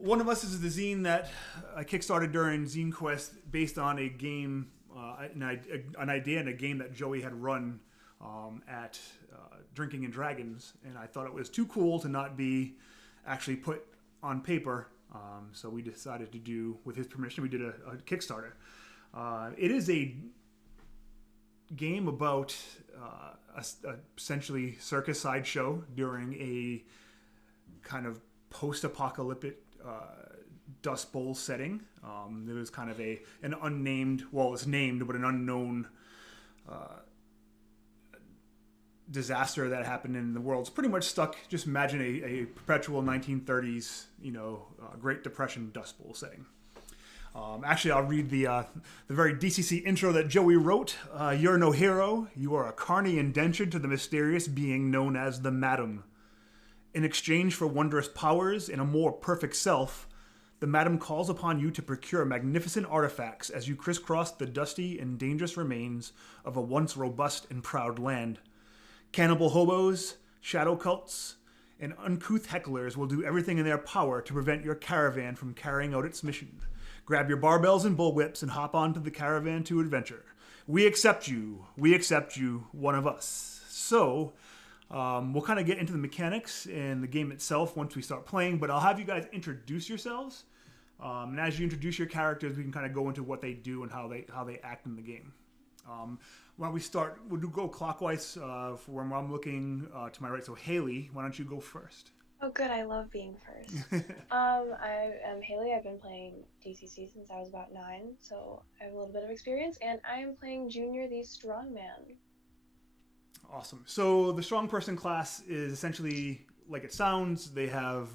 One of Us is the zine that I kickstarted during Zine Quest based on a game, an idea and a game that Joey had run at Drinking and Dragons, and I thought it was too cool to not be actually put on paper. So we decided to do, with his permission, we did a Kickstarter. It is a game about essentially circus sideshow during a kind of post-apocalyptic Dust Bowl setting. There was kind of an unnamed, well, it's named, but an unknown disaster that happened in the world. It's pretty much stuck. Just imagine a perpetual 1930s, Great Depression Dust Bowl setting. Actually, I'll read the very DCC intro that Joey wrote. You're no hero. You are a carny indentured to the mysterious being known as the Madam. In exchange for wondrous powers and a more perfect self, the Madam calls upon you to procure magnificent artifacts as you crisscross the dusty and dangerous remains of a once robust and proud land. Cannibal hobos, shadow cults, and uncouth hecklers will do everything in their power to prevent your caravan from carrying out its mission. Grab your barbells and bullwhips and hop onto the caravan to adventure. We accept you. We accept you, one of us. So, we'll kind of get into the mechanics and the game itself once we start playing, but I'll have you guys introduce yourselves. And as you introduce your characters, we can kind of go into what they do and how they act in the game. Why don't we start? We'll go clockwise from where I'm looking to my right. So Haley, why don't you go first? Oh, good. I love being first. I am Haley. I've been playing DCC since I was about 9, so I have a little bit of experience, and I am playing Junior the Strongman. Awesome. So the strong person class is essentially like it sounds. They have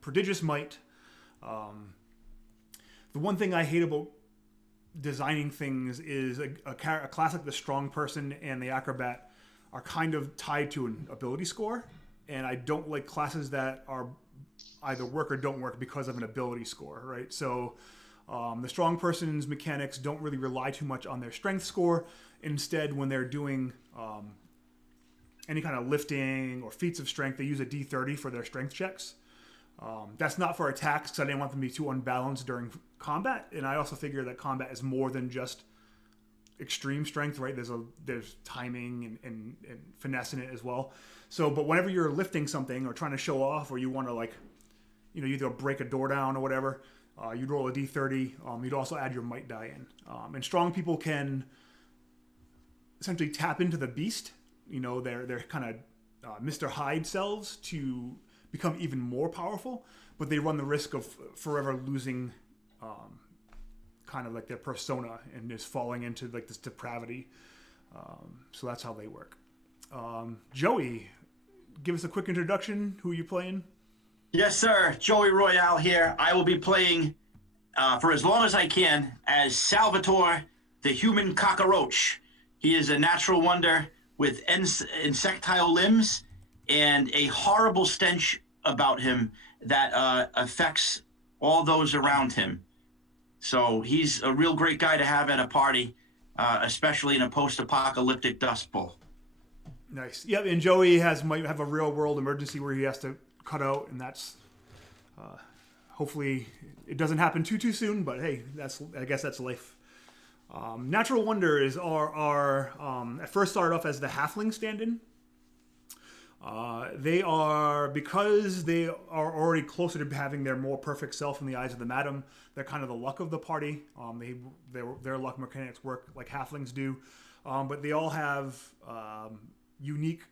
prodigious might. The one thing I hate about designing things is a class like the strong person and the acrobat are kind of tied to an ability score. And I don't like classes that are either work or don't work because of an ability score, right? So the strong person's mechanics don't really rely too much on their strength score. Instead, when they're doing any kind of lifting or feats of strength, they use a D30 for their strength checks. That's not for attacks because I didn't want them to be too unbalanced during combat. And I also figure that combat is more than just extreme strength, right? There's timing and finesse in it as well. So, but whenever you're lifting something or trying to show off, or you want to you either break a door down or whatever, you'd roll a D30. You'd also add your might die in. And strong people can essentially tap into the beast. They're kind of Mr. Hyde selves to become even more powerful, but they run the risk of forever losing kind of like their persona and just falling into like this depravity. So that's how they work. Joey, give us a quick introduction. Who are you playing? Yes, sir. Joey Royale here. I will be playing for as long as I can as Salvatore, the human cockroach. He is a natural wonder with insectile limbs and a horrible stench about him that affects all those around him. So he's a real great guy to have at a party, especially in a post-apocalyptic Dust Bowl. Nice. Yeah, and Joey might have a real-world emergency where he has to cut out, and that's hopefully it doesn't happen too soon. But hey, I guess that's life. Natural Wonders are at first started off as the halfling stand-in. They are, because they are already closer to having their more perfect self in the eyes of the Madam, they're kind of the luck of the party. Their luck mechanics work like halflings do, but they all have unique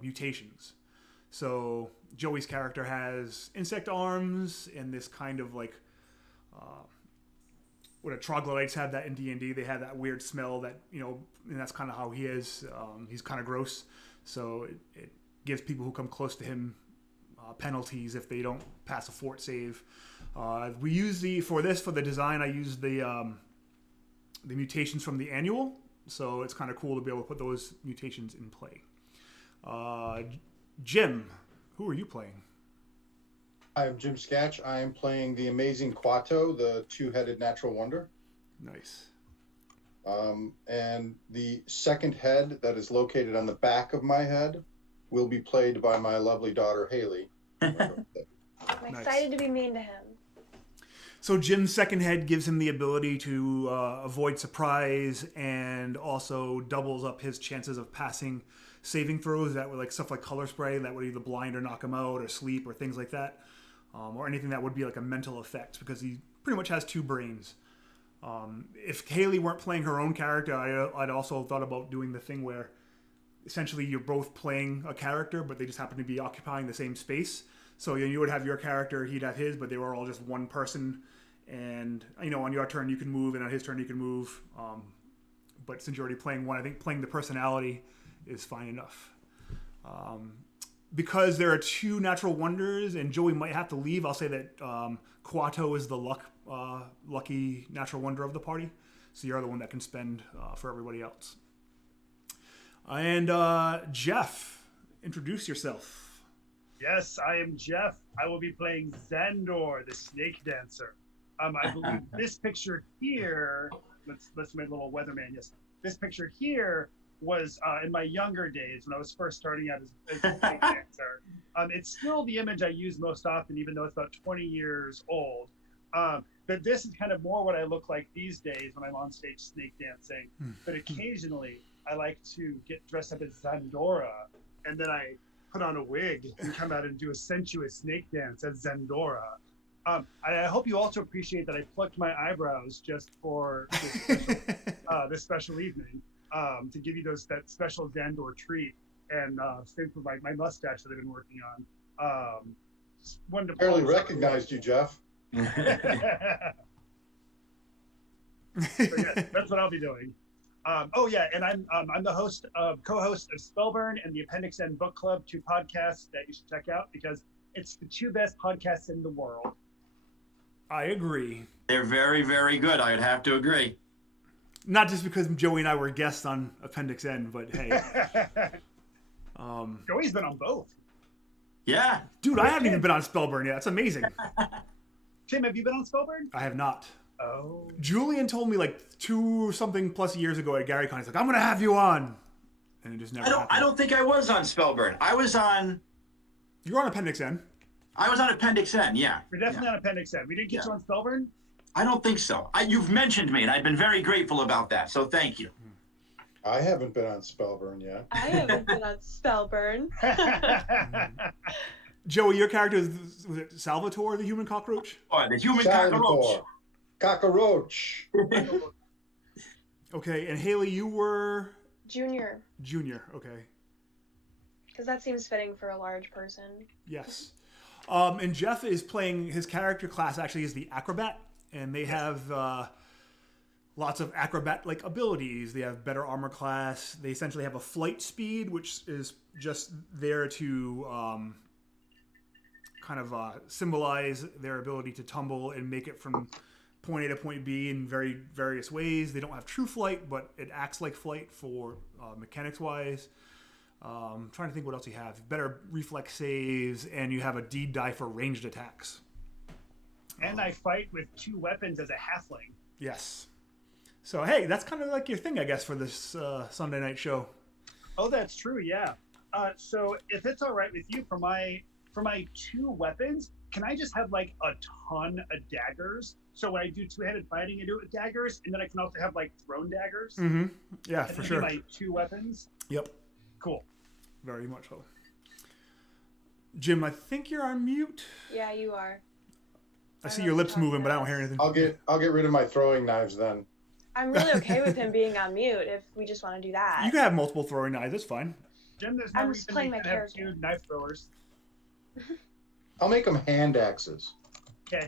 mutations. So Joey's character has insect arms and this kind of like what troglodytes have that in D&D. They have that weird smell that, and that's kind of how he is. He's kind of gross. So it gives people who come close to him penalties if they don't pass a fort save. We use for the design, I use the mutations from the annual. So it's kind of cool to be able to put those mutations in play. Jim, who are you playing? Hi, I'm Jim Sketch. I am playing the amazing Quato, the two-headed natural wonder. Nice. And the second head that is located on the back of my head will be played by my lovely daughter, Haley. I'm Nice. excited to be mean to him. So Jim's second head gives him the ability to avoid surprise and also doubles up his chances of passing saving throws that would like stuff like color spray that would either blind or knock him out or sleep or things like that, or anything that would be like a mental effect because he pretty much has two brains. If Haley weren't playing her own character, I'd also thought about doing the thing where essentially you're both playing a character, but they just happen to be occupying the same space. So you would have your character, he'd have his, but they were all just one person. And on your turn you can move, and on his turn you can move. But since you're already playing one, I think playing the personality is fine enough. Because there are two natural wonders, and Joey might have to leave, I'll say that Quato is the lucky natural wonder of the party. So you're the one that can spend for everybody else. And Jeff, introduce yourself. Yes, I am Jeff. I will be playing Xandor, the snake dancer. I believe this picture here, let's make a little weatherman, yes. This picture here was in my younger days when I was first starting out as a snake dancer. It's still the image I use most often, even though it's about 20 years old. But this is kind of more what I look like these days when I'm on stage snake dancing. But occasionally I like to get dressed up as Xandora, and then I put on a wig and come out and do a sensuous snake dance as Xandora. I hope you also appreciate that I plucked my eyebrows just for this special evening to give you that special Xandor treat, and same for my mustache that I've been working on. Wanted to Barely recognized you, Jeff. So yeah, that's what I'll be doing. And I'm the co-host of Spellburn and the Appendix N Book Club, two podcasts that you should check out because it's the two best podcasts in the world. I agree. They're very, very good. I would have to agree. Not just because Joey and I were guests on Appendix N, but hey. Joey's been on both. Yeah. Dude, I haven't even been on Spellburn yet. That's amazing. Tim, have you been on Spellburn? I have not. Oh. Julian told me like 2+ years ago at GaryCon, he's like, I'm going to have you on. And it just never happened. I don't think I was on Spellburn. I was on Appendix N. Appendix N, yeah. We're definitely on Appendix N. We didn't get you on Spellburn? I don't think so. You've mentioned me, and I've been very grateful about that, so thank you. I haven't been on Spellburn yet. I haven't been on Spellburn. Joey, your character was it Salvatore, the human cockroach? Oh, the human Salvatore. cockroach. Cockroach. Okay, and Haley, you were Junior, okay. because that seems fitting for a large person. Yes. And Jeff is playing, his character class actually is the acrobat, and they have lots of acrobat-like abilities. They have better armor class. They essentially have a flight speed, which is just there to kind of symbolize their ability to tumble and make it from point A to point B in various ways. They don't have true flight, but it acts like flight for mechanics-wise. Trying to think what else you have. Better reflex saves, and you have a D die for ranged attacks. And I fight with two weapons as a halfling. Yes. So, hey, that's kind of like your thing, I guess, for this Sunday night show. Oh, that's true, yeah. So if it's all right with you, for my two weapons, can I just have like a ton of daggers? So when I do two-handed fighting, I do it with daggers, and then I can also have like thrown daggers. Mm-hmm. Yeah, Can for I do sure. my two weapons. Yep. Cool. Very much so. Jim, I think you're on mute. Yeah, you are. I see your lips moving, but I don't hear anything. I'll get rid of my throwing knives then. I'm really okay with him being on mute if we just want to do that. You can have multiple throwing knives. That's fine. Jim, there's no I'm reason just playing we my can have character. two knife throwers. I'll make them hand axes. Okay.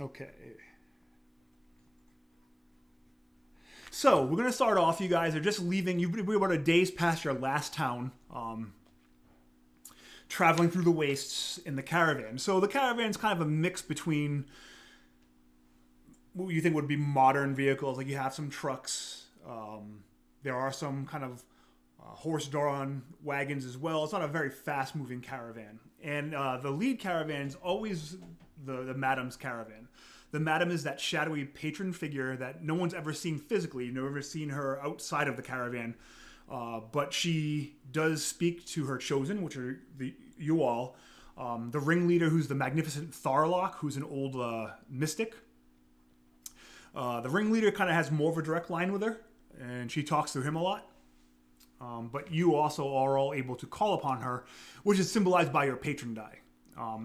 Okay. So we're gonna start off. You guys are just leaving. We're about a day's past your last town. Traveling through the wastes in the caravan. So the caravan's kind of a mix between what you think would be modern vehicles. Like you have some trucks. There are some kind of horse-drawn wagons as well. It's not a very fast-moving caravan. And the lead caravan is always the madam's caravan. The madam is that shadowy patron figure that no one's ever seen physically. You've never seen her outside of the caravan. But she does speak to her chosen, which are you all. The ringleader, who's the magnificent Tharlock, who's an old mystic. The ringleader kind of has more of a direct line with her, and she talks to him a lot. But you also are all able to call upon her, which is symbolized by your patron die.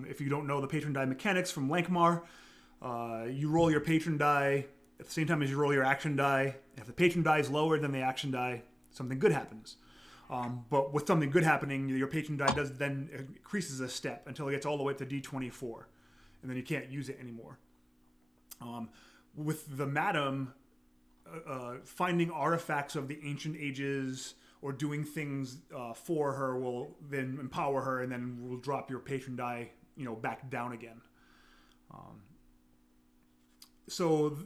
If you don't know the patron die mechanics from Lankmar, you roll your patron die at the same time as you roll your action die. If the patron die is lower than the action die, something good happens. But with something good happening, your patron die then increases a step until it gets all the way up to D24, and then you can't use it anymore. With the madam, finding artifacts of the ancient ages or doing things for her will then empower her, and then will drop your patron die, back down again. So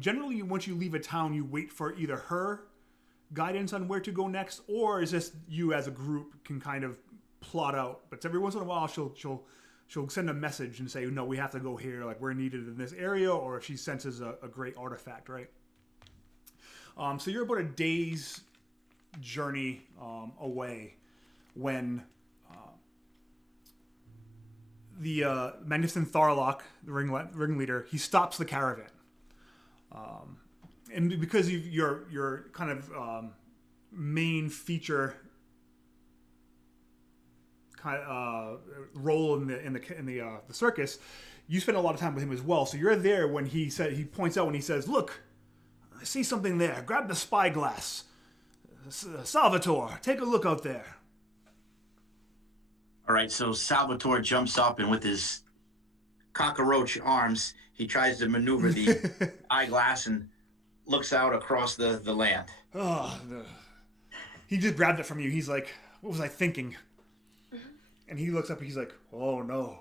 generally once you leave a town, you wait for either her guidance on where to go next, or is just you as a group can kind of plot out. But every once in a while, she'll send a message and say, no, we have to go here. Like, we're needed in this area, or if she senses a great artifact, right? So you're about a day's journey away when the magnificent Tharlock, the ringleader, he stops the caravan. And because your kind of main feature kind of role in the circus, you spend a lot of time with him as well. So you're there when he points out when he says, "Look, I see something there. Grab the spyglass. Salvatore, take a look out there." All right, so Salvatore jumps up, and with his cockroach arms, he tries to maneuver the eyeglass and looks out across the land. Oh, he just grabbed it from you. He's like, "What was I thinking?" And he looks up and he's like, "Oh no.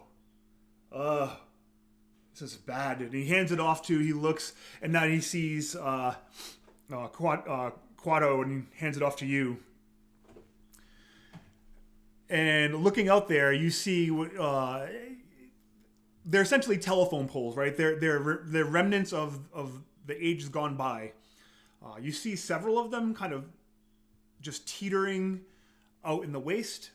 This is bad." And he hands it off to, he looks, and now he sees Quado, and he hands it off to you. And looking out there, you see they're essentially telephone poles, right? They're remnants of the ages gone by. You see several of them kind of just teetering out in the waste.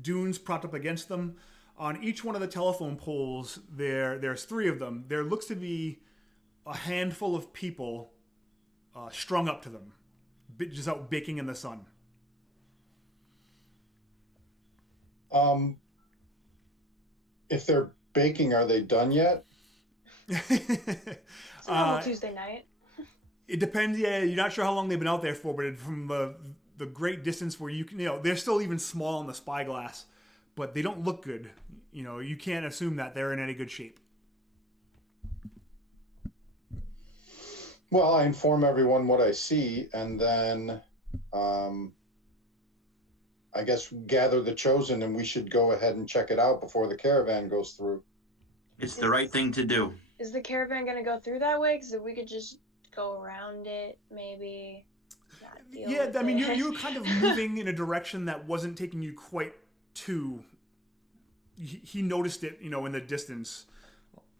Dunes propped up against them. On each one of the telephone poles, there's 3 of them. There looks to be a handful of people strung up to them, just out baking in the sun. If they're baking, are they done yet? It's a normal Tuesday night. It depends. Yeah, you're not sure how long they've been out there for, but from the great distance where you can, they're still even small on the spyglass, but they don't look good. You can't assume that they're in any good shape. Well, I inform everyone what I see, and then I guess gather the chosen, and we should go ahead and check it out before the caravan goes through. It's the right thing to do. Is the caravan going to go through that way? Because if we could just go around it, maybe. Yeah, I mean, you were kind of moving in a direction that wasn't taking you quite to. He noticed it, in the distance.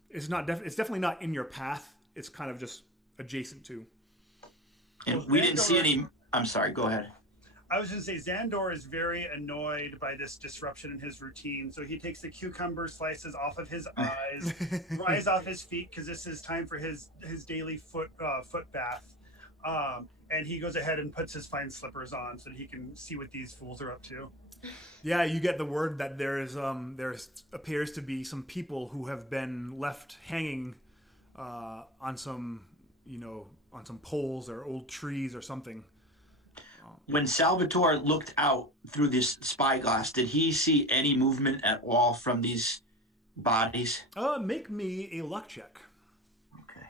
It's not. It's definitely not in your path. It's kind of just adjacent to. And we didn't see any. I'm sorry. Go ahead. I was going to say, Xandor is very annoyed by this disruption in his routine. So he takes the cucumber slices off of his eyes, dries off his feet, because this is time for his daily foot bath. And he goes ahead and puts his fine slippers on so that he can see what these fools are up to. Yeah, you get the word that there appears to be some people who have been left hanging on some poles or old trees or something. When Salvatore looked out through this spyglass, did he see any movement at all from these bodies? Make me a luck check. Okay.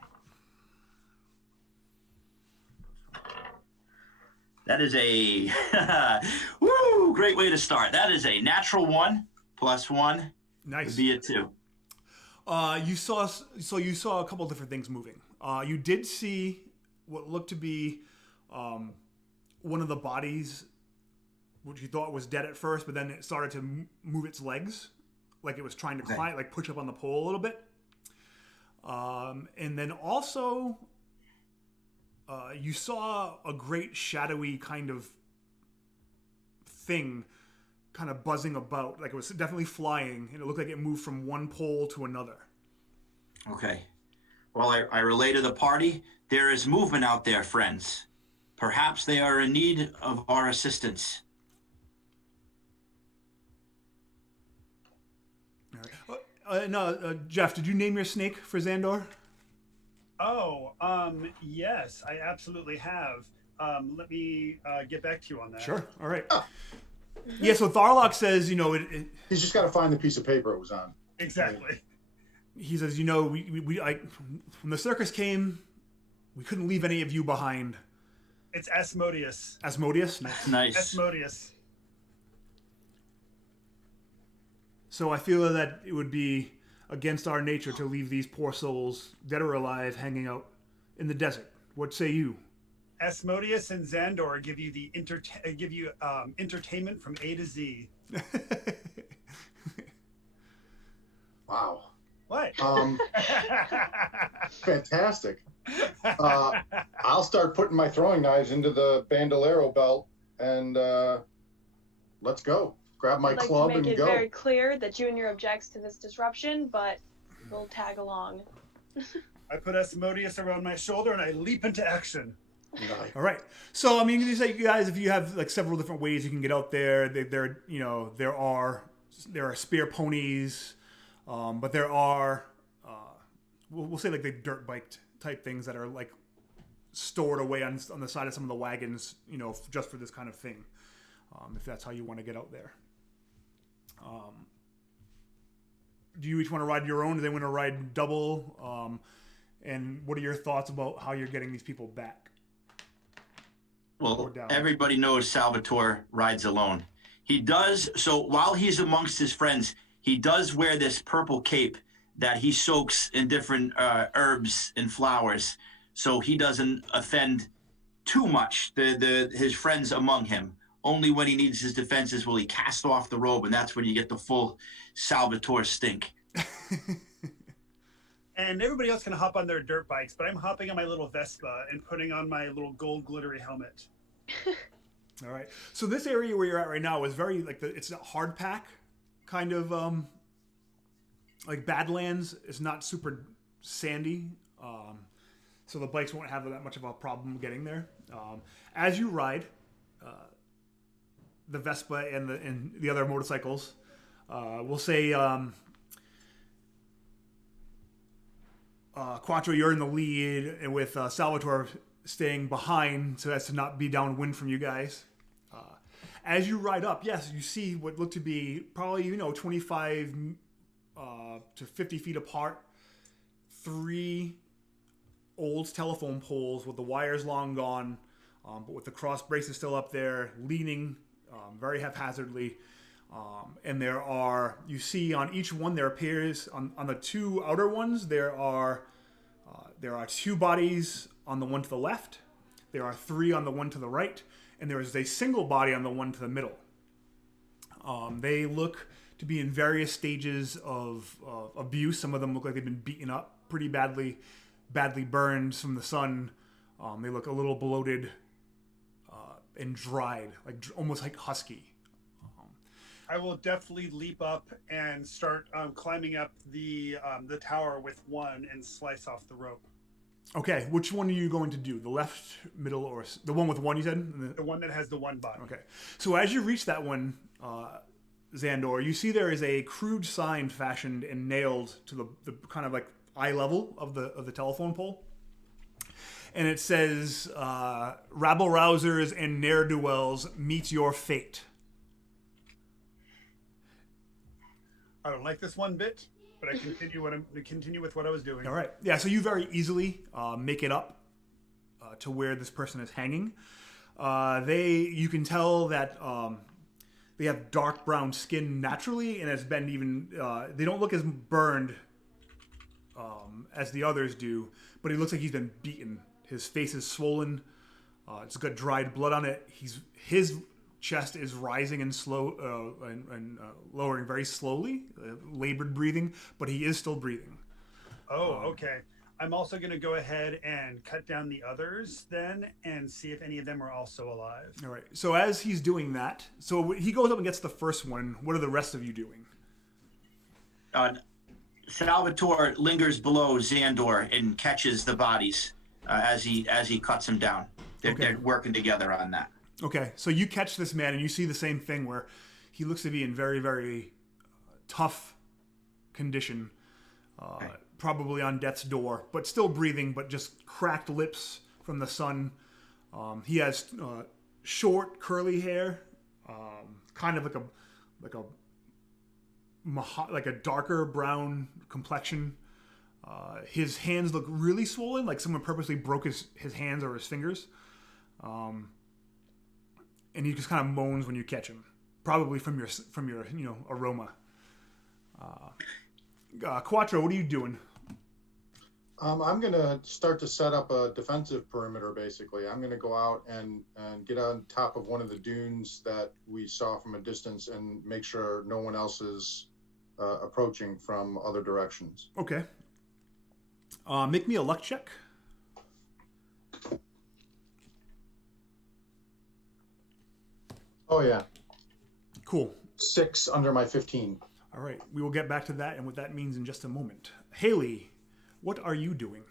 That is a great way to start. That is a natural 1 + 1. Nice. Would be a 2. You saw a couple different things moving. You did see what looked to be one of the bodies which you thought was dead at first, but then it started to move its legs, like it was trying to climb, like push up on the pole a little bit. And then also, you saw a great shadowy kind of thing kind of buzzing about, like it was definitely flying, and it looked like it moved from one pole to another. Okay. Well, I relay to the party, there is movement out there, friends. Perhaps they are in need of our assistance. All right. No, Jeff, did you name your snake for Xandor? Oh, yes, I absolutely have. Let me get back to you on that. Sure. All right. Yeah, so Tharlock says, He's just got to find the piece of paper it was on. Exactly. He says, when the circus came, we couldn't leave any of you behind. It's Asmodeus. Asmodeus? Nice. Asmodeus. So I feel that it would be against our nature to leave these poor souls, dead or alive, hanging out in the desert. What say you? Asmodeus and Xandor give you entertainment from A to Z. Wow. What? Fantastic. I'll start putting my throwing knives into the bandolero belt and let's go. Grab my club and go. I'd like to make it very clear that Junior objects to this disruption, but we'll tag along. I put Asmodeus around my shoulder and I leap into action. All right. So, I mean, you say, you guys, if you have like several different ways you can get out there, there are spear ponies, but there are, we'll say like the dirt biked type things that are like stored away on the side of some of the wagons, just for this kind of thing, if that's how you want to get out there. Do you each want to ride your own? Do they want to ride double? And what are your thoughts about how you're getting these people back? Well, everybody knows Salvatore rides alone. He does, so while he's amongst his friends, he does wear this purple cape that he soaks in different herbs and flowers, so he doesn't offend too much his friends among him. Only when he needs his defenses will he cast off the robe, and that's when you get the full Salvatore stink. And everybody else can hop on their dirt bikes, but I'm hopping on my little Vespa and putting on my little gold glittery helmet. All right. So this area where you're at right now is very it's a hard pack kind of like Badlands. It's not super sandy, so the bikes won't have that much of a problem getting there. As you ride the Vespa and the other motorcycles, we'll say Quattro, you're in the lead, and with Salvatore staying behind so as to not be downwind from you guys. As you ride up, yes, you see what look to be probably 25 to 50 feet apart, 3 old telephone poles with the wires long gone, but with the cross braces still up there, leaning very haphazardly. And you see on each one there appears, on the 2 outer ones, there are 2 bodies on the one to the left, there are 3 on the one to the right, and there is a single body on the one to the middle. They look to be in various stages of abuse. Some of them look like they've been beaten up pretty badly burned from the sun. They look a little bloated and dried, almost like husky. I will definitely leap up and start climbing up the tower with one and slice off the rope. Okay, which one are you going to do? The left, middle, or the one with 1, you said? The one that has the 1 button. Okay. So as you reach that one, Xandor, you see there is a crude sign fashioned and nailed to the kind of like eye level of the telephone pole. And it says, rabble-rousers and ne'er-do-wells, meet your fate. I don't like this one bit, but I continue with what I was doing. All right. Yeah, so you very easily make it up to where this person is hanging. You can tell that they have dark brown skin naturally, and it's been even, they don't look as burned as the others do, but he looks like he's been beaten. His face is swollen. It's got dried blood on it. His chest is rising and lowering very slowly, labored breathing, but he is still breathing. Oh, okay. I'm also going to go ahead and cut down the others then and see if any of them are also alive. All right. So as he's doing that, so he goes up and gets the first one. What are the rest of you doing? Salvatore lingers below Xandor and catches the bodies as he cuts them down. They're working together on that. Okay. So you catch this man and you see the same thing where he looks to be in very, very tough condition. Probably on death's door, but still breathing, but just cracked lips from the sun. He has short, curly hair, kind of like a darker brown complexion. His hands look really swollen, like someone purposely broke his hands or his fingers. And he just kind of moans when you catch him, probably from your aroma. Quattro, what are you doing? I'm going to start to set up a defensive perimeter, basically. I'm going to go out and get on top of one of the dunes that we saw from a distance and make sure no one else is approaching from other directions. Okay. Make me a luck check. Oh, yeah. Cool. 6 under my 15. All right. We will get back to that and what that means in just a moment. Haley, what are you doing?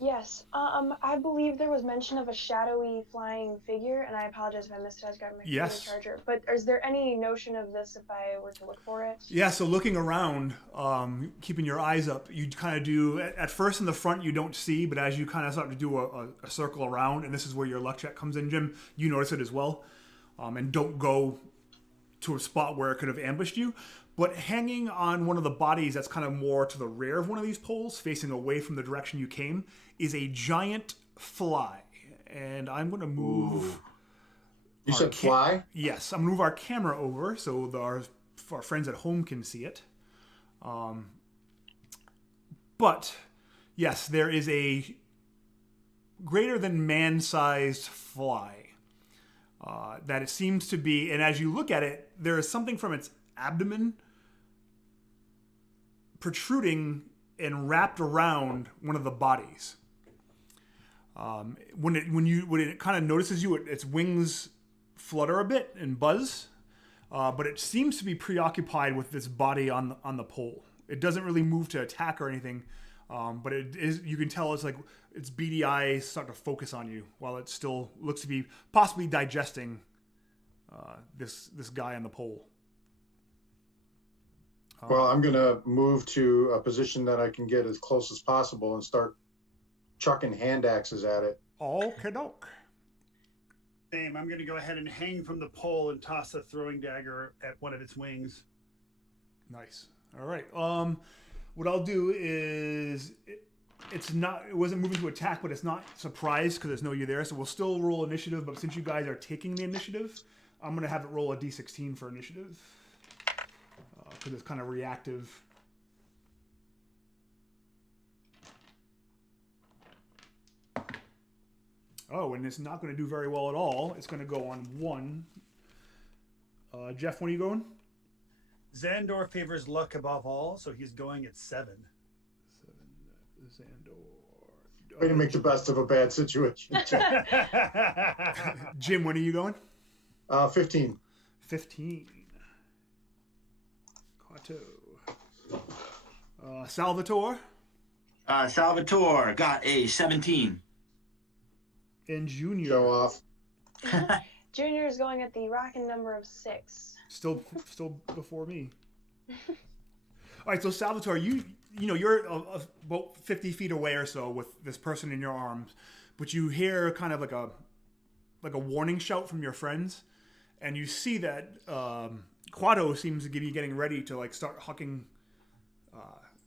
Yes. I believe there was mention of a shadowy flying figure, and I apologize if I missed it. I was grabbing my computer charger. But is there any notion of this if I were to look for it? Yeah. So looking around, keeping your eyes up, you kind of do. At first in the front, you don't see, but as you kind of start to do a circle around, and this is where your luck check comes in, Jim. You notice it as well, and don't go to a spot where it could have ambushed you. But hanging on one of the bodies that's kind of more to the rear of one of these poles, facing away from the direction you came, is a giant fly. And I'm going to move... You said fly? Yes. I'm going to move our camera over so our friends at home can see it. But, yes, there is a greater than man-sized fly that it seems to be... And as you look at it, there is something from its abdomen protruding and wrapped around one of the bodies. When it kind of notices you, its wings flutter a bit and buzz, but it seems to be preoccupied with this body on the pole. It doesn't really move to attack or anything, but it is. You can tell it's like its beady eyes start to focus on you while it still looks to be possibly digesting this guy on the pole. Well, I'm going to move to a position that I can get as close as possible and start chucking hand axes at it. Okey-doke. Same. I'm going to go ahead and hang from the pole and toss a throwing dagger at one of its wings. Nice. All right. What I'll do is it wasn't moving to attack, but it's not surprised because there's no you there. So we'll still roll initiative, but since you guys are taking the initiative, I'm going to have it roll a d16 for initiative. Because it's kind of reactive. Oh, and it's not going to do very well at all. It's going to go on 1. Jeff, when are you going? Xandor favors luck above all, so he's going at 7. 7, Xandor. Way to make the best of a bad situation. Jim, when are you going? 15. 15. Salvatore? Salvatore got a 17. And Junior. Show off. Junior is going at the rockin' number of 6. Still before me. All right, so Salvatore, you're about 50 feet away or so with this person in your arms, but you hear kind of like a warning shout from your friends, and you see that Quado seems to be getting ready to start hucking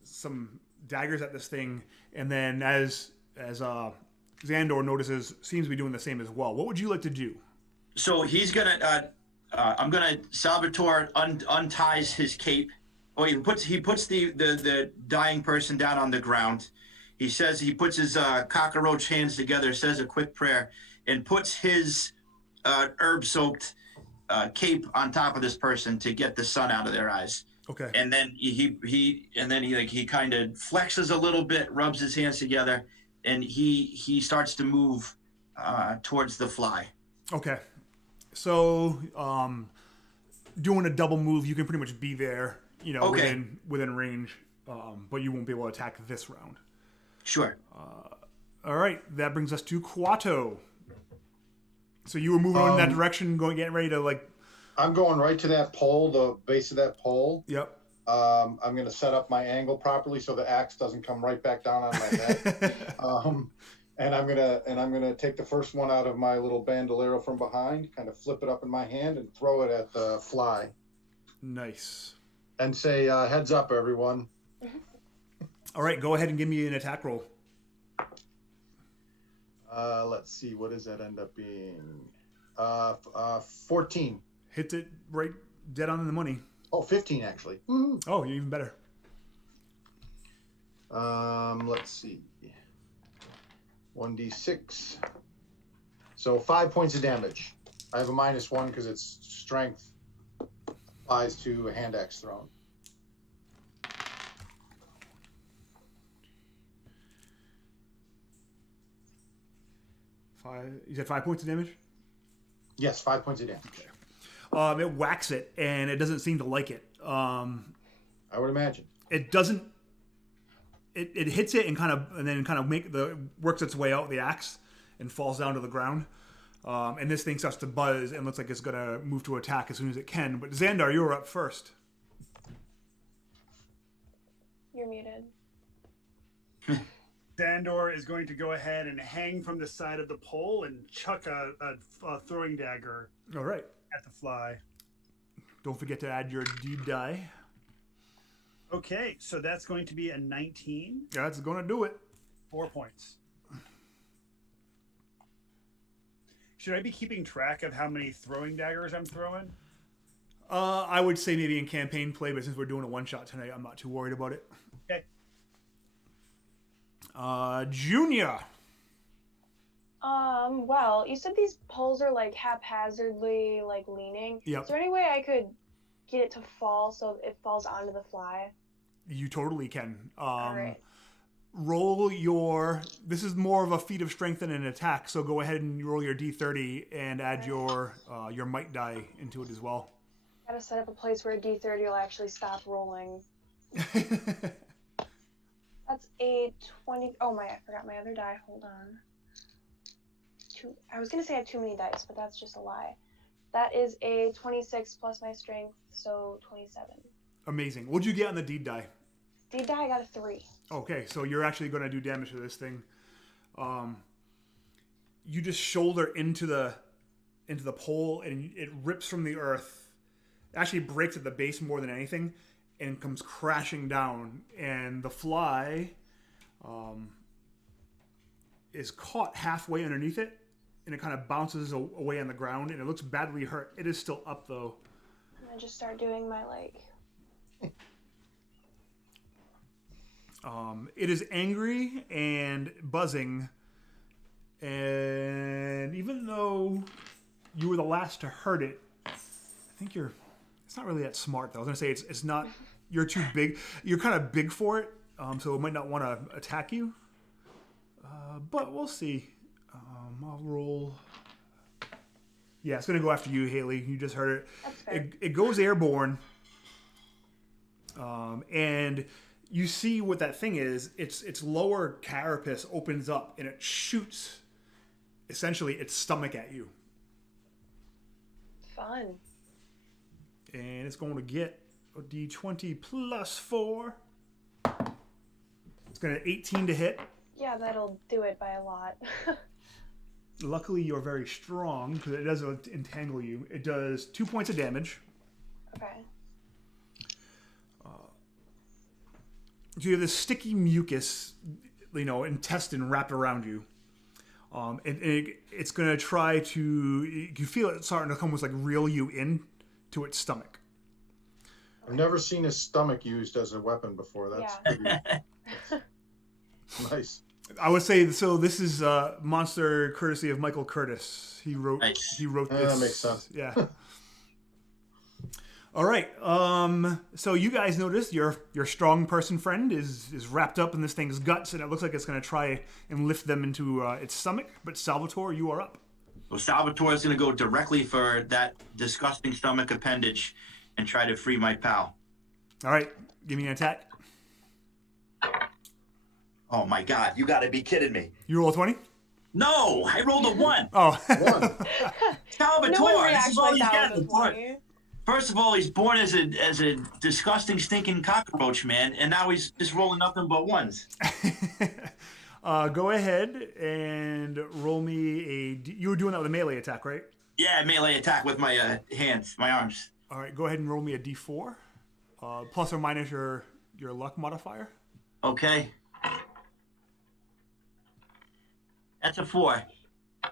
some daggers at this thing, and then as Xandor notices, seems to be doing the same as well. What would you like to do? So he's gonna. Salvatore unties his cape. Oh, he puts the dying person down on the ground. He says he puts his cockroach hands together, says a quick prayer, and puts his herb-soaked cape on top of this person to get the sun out of their eyes. Okay. And then he kind of flexes a little bit, rubs his hands together, and he starts to move towards the fly. Okay. So, doing a double move, you can pretty much be there, Okay. within range, but you won't be able to attack this round. Sure. All right, that brings us to Quato. So you were moving in that direction, getting ready to I'm going right to that pole, the base of that pole. Yep. I'm going to set up my angle properly so the axe doesn't come right back down on my head. And I'm gonna take the first one out of my little bandolero from behind, kind of flip it up in my hand, and throw it at the fly. Nice. And say, "Heads up, everyone." All right, go ahead and give me an attack roll. Let's see, what does that end up being? 14. Hits it right dead on the money. Oh, 15 actually. Woo-hoo. Oh, you're even better. Let's see. 1d6. So 5 points of damage. I have a -1 because it's strength. Applies to a hand axe thrown. You said 5 points of damage? Yes, 5 points of damage. Okay. It whacks it, and it doesn't seem to like it. I would imagine. It doesn't. It hits it and then works its way out the axe and falls down to the ground. And this thing starts to buzz and looks like it's gonna move to attack as soon as it can. But Xandar, you're up first. You're muted. Xandor is going to go ahead and hang from the side of the pole and chuck a throwing dagger All right. at the fly. Don't forget to add your deed die. Okay, so that's going to be a 19. That's gonna do it. 4 points. Should I be keeping track of how many throwing daggers I'm throwing? I would say maybe in campaign play, but since we're doing a one-shot tonight, I'm not too worried about it. Okay. Junior. Well, you said these poles are haphazardly leaning. Yep. Is there any way I could get it to fall so it falls onto the fly? You totally can. All right. Roll your. This is more of a feat of strength than an attack, so go ahead and roll your d30 and add your might die into it as well. Gotta set up a place where a d30 will actually stop rolling. That's a 20. Oh I forgot my other die. Hold on. I was gonna say I have too many dice, but that's just a lie. That is a 26 plus my strength, so 27. Amazing. What'd you get on the deed die? Deed die, I got a 3. Okay, so you're actually going to do damage to this thing. You just shoulder into the pole, and it rips from the earth. It actually breaks at the base more than anything, and comes crashing down. And the fly is caught halfway underneath it, and it kind of bounces away on the ground, and it looks badly hurt. It is still up though. I'm gonna just start doing my It is angry and buzzing, and even though you were the last to hurt it, I think it's not really that smart though. I was gonna say it's not. You're too big. You're kind of big for it, so it might not want to attack you. But we'll see. I'll roll. Yeah, it's gonna go after you, Haley. You just heard it. That's fair. It goes airborne, and you see what that thing is. Its lower carapace opens up, and it shoots essentially its stomach at you. Fun. And it's going to get a d20 plus 4. It's going to 18 to hit. Yeah, that'll do it by a lot. Luckily, you're very strong because it doesn't entangle you. It does 2 points of damage. Okay. So you have this sticky mucus, intestine wrapped around you. It's going to try to... You feel it starting to almost reel you in to its stomach. I've never seen a stomach used as a weapon before. That's pretty nice. I would say, so this is monster courtesy of Michael Curtis. He wrote Nice. this. That makes sense. Yeah. All right. So you guys notice your strong person friend is wrapped up in this thing's guts, and it looks like it's going to try and lift them into its stomach. But Salvatore, you are up. Well, Salvatore is going to go directly for that disgusting stomach appendage and try to free my pal. All right. Give me an attack. Oh my God! You got to be kidding me! You roll a 20? No, I rolled a 1. Oh. 1. Salvatore, No one this reacts is all like he's that got. with a 20. First of all, he's born as a disgusting, stinking cockroach, man, and now he's just rolling nothing but 1s. Go ahead and roll me a... You were doing that with a melee attack, right? Yeah, melee attack with my hands, my arms. All right, go ahead and roll me a d4. Plus or minus your luck modifier. Okay. That's a 4. All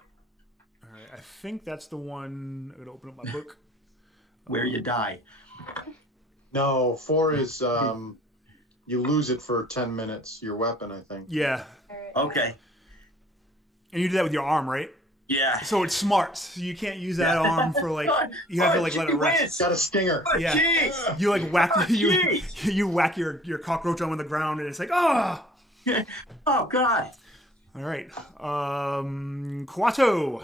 right, I think that's the one... I'm going to open up my book. Where you die. No, 4 is you lose it for 10 minutes. Your weapon, I think. Yeah. Okay. And you do that with your arm, right? Yeah. So it's smart. So you can't use that arm for like... You have to like let it rest. Got a stinger. Oh, Yeah. jeez. You like whack Jeez. you whack your cockroach on the ground, and it's like, oh. Oh God. All right, Quato.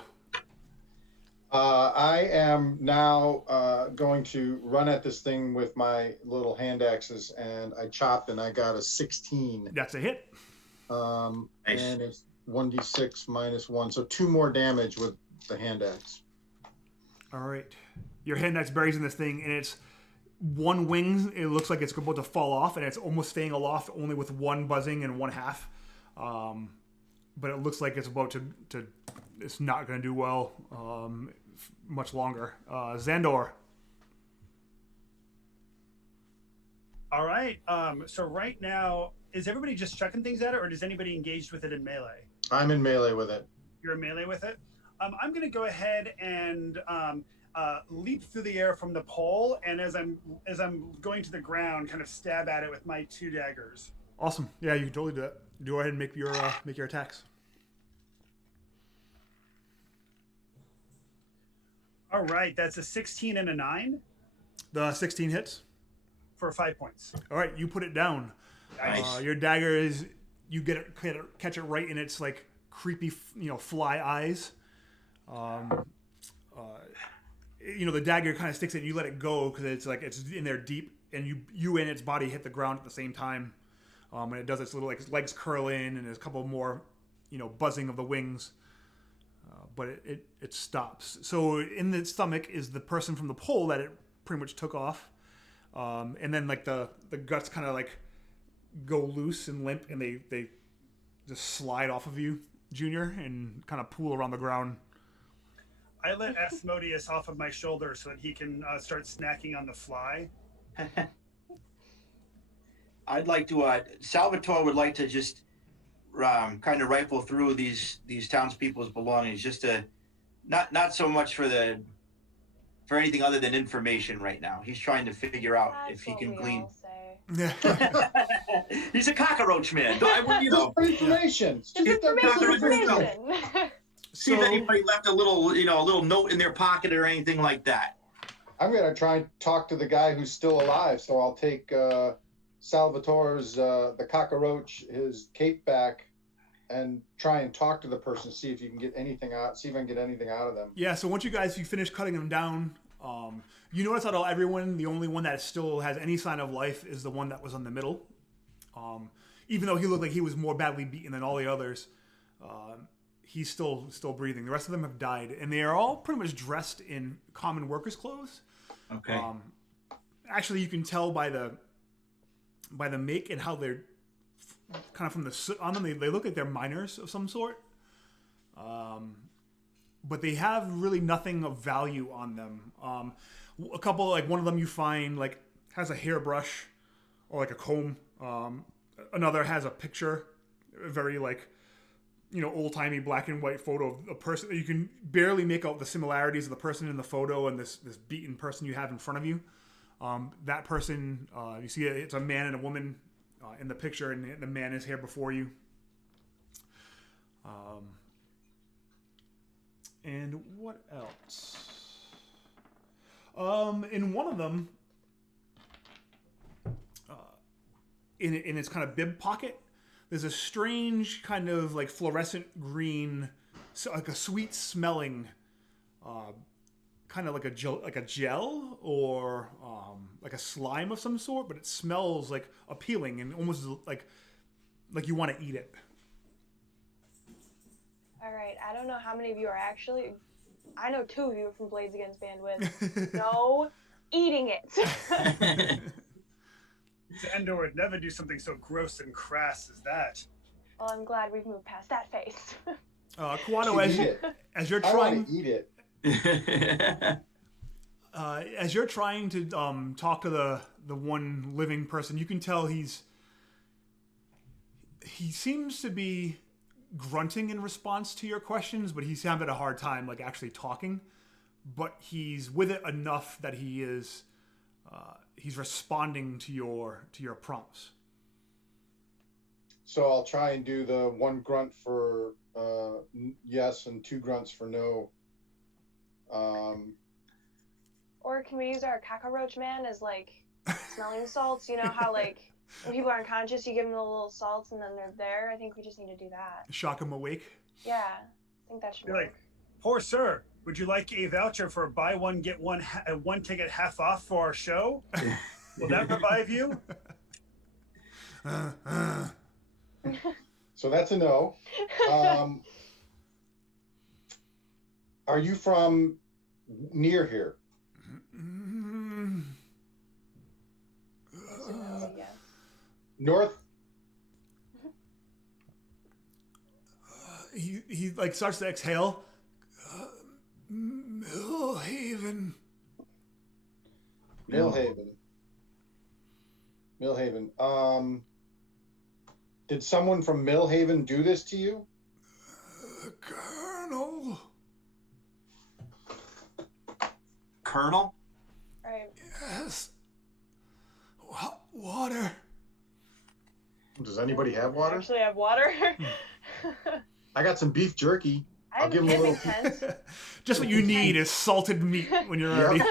I am now going to run at this thing with my little hand axes, and I chopped, and I got a 16. That's a hit. Nice. And it's 1d6 minus 1, so 2 more damage with the hand axe. All right, your hand axe buries in this thing, and it's one wing. It looks like it's about to fall off, and it's almost staying aloft, only with one buzzing and one half. But it looks like it's about to it's not going to do well much longer. Xandor. All right. So right now, is everybody just chucking things at it, or does anybody engaged with it in melee? I'm in melee with it. You're in melee with it. I'm going to go ahead and leap through the air from the pole, and as I'm going to the ground, kind of stab at it with my 2 daggers. Awesome. Yeah, you can totally do that. Go ahead and make your attacks. All right, that's a 16 and a 9 The 16 hits. for 5 points. All right, you put it down. Nice. Your dagger is you catch it right in its like creepy fly eyes. The dagger kind of sticks in. You let it go because it's in there deep, and you and its body hit the ground at the same time. And it does its little like legs curl in, and there's a couple more, buzzing of the wings. But it stops. So in the stomach is the person from the pole that it pretty much took off, and then like the guts kind of like go loose and limp, and they just slide off of you, Junior, and kind of pool around the ground. I let Asmodeus off of my shoulder so that he can start snacking on the fly. I'd like to. Salvatore would like to just kind of rifle through these townspeople's belongings, just to not so much for anything other than information right now. He's trying to figure out if he can glean. He's a cockroach man. Just for information. Get that Information. See if anybody left a little note in their pocket or anything like that. I'm going to try and talk to the guy who's still alive, so I'll take Salvatore's, the cockroach, his cape back, and try and talk to the person, see if you can get anything out, see if I can get anything out of them. Yeah, so once you finish cutting them down, you notice out of everyone, the only one that still has any sign of life is the one that was in the middle. Even though he looked like he was more badly beaten than all the others, he's still breathing. The rest of them have died, and they are all pretty much dressed in common workers' clothes. Okay. Actually, you can tell by the make and how they're kind of from the soot on them. They look like they're miners of some sort. But they have really nothing of value on them. A couple, like one of them you find like has a hairbrush or like a comb. Another has a picture, a very like, old-timey black and white photo of a person. You can barely make out the similarities of the person in the photo and this beaten person you have in front of you. That person, you see it's a man and a woman in the picture, and the man is here before you. And what else? In one of them, in its kind of bib pocket, there's a strange kind of like fluorescent green, so like a sweet smelling, kind of like a gel or like a slime of some sort, but it smells like appealing and almost like you want to eat it. All right, I don't know how many of you are actually. I know 2 of you from Blades Against Bandwidth. No, eating it. Xandor would never do something so gross and crass as that. Well, I'm glad we've moved past that phase. Kuano, as you're I trying, want to eat it. as you're trying to talk to the one living person, you can tell he seems to be grunting in response to your questions, but he's having a hard time like actually talking. But he's with it enough that he is he's responding to your prompts. So I'll try and do the 1 grunt for yes and 2 grunts for no. Or can we use our cockroach man as like smelling salts? You know how like when people are unconscious, you give them the little salts and then they're there. I think we just need to do that. Shock him awake. Yeah, I think that should You're work. like, poor sir, would you like a voucher for buy one get one one ticket half off for our show? Will that revive you? So that's a no. Are you from near here? So no, yeah. North? He like starts to exhale. Millhaven. Millhaven. Did someone from Millhaven do this to you? Colonel. Colonel? Right. Yes. Water. Does anybody have water? Actually, have water. I got some beef jerky. I I'll have give a him a camping little. tent. Just what you need is salted meat when you're ready.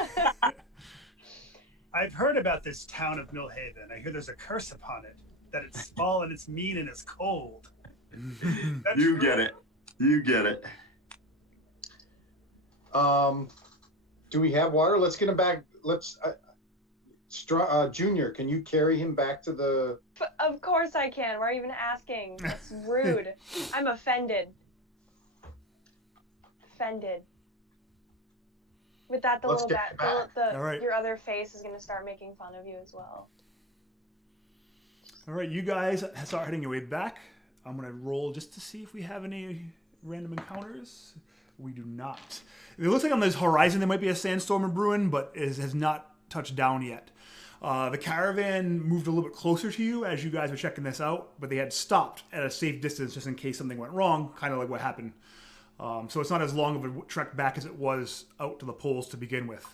I've heard about this town of Millhaven. I hear there's a curse upon it, that it's small and it's mean and it's cold. That's You true. get it. You get it. Do we have water? Let's get him back. Let's. Junior, can you carry him back to the? Of course I can. Why are you even asking? That's rude. I'm offended. Offended. With that, the Let's little get bat, back. All right. your other face is gonna start making fun of you as well. All right, you guys start heading your way back. I'm gonna roll just to see if we have any random encounters. We do not. It looks like on this horizon there might be a sandstorm brewing, but it has not touched down yet. The caravan moved a little bit closer to you as you guys were checking this out, but they had stopped at a safe distance just in case something went wrong, kind of like what happened. So it's not as long of a trek back as it was out to the poles to begin with.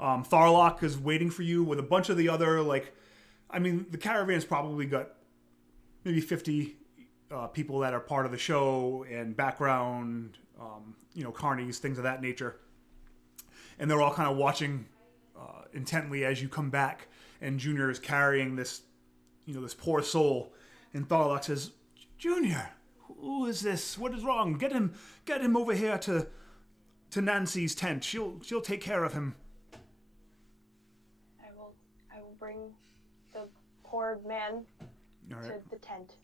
Tharlock is waiting for you with a bunch of the other, the caravan's probably got maybe 50 people that are part of the show and background, carnies, things of that nature. And they're all kind of watching intently as you come back, and Junior is carrying this, this poor soul. And Tharlock says, "Junior, who is this? What is wrong? Get him over here to Nancy's tent. She'll take care of him." I will bring the poor man All right. to the tent.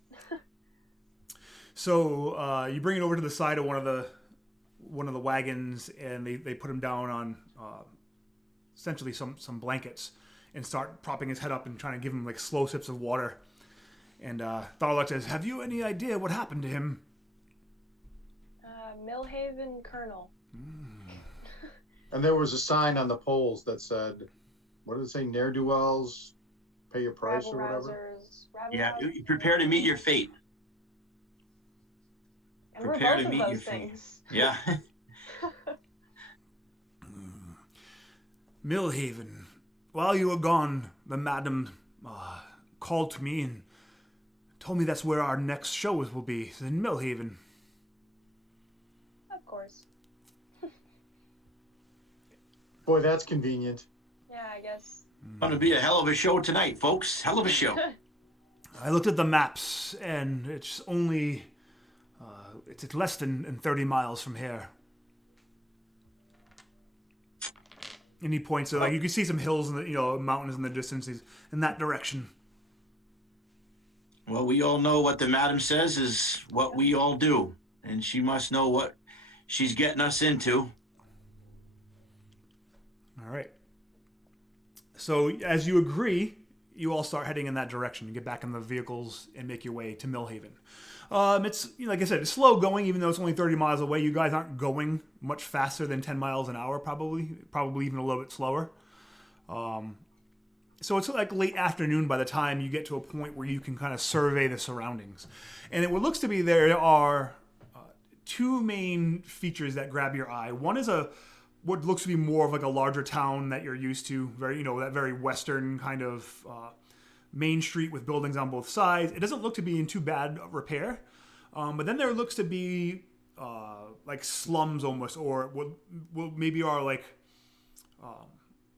So you bring it over to the side of one of the wagons, and they put him down on essentially some blankets and start propping his head up and trying to give him like slow sips of water. And Tharlock says, "Have you any idea what happened to him?" Millhaven Colonel. And there was a sign on the poles that said, what did it say? Ne'er-do-wells, pay your price or whatever. Rabble-rousers. Yeah, you prepare to meet your fate. And we're prepare both to of meet those your fate. things. Yeah. Millhaven. While you were gone, the madam called to me and told me that's where our next shows will be, in Millhaven. Of course. Boy, that's convenient. Yeah, I guess. Going to be a hell of a show tonight, folks. Hell of a show. I looked at the maps, and it's only it's less than 30 miles from here. And he points to, like, you can see some hills and mountains in the distance in that direction. Well, we all know what the madam says is what we all do, and she must know what she's getting us into. All right. So as you agree, you all start heading in that direction. You get back in the vehicles and make your way to Millhaven. It's, like I said, it's slow going, even though it's only 30 miles away. You guys aren't going much faster than 10 miles an hour, probably even a little bit slower. So it's like late afternoon by the time you get to a point where you can kind of survey the surroundings. And what looks to be there are two main features that grab your eye. One is what looks to be more of like a larger town that you're used to, that very western kind of main street with buildings on both sides. It doesn't look to be in too bad repair, but then there looks to be like slums almost, or what maybe are like.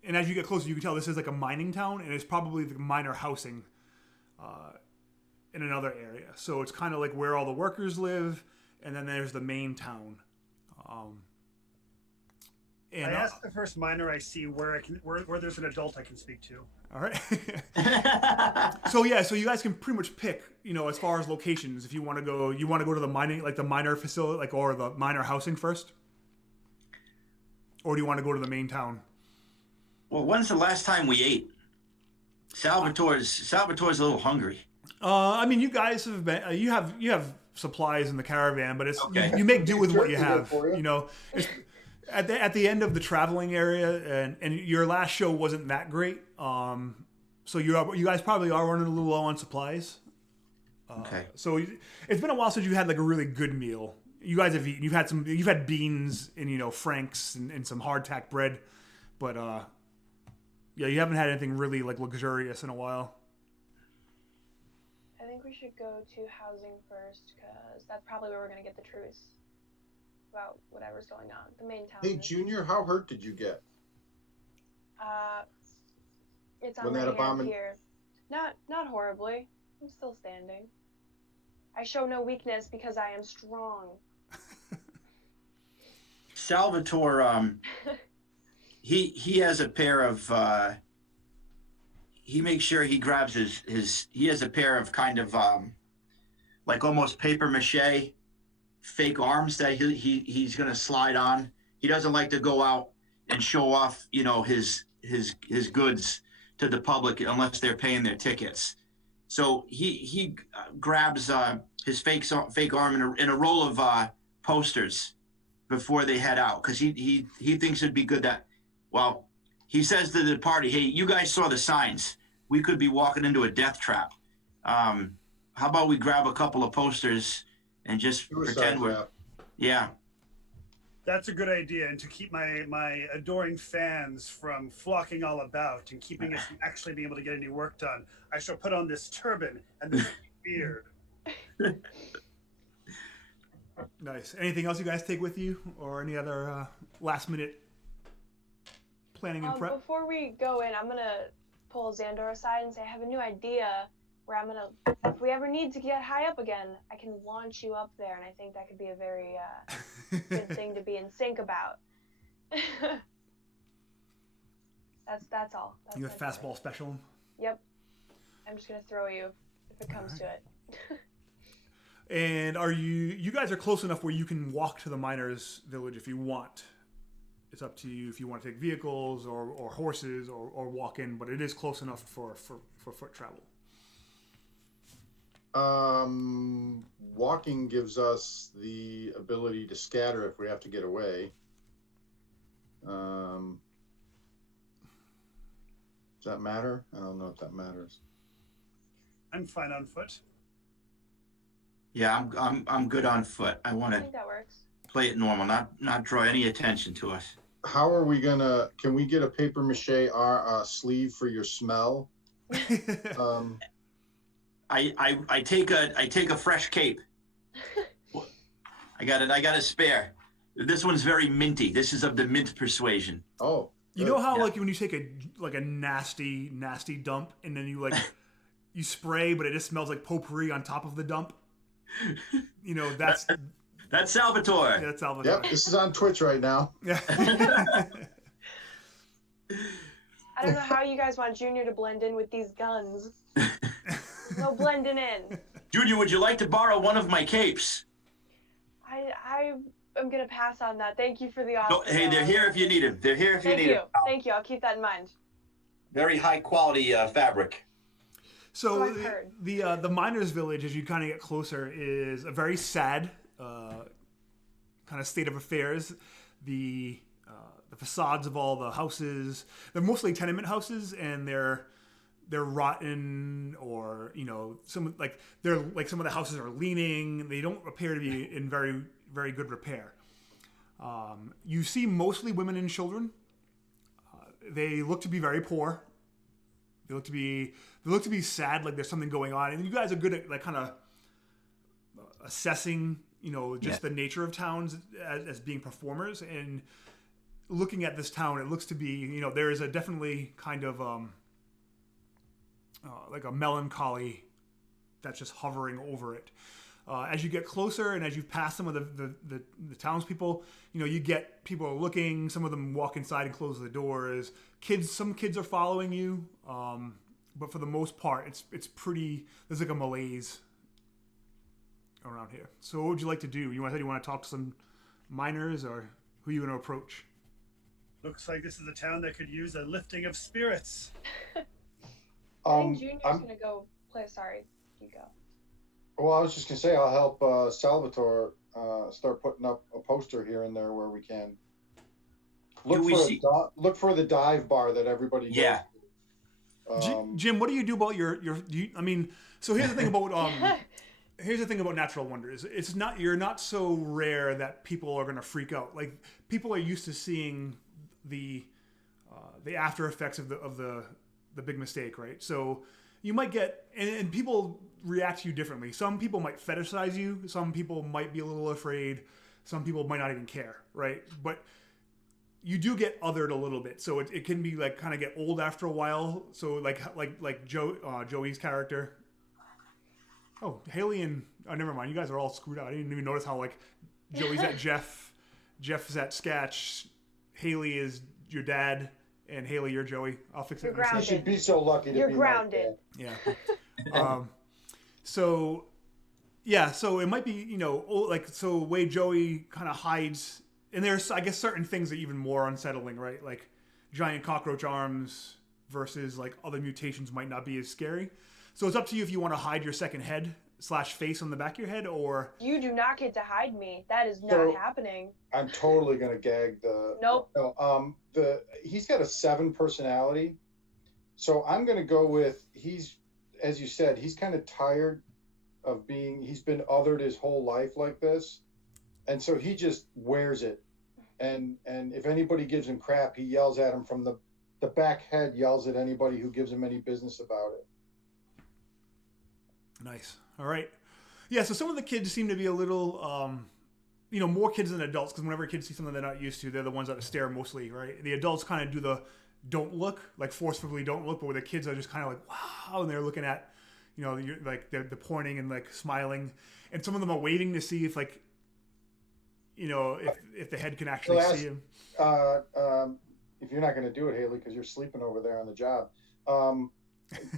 And as you get closer, you can tell this is like a mining town, and it's probably the miner housing in another area. So it's kind of like where all the workers live, and then there's the main town. I ask the first miner I see where there's an adult I can speak to. All right. So you guys can pretty much pick, as far as locations, if you want to go to the mining, like the miner facility, or the miner housing first, or do you want to go to the main town? Well, when's the last time we ate? Salvatore's a little hungry. You guys have been. You have supplies in the caravan, but it's okay. you make do with what you have. It's, at the end of the traveling area, and your last show wasn't that great. So you guys probably are running a little low on supplies. Okay. So it's been a while since you had like a really good meal. You guys have eaten. You've had beans and franks and some hardtack bread, but you haven't had anything really like luxurious in a while. I think we should go to housing first, because that's probably where we're going to get the truth about whatever's going on. The main town. Hey, Junior, how hurt did you get? It's on my hand here. Not horribly. I'm still standing. I show no weakness because I am strong. Salvatore, he has a pair of he makes sure he grabs he has a pair of kind of like almost paper mache fake arms that he's gonna slide on. He doesn't like to go out and show off his goods to the public unless they're paying their tickets. So he grabs his fake arm in a roll of posters before they head out, because he thinks it'd be good that, well, he says to the party, hey, you guys saw the signs. We could be walking into a death trap. How about we grab a couple of posters and just pretend we're... Yeah. That's a good idea, and to keep my adoring fans from flocking all about and keeping us from actually being able to get any work done, I shall put on this turban and this beard. Nice. Anything else you guys take with you, or any other last-minute planning and prep? Before we go in, I'm gonna pull Xandor aside and say, I have a new idea where I'm gonna, if we ever need to get high up again, I can launch you up there, and I think that could be a very good thing to be in sync about. That's all. That's you have fastball special? Yep. I'm just gonna throw you if it comes to it. And you guys are close enough where you can walk to the miners' village if you want. It's up to you if you want to take vehicles or horses or walk in, but it is close enough for foot travel. Walking gives us the ability to scatter if we have to get away. Does that matter? I don't know if that matters. I'm fine on foot. Yeah, I'm good on foot. I want I to think that works. play it normal, not draw any attention to us. How are we gonna? Can we get a paper mache sleeve for your smell? I take a fresh cape. I got a spare. This one's very minty. This is of the mint persuasion. Oh, you know how like when you take a nasty dump and then you you spray, but it just smells like potpourri on top of the dump. You know, that's Salvatore. that's Salvatore. Yep, this is on Twitch right now. Yeah. I don't know how you guys want Junior to blend in with these guns. No blending in. Junior, would you like to borrow one of my capes? I am gonna pass on that. Thank you for the offer. No, hey, they're here if you need them. They're here if you Thank need you. them. Thank you. I'll keep that in mind. Very high quality fabric. So So I've heard. the miners' village, as you kind of get closer, is a very sad kind of state of affairs. The facades of all the houses, they're mostly tenement houses, and they're rotten, or some of the houses are leaning. They don't appear to be in very, very good repair. You see mostly women and children. They look to be very poor. They look to be sad, like there's something going on. And you guys are good at like kind of assessing, the nature of towns as being performers. And looking at this town, it looks to be, there is a definitely kind of like a melancholy that's just hovering over it. As you get closer and as you pass some of the townspeople, you get people are looking. Some of them walk inside and close the doors. Some kids are following you, but for the most part, it's pretty. There's like a malaise around here. So, what would you like to do? You want to talk to some miners, or who are you going to approach? Looks like this is a town that could use a lifting of spirits. I think Junior's gonna go play. Sorry, you go. Well, I was just gonna say I'll help Salvatore start putting up a poster here and there where we can. Look for the dive bar that everybody goes to. Jim, what do you do about so here's the thing about here's the thing about natural wonders. You're not so rare that people are going to freak out. Like, people are used to seeing the after effects of the big mistake, right? So you might get and people react to you differently. Some people might fetishize you. Some people might be a little afraid. Some people might not even care, right? But you do get othered a little bit, so it can be like kind of get old after a while. So like Joey's character. Oh, Haley and never mind. You guys are all screwed out. I didn't even notice how like Joey's at Jeff, Jeff's at Sketch, Haley is your dad, and Haley you're Joey. I'll fix it. You should be so lucky to You're be grounded. Yeah. So it might be way Joey kind of hides, and there's I guess certain things are even more unsettling, right? Like giant cockroach arms versus like other mutations might not be as scary. So it's up to you if you want to hide your second head / face on the back of your head, or You do not get to hide me. That is not happening. I'm totally gonna gag the. Nope. No, he's got a 7 personality, so I'm gonna go with as you said, he's kind of tired of he's been othered his whole life like this, and so he just wears it, and if anybody gives him crap, he yells at him from the back head, yells at anybody who gives him any business about it. Nice. All right. Yeah, so some of the kids seem to be a little, more kids than adults, because whenever kids see something they're not used to, they're the ones that stare mostly, right? The adults kind of do the don't look, like forcefully don't look, but where the kids are just kind of like, wow, and they're looking at, they're pointing and like smiling. And some of them are waiting to see if like, if the head can actually see him. If you're not going to do it, Haley, because you're sleeping over there on the job,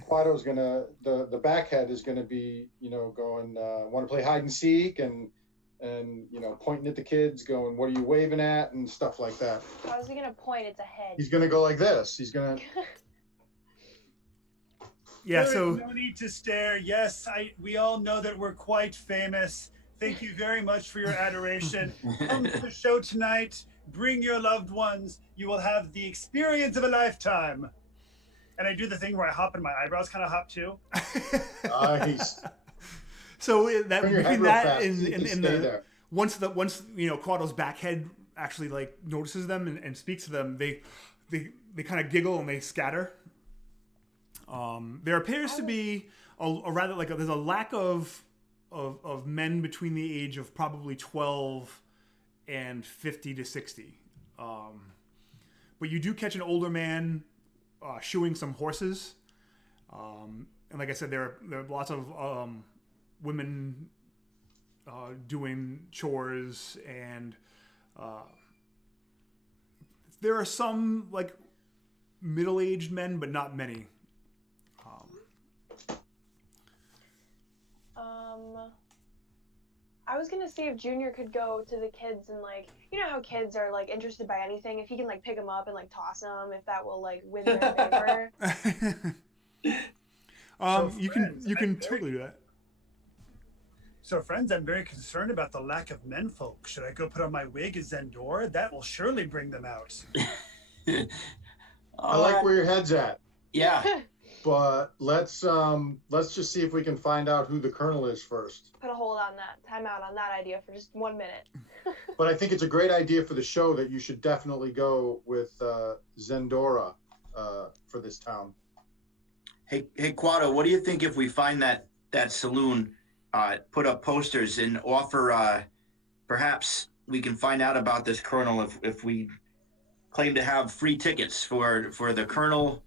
Quado's the back head is gonna be, going, want to play hide and seek and pointing at the kids, going, what are you waving at, and stuff like that. How is he gonna point? It's a head. He's gonna go like this. He's gonna. Yeah. There So is no need to stare. Yes, we all know that we're quite famous. Thank you very much for your adoration. Come to the show tonight. Bring your loved ones. You will have the experience of a lifetime. And I do the thing where I hop and my eyebrows kind of hop too. Nice. So that between that and there. once Quado's back head actually like notices them and speaks to them, they kind of giggle and they scatter. There appears to be a rather like there's a lack of men between the age of probably 12 and 50 to 60. But you do catch an older man shoeing some horses. and like I said, there are lots of women doing chores, and there are some like middle-aged men, but not many. I was gonna see if Junior could go to the kids and like, you know how kids are like interested by anything. If he can like pick them up and like toss them, if that will like win their favor. You can totally do that. So, friends, I'm very concerned about the lack of menfolk. Should I go put on my wig as Zendora? That will surely bring them out. I like where your head's at. Yeah. But let's just see if we can find out who the colonel is first. Put a hold on that. Time out on that idea for just 1 minute. But I think it's a great idea for the show that you should definitely go with Zendora for this town. Hey, Quado, what do you think if we find that saloon, put up posters and offer, perhaps we can find out about this colonel if we claim to have free tickets for the colonel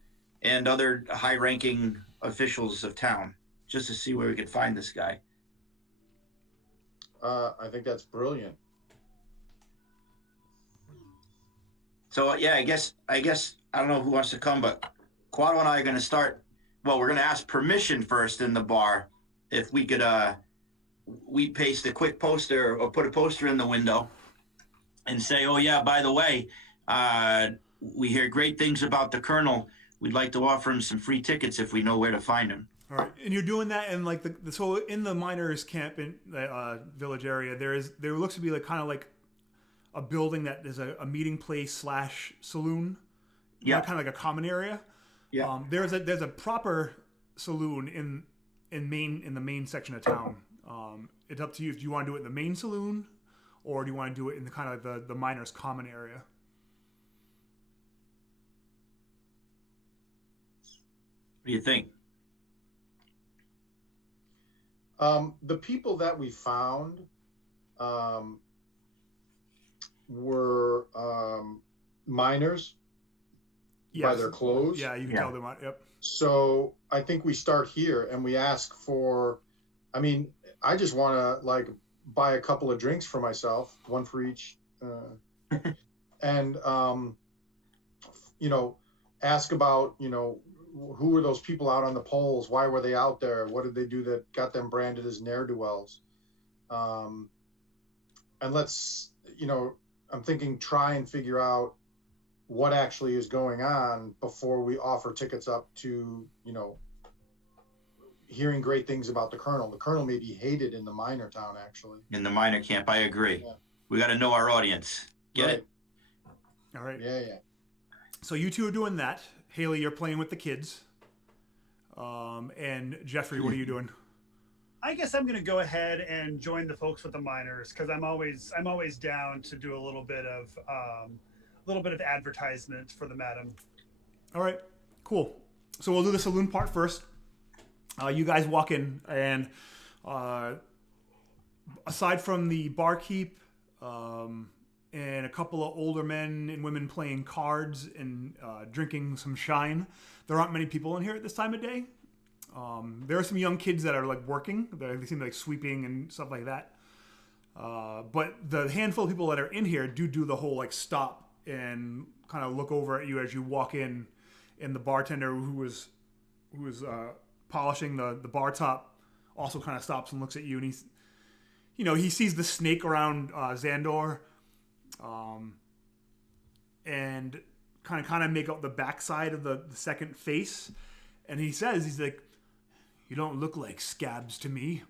and other high-ranking officials of town, just to see where we could find this guy. I think that's brilliant. So yeah, I guess I don't know who wants to come, but Quado and I are going to start. Well, we're going to ask permission first in the bar if we could we paste a quick poster or put a poster in the window and say, oh yeah, by the way, we hear great things about the colonel. We'd like to offer him some free tickets if we know where to find him. All right, and you're doing that in like so in the miners' camp in the village area. There looks to be like kind of like a building that is a meeting place / saloon. Yeah, kind of like a common area. Yeah. There's a proper saloon in the main section of town. It's up to you if you want to do it in the main saloon, or do you want to do it in the kind of like the miners' common area. What do you think? The people that we found were miners by their clothes. Yeah, you can tell them. Yep. So I think we start here and we ask for, I mean, I just want to like buy a couple of drinks for myself, one for each. And, ask about, who were those people out on the poles? Why were they out there? What did they do that got them branded as ne'er-do-wells? And let's, I'm thinking try and figure out what actually is going on before we offer tickets up to, hearing great things about the colonel. The colonel may be hated in the miner town, actually. In the miner camp, I agree. Yeah. We got to know our audience. Get it? All right. Yeah. So you two are doing that. Haley, you're playing with the kids. And Jeffrey, what are you doing? I guess I'm going to go ahead and join the folks with the miners because I'm always down to do a little bit of advertisement for the madam. All right, cool. So we'll do the saloon part first. You guys walk in, and aside from the barkeep and a couple of older men and women playing cards and drinking some shine, there aren't many people in here at this time of day. There are some young kids that are like working. They seem like sweeping and stuff like that. But the handful of people that are in here do the whole like stop and kind of look over at you as you walk in. And the bartender who was polishing the bar top also kind of stops and looks at you, and he sees the snake around Xandor, and kind of make out the backside of the second face, and he's like, "You don't look like scabs to me."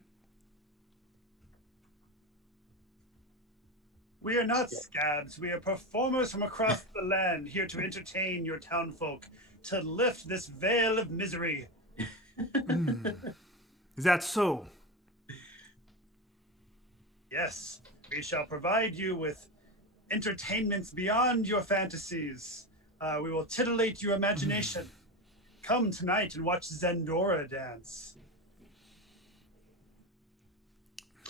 We are not scabs. We are performers from across the land, here to entertain your townfolk, to lift this veil of misery. Is that so? Yes, we shall provide you with entertainments beyond your fantasies. We will titillate your imagination. Come tonight and watch Zendora dance.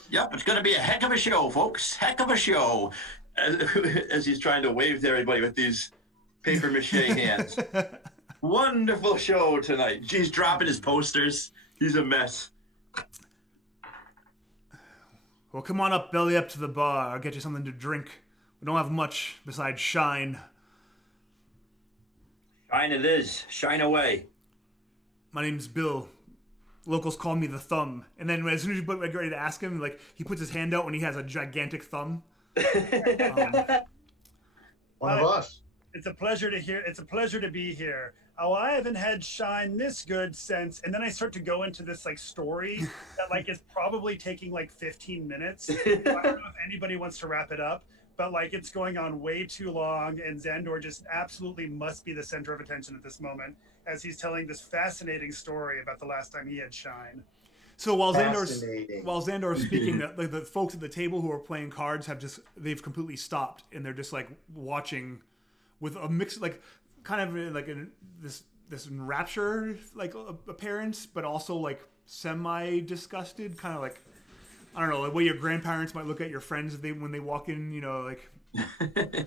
Yep, it's going to be a heck of a show, folks. Heck of a show. As he's trying to wave to everybody with these paper mache hands. Wonderful show tonight. He's dropping his posters. He's a mess. Well, come on up, belly up to the bar. I'll get you something to drink. We don't have much besides shine. Shine it is. Shine away. My name's Bill. Locals call me the Thumb. And then as soon as you get ready to ask him, like, he puts his hand out and he has a gigantic thumb. One of us. It's a pleasure to hear. It's a pleasure to be here. Oh, I haven't had shine this good since. And then I start to go into this like story that like is probably taking like 15 minutes. I don't know if anybody wants to wrap it up, but like it's going on way too long. And Xandor just absolutely must be the center of attention at this moment as he's telling this fascinating story about the last time he had shine. So while Xandor's speaking, like the folks at the table who are playing cards they've completely stopped and they're just like watching with a mix, like kind of like this enraptured like appearance, but also like semi-disgusted, kind of like, I don't know, like way your grandparents might look at your friends when they walk in, you know, like. But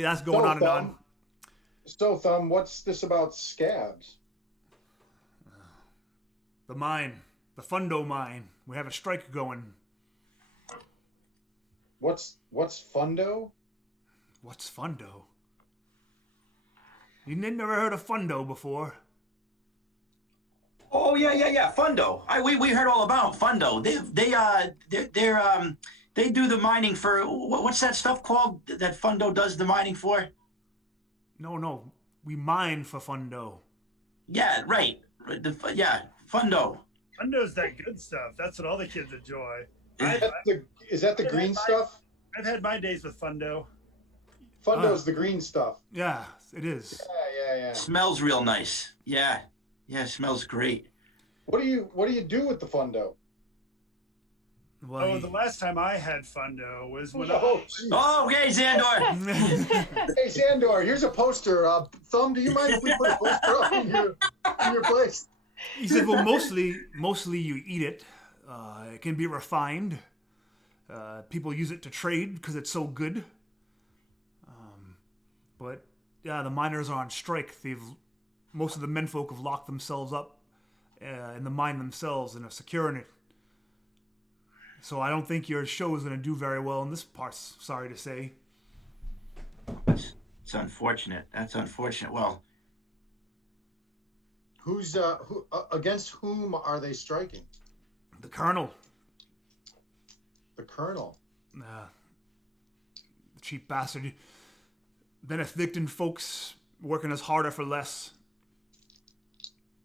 yeah, that's going on and on. So, Thumb, what's this about scabs? The mine, the Fundo mine. We have a strike going. What's Fundo? What's Fundo? You never heard of Fundo before? Oh yeah. Fundo. We heard all about Fundo. They do the mining for what's that stuff called that Fundo does the mining for? No. We mine for Fundo. Yeah, right. Fundo. Fundo's that good stuff. That's what all the kids enjoy. Is that the green stuff? I've had my days with Fundo. Fundo's the green stuff. Yeah, it is. Yeah. Smells real nice. Yeah, smells great. What do you do with the Fundo? Well, the last time I had Fundo was when okay, Xandor. Hey, Xandor, here's a poster. Thumb, do you mind if we put a poster up in your place? He said, well, mostly you eat it. It can be refined. People use it to trade because it's so good. But yeah, the miners are on strike. Most of the menfolk have locked themselves up in the mine themselves and are securing it. So I don't think your show is going to do very well in this part. Sorry to say. It's unfortunate. That's unfortunate. Well, who's against whom are they striking? The Colonel. The Colonel. Cheap bastard. Benedictine folks working us harder for less.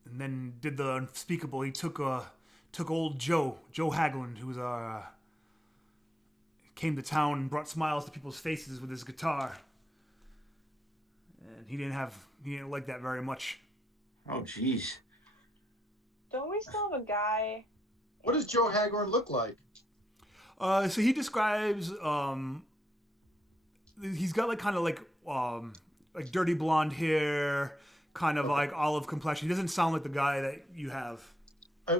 And then did the unspeakable. He took old Joe Haglund, who was came to town and brought smiles to people's faces with his guitar. And he didn't like that very much. Oh, jeez. Don't we still have a guy? What does Joe Hagorn look like? So he describes he's got like kind of like dirty blonde hair, kind of like olive complexion. He doesn't sound like the guy that you have.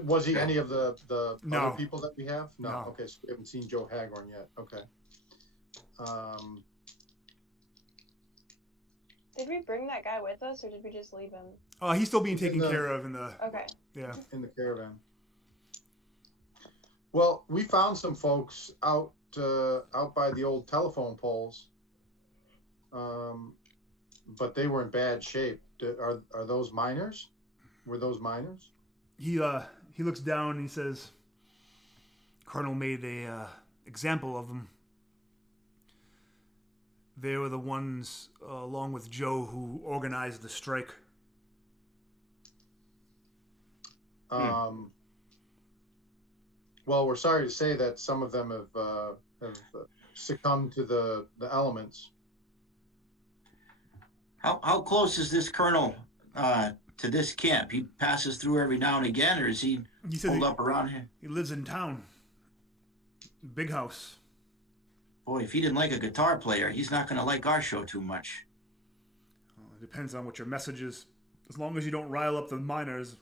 Was he any of the No. other people that we have? No. Okay, so we haven't seen Joe Hagorn yet. Okay. Did we bring that guy with us, or did we just leave him? He's still being taken care of in the. Okay. Yeah. In the caravan. Well, we found some folks out by the old telephone poles, but they were in bad shape. Are those miners? Were those miners? He looks down and he says, Colonel made a example of them. They were the ones, along with Joe, who organized the strike. Well, we're sorry to say that some of them have succumbed to the elements. How close is this colonel to this camp? He passes through every now and again, or is he holed up around here? He lives in town. Big house. Boy, if he didn't like a guitar player, he's not going to like our show too much. It depends on what your message is. As long as you don't rile up the miners,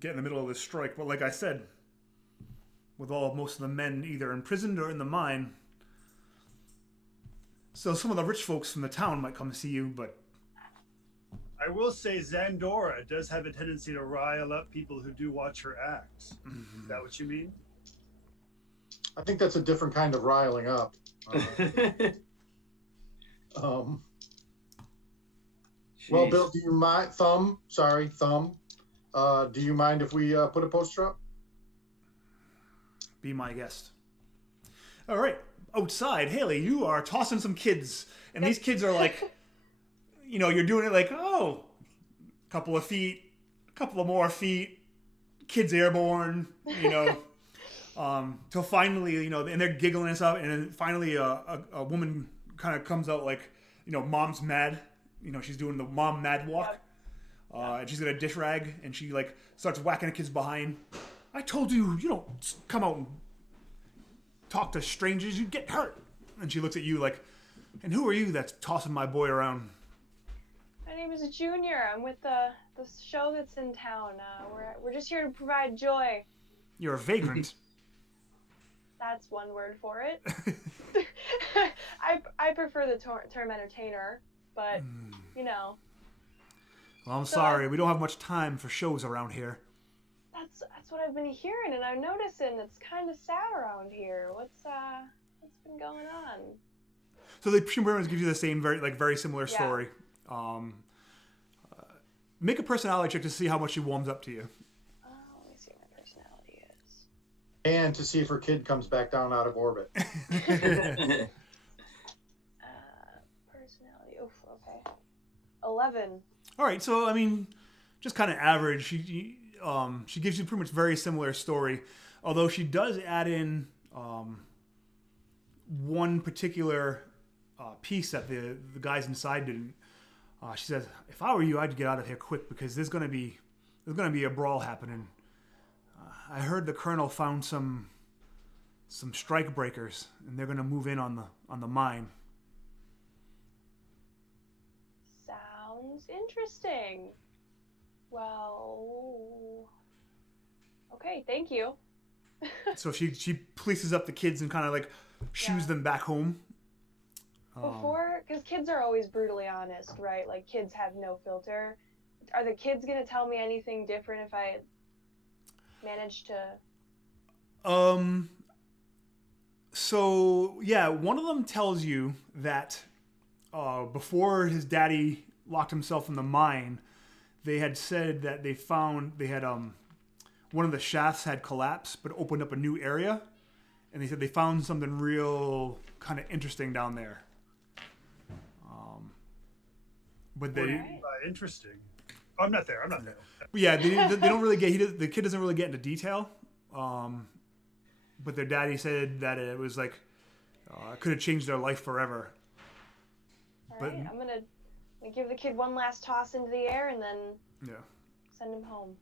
get in the middle of this strike. But like I said, with most of the men either imprisoned or in the mine, so some of the rich folks from the town might come see you, but I will say Zandora does have a tendency to rile up people who do watch her act. Is that what you mean? I think that's a different kind of riling up. Well, Bill, do you mind, Thumb? Do you mind if we put a poster up? Be my guest. All right. Outside, Haley, you are tossing some kids. And these kids are like, you're doing it like, oh, a couple of feet, a couple of more feet, kids airborne, till finally, and they're giggling and stuff. And then finally a woman kind of comes out like, mom's mad. She's doing the mom mad walk. And she's got a dish rag and she like starts whacking the kids behind. I told you, you don't come out and talk to strangers, you get hurt. And she looks at you like, and who are you that's tossing my boy around? My name is Junior. I'm with the show that's in town. We're just here to provide joy. You're a vagrant. That's one word for it. I prefer the term entertainer, but Well, I'm sorry, we don't have much time for shows around here. That's what I've been hearing, and I'm noticing it's kind of sad around here. What's been going on? So the pretty much gives you the same very similar story. Make a personality check to see how much she warms up to you. Let me see what my personality is. And to see if her kid comes back down out of orbit. Personality. Oof. Okay. 11. All right. So just kind of average. She gives you pretty much very similar story, although she does add in one particular piece that the guys inside didn't. She says, "If I were you, I'd get out of here quick because there's gonna be a brawl happening. I heard the colonel found some strike breakers, and they're gonna move in on the mine." Sounds interesting. Well, okay, thank you. So she polices up the kids and kind of like shoos them back home. Because kids are always brutally honest, right? Like kids have no filter. Are the kids gonna tell me anything different if I manage to? So yeah, one of them tells you that before his daddy locked himself in the mine, they had said that they had one of the shafts had collapsed but opened up a new area, and they said they found something real kind of interesting down there. But they interesting. I'm not there. Yeah, they don't really get. The kid doesn't really get into detail. But their daddy said that it was like it could have changed their life forever. All right, I'm gonna give the kid one last toss into the air and then send him home.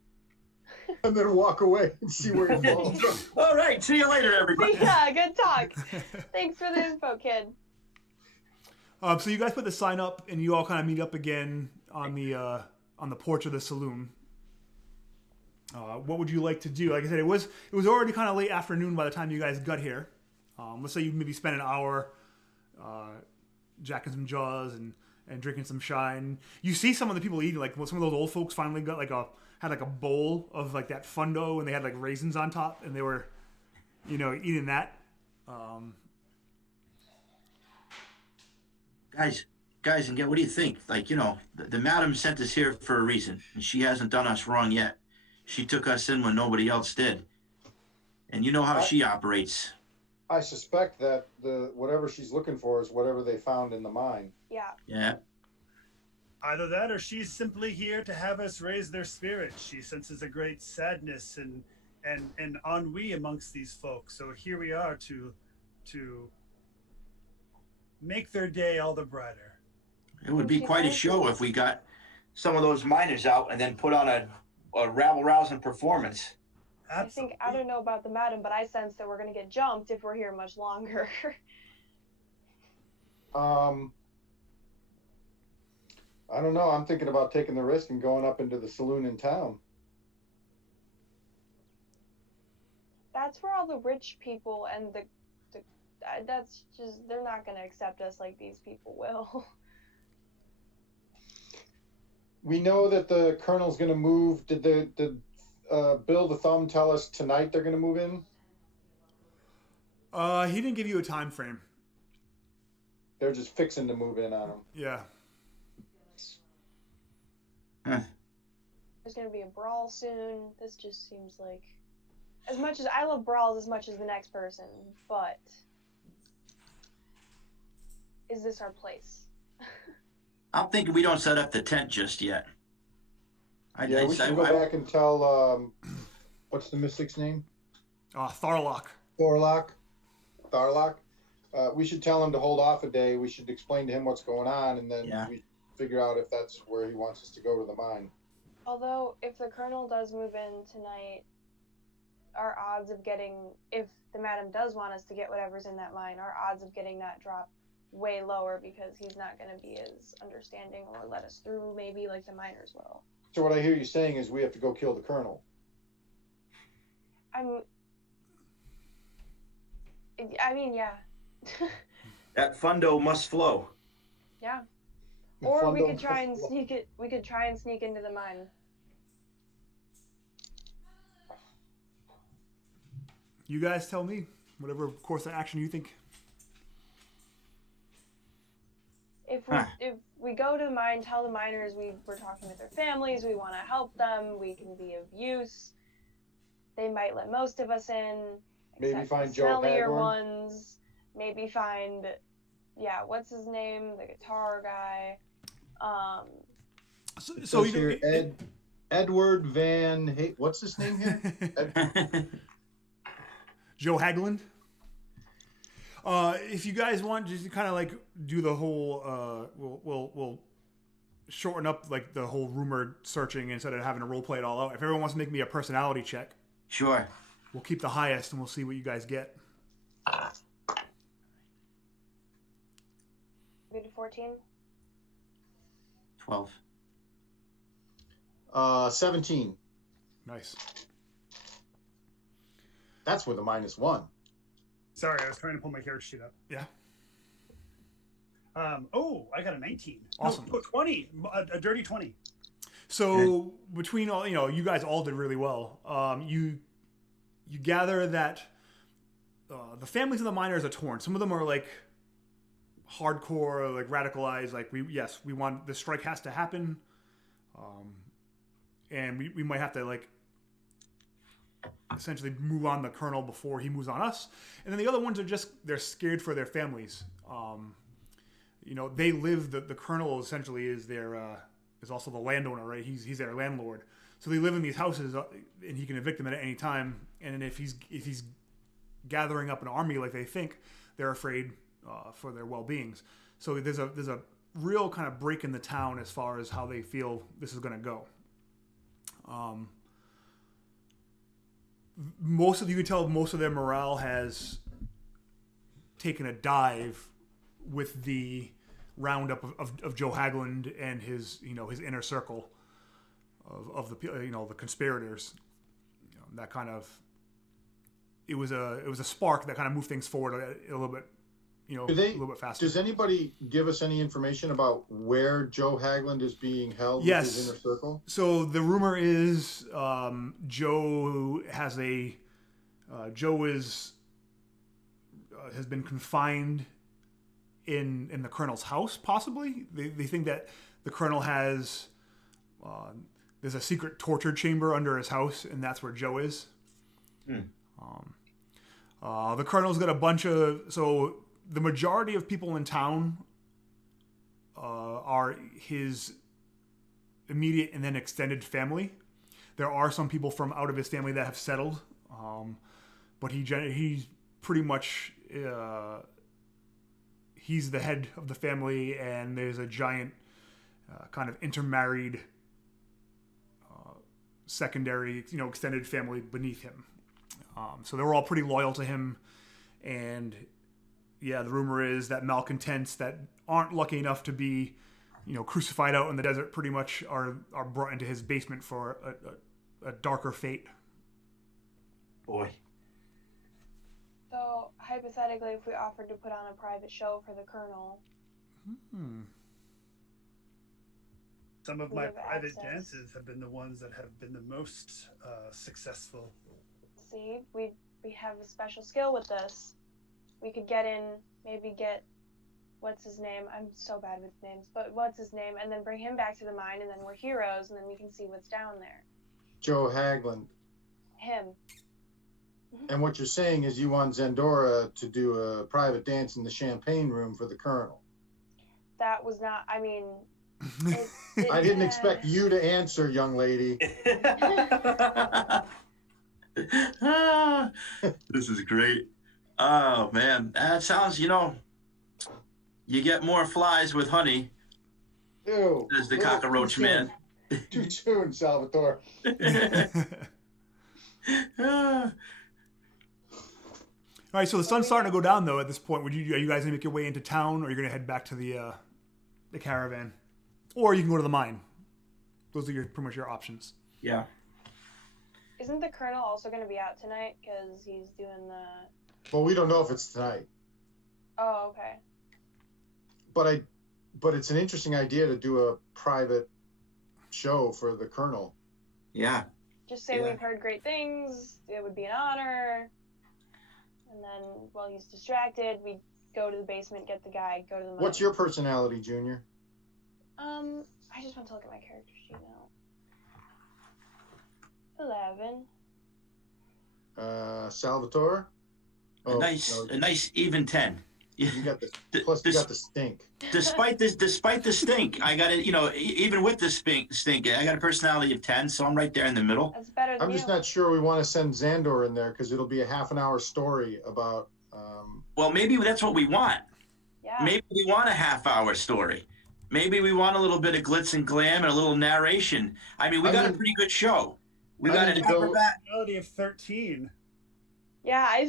And then walk away and see where he falls. All right, see you later, everybody. Yeah, good talk. Thanks for the info, kid. So you guys put the sign up, and you all kind of meet up again on the porch of the saloon. What would you like to do? Like I said, it was already kind of late afternoon by the time you guys got here. Let's say you maybe spent an hour jacking some jaws and drinking some shine. You see some of the people eating, like some of those old folks finally got had a bowl of like that fundo, and they had like raisins on top, and they were, eating that. Guys, and what do you think? Like, the madam sent us here for a reason, and she hasn't done us wrong yet. She took us in when nobody else did. And you know how she operates. I suspect that whatever she's looking for is whatever they found in the mine. Yeah. Either that or she's simply here to have us raise their spirits. She senses a great sadness and ennui amongst these folks. So here we are to make their day all the brighter. It would be quite a show if we got some of those miners out and then put on a rabble-rousing performance. Absolutely. I don't know about the madam, but I sense that we're going to get jumped if we're here much longer. I don't know. I'm thinking about taking the risk and going up into the saloon in town. That's where all the rich people and that's just, they're not going to accept us like these people will. we know that the colonel's going to move. Did Bill the Thumb tell us tonight they're going to move in? He didn't give you a time frame. They're just fixing to move in on him. Yeah. There's gonna be a brawl soon. This just seems like, as much as I love brawls as much as the next person, but is this our place? I'm thinking we don't set up the tent just yet. We should go back and tell, what's the mystic's name? Tharlock. Tharlock. We should tell him to hold off a day. We should explain to him what's going on, and then we figure out if that's where he wants us to go to the mine. Although, if the colonel does move in tonight, our odds of getting, if the madam does want us to get whatever's in that mine, our odds of getting that drop way lower because he's not going to be as understanding or let us through maybe like the miners will. So what I hear you saying is we have to go kill the colonel. I mean, yeah. That fundo must flow. Yeah. Or we could try and sneak it. We could try and sneak into the mine. You guys tell me. Whatever course of action you think. If we go to the mine, tell the miners we're talking with their families, we want to help them, we can be of use. They might let most of us in. Maybe find Joe smellier Hagorn. ones. Maybe find, what's his name? The guitar guy. So here, Edward Van. Hey, what's his name here? Joe Hagland. If you guys want, just kind of like do the whole, we'll shorten up like the whole rumor searching instead of having to role play it all out. If everyone wants to make me a personality check, sure. We'll keep the highest and we'll see what you guys get. We did 14. 12. 17. Nice. That's with a -1. Sorry, I was trying to pull my character sheet up. Yeah. I got a 19. Awesome. No, 20. A dirty 20. So between all, you guys all did really well. You gather that the families of the miners are torn. Some of them are like hardcore, like radicalized. Like we want the strike has to happen, and we might have to like essentially move on the colonel before he moves on us. And then the other ones are just they're scared for their families. They live. The colonel essentially is their is also the landowner, right? He's their landlord. So they live in these houses, and he can evict them at any time. And if he's gathering up an army like they think, they're afraid for their well-beings. So there's a real kind of break in the town as far as how they feel this is going to go. You can tell most of their morale has taken a dive with the roundup of Joe Hagland and his inner circle of the conspirators. That kind of it was a spark that kind of moved things forward a little bit, a little bit faster. Does anybody give us any information about where Joe Hagland is being held? Yes. With his inner circle? So the rumor is Joe has has been confined in the colonel's house, possibly. They think that the colonel has there's a secret torture chamber under his house, and that's where Joe is. The colonel's got a bunch of... So the majority of people in town are his immediate and then extended family. There are some people from out of his family that have settled, but he's pretty much... he's the head of the family, and there's a giant kind of intermarried secondary, extended family beneath him. So they were all pretty loyal to him. And the rumor is that malcontents that aren't lucky enough to be, crucified out in the desert pretty much are brought into his basement for a darker fate. Boy. So, hypothetically, if we offered to put on a private show for the colonel, Some of We my have private access. dances have been the ones that have been the most successful. See, we have a special skill with this. We could get in, maybe get, what's his name? I'm so bad with names, but what's his name? And then bring him back to the mine, and then we're heroes, and then we can see what's down there. Joe Hagland. Him. And what you're saying is you want Zendora to do a private dance in the champagne room for the Colonel. That was not, I mean... I didn't expect you to answer, young lady. This is great. Oh, man. That sounds, you get more flies with honey, Ew. says the cockroach man. Too soon, Salvatore. All right, so the sun's starting to go down though. At this point, are you guys gonna make your way into town, or are you gonna head back to the caravan, or you can go to the mine? Those are pretty much your options. Yeah. Isn't the Colonel also going to be out tonight? Because he's doing the... Well, we don't know if it's tonight. Oh, okay. But it's an interesting idea to do a private show for the Colonel. Yeah. Just say we've heard great things. It would be an honor. And then while he's distracted, we go to the basement, get the guy, go to the mine. What's your personality, Junior? I just want to look at my character sheet now. 11. Salvatore? A nice even 10. You got the plus. You got the stink. Despite the stink, I got it. Even with the stink, I got a personality of 10, so I'm right there in the middle. That's better than I'm just not sure we want to send Xandor in there because it'll be a half-an-hour story about. Well, maybe that's what we want. Yeah. Maybe we want a half-hour story. Maybe we want a little bit of glitz and glam and a little narration. I mean, we got a pretty good show. We got an personality of 13. Yeah, I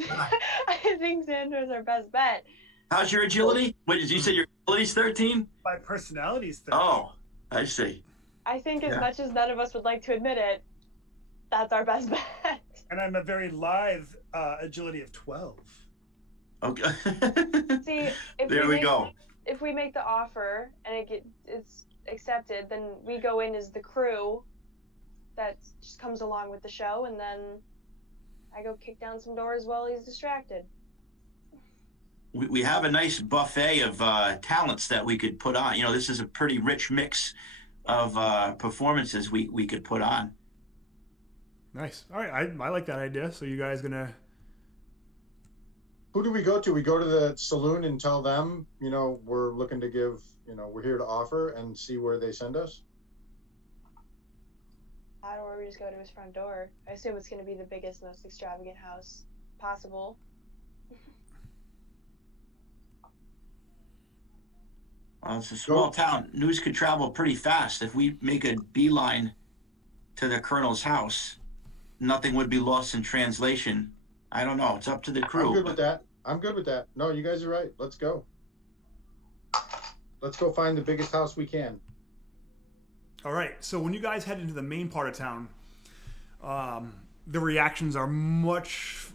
think Xander's our best bet. How's your agility? What did you say? Your agility's 13? My personality's 13. Oh, I see. I think as much as none of us would like to admit it, that's our best bet. And I'm a very lithe agility of 12. Okay. See, if we make the offer and it's accepted, then we go in as the crew that just comes along with the show, and then I go kick down some doors while he's distracted. We have a nice buffet of talents that we could put on. This is a pretty rich mix of performances we could put on. Nice. All right, I like that idea. So you guys gonna... Who do we go to? We go to the saloon and tell them, we're looking to give, we're here to offer, and see where they send us? Or we just go to his front door. I assume it's going to be the biggest, most extravagant house possible. Well, it's a small town. News could travel pretty fast. If we make a beeline to the Colonel's house, nothing would be lost in translation. I don't know. It's up to the crew. I'm good with that. No, you guys are right. Let's go. Let's go find the biggest house we can. All right. So when you guys head into the main part of town, the reactions are much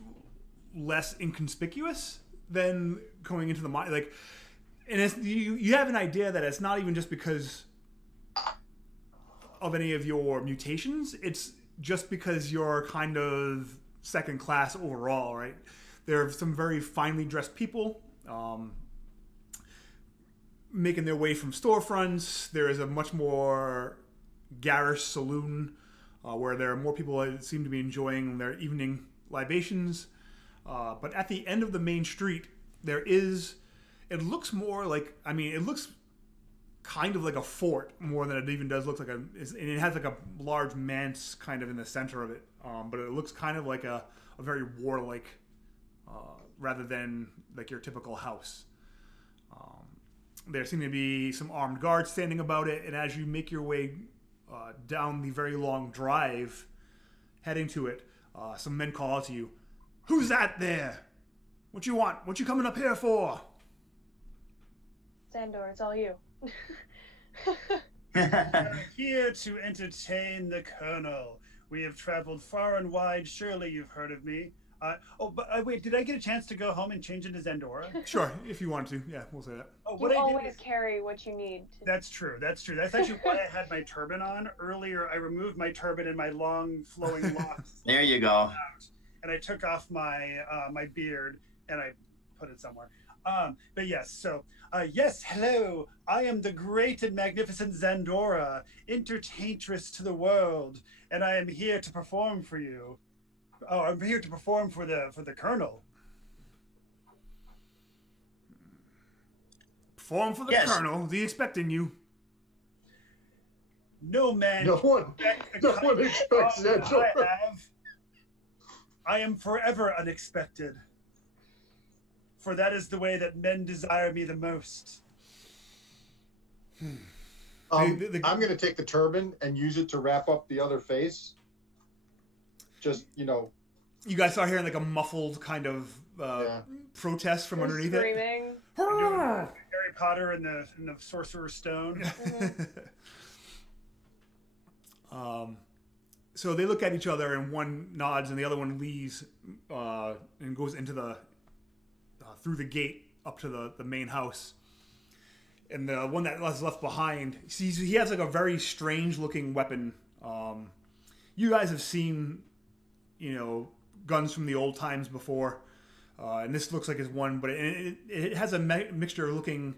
less inconspicuous than going into the mine. And you have an idea that it's not even just because of any of your mutations. It's just because you're kind of second class overall, right? There are some very finely dressed people making their way from storefronts. There is a much more garish saloon where there are more people that seem to be enjoying their evening libations. But at the end of the main street, it looks more like, it looks kind of like a fort more than it even does look like and it has like a large manse kind of in the center of it. But it looks kind of like a very warlike rather than like your typical house. There seem to be some armed guards standing about it, and as you make your way down the very long drive heading to it, some men call out to you, "Who's that there? What you want? What you coming up here for?" Xandor, it's all you. We're here to entertain the Colonel. We have traveled far and wide. Surely you've heard of me. Wait, did I get a chance to go home and change into Zendora? Sure, if you want to. Yeah, we'll say that. Oh, You what I did always is, carry what you need. that's true. That's true. That's actually why I had my turban on earlier. I removed my turban and my long flowing locks. There you go. Out, and I took off my my beard and I put it somewhere. But yes, so yes, hello. I am the great and magnificent Zendora, entertaintress to the world, and I am here to perform for you. Oh, I'm here to perform for the Colonel. Perform for the Yes. Colonel. Is he expecting you? No man. No one expects that Zendora. I am forever unexpected. For that is the way that men desire me the most. I'm going to take the turban and use it to wrap up the other face. Just, You guys start hearing like a muffled kind of protest from underneath Screaming. it. Harry Potter and the Sorcerer's Stone. So they look at each other, and one nods, and the other one leaves and goes into the through the gate up to the main house. And the one that was left behind, he has like a very strange looking weapon. You guys have seen, guns from the old times before, and this looks like his one, but it has a mixture looking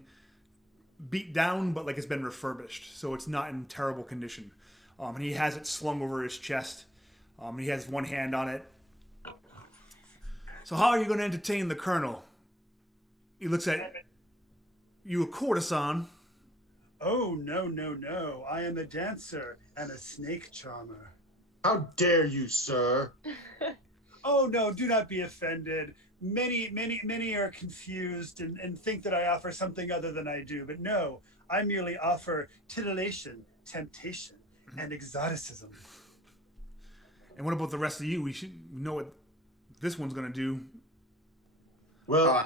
beat down, but like it's been refurbished, so it's not in terrible condition. And he has it slung over his chest. He has one hand on it. So how are you going to entertain the Colonel? He looks at you, a courtesan. Oh, no. I am a dancer and a snake charmer. How dare you, sir? Oh, no, do not be offended. Many are confused and think that I offer something other than I do. But no, I merely offer titillation, temptation, and exoticism. And what about the rest of you? We should know what this one's going to do. Well,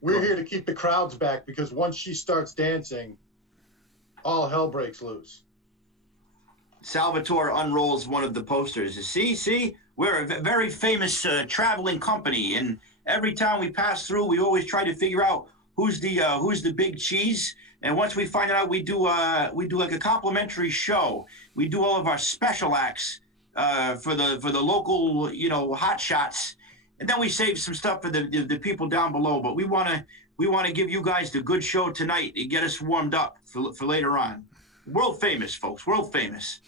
we're here to keep the crowds back because once she starts dancing, all hell breaks loose. Salvatore unrolls one of the posters. See, we're a very famous traveling company, and every time we pass through, we always try to figure out who's the big cheese. And once we find out, we do like a complimentary show. We do all of our special acts for the local hot shots, and then we save some stuff for the people down below. But we want to give you guys the good show tonight and get us warmed up for later on. World famous, folks. World famous.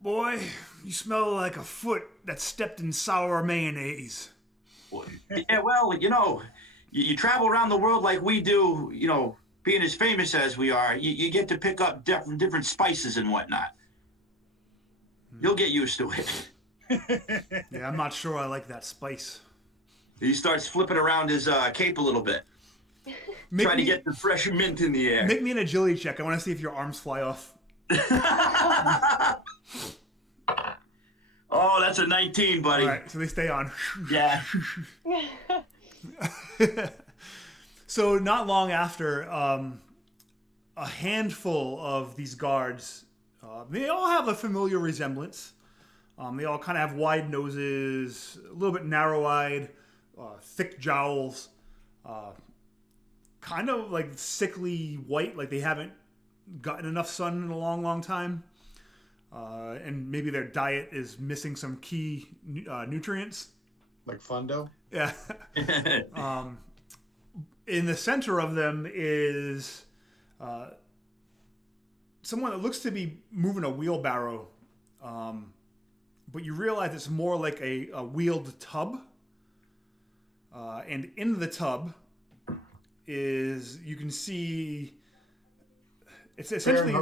Boy, you smell like a foot that stepped in sour mayonnaise. Yeah, well, you travel around the world like we do, being as famous as we are, you get to pick up different spices and whatnot. You'll get used to it. Yeah, I'm not sure I like that spice. He starts flipping around his cape a little bit, trying to get the fresh mint in the air. Make me an agility check. I want to see if your arms fly off. Oh, that's a 19, buddy. All right, so they stay on. Yeah. So not long after, a handful of these guards, they all have a familiar resemblance. They all kind of have wide noses, a little bit narrow-eyed, thick jowls, kind of like sickly white, like they haven't gotten enough sun in a long, long time. And maybe their diet is missing some key nutrients. Like Fundo? Yeah. In the center of them is someone that looks to be moving a wheelbarrow, but you realize it's more like a wheeled tub. And in the tub is, you can see, it's essentially,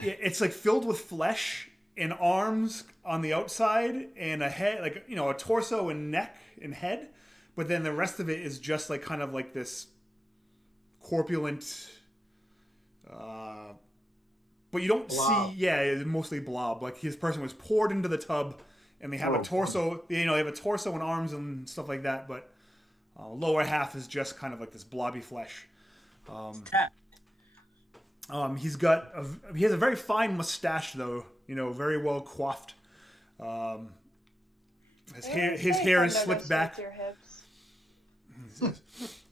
it's like filled with flesh and arms on the outside and a head, like, a torso and neck and head. But then the rest of it is just like kind of like this corpulent, but you don't blob. see, it's mostly blob. Like his person was poured into the tub and they have a torso, they have a torso and arms and stuff like that. But lower half is just kind of like this blobby flesh. He has a very fine mustache though, very well coiffed. His hair is slicked back. Your hips. He says,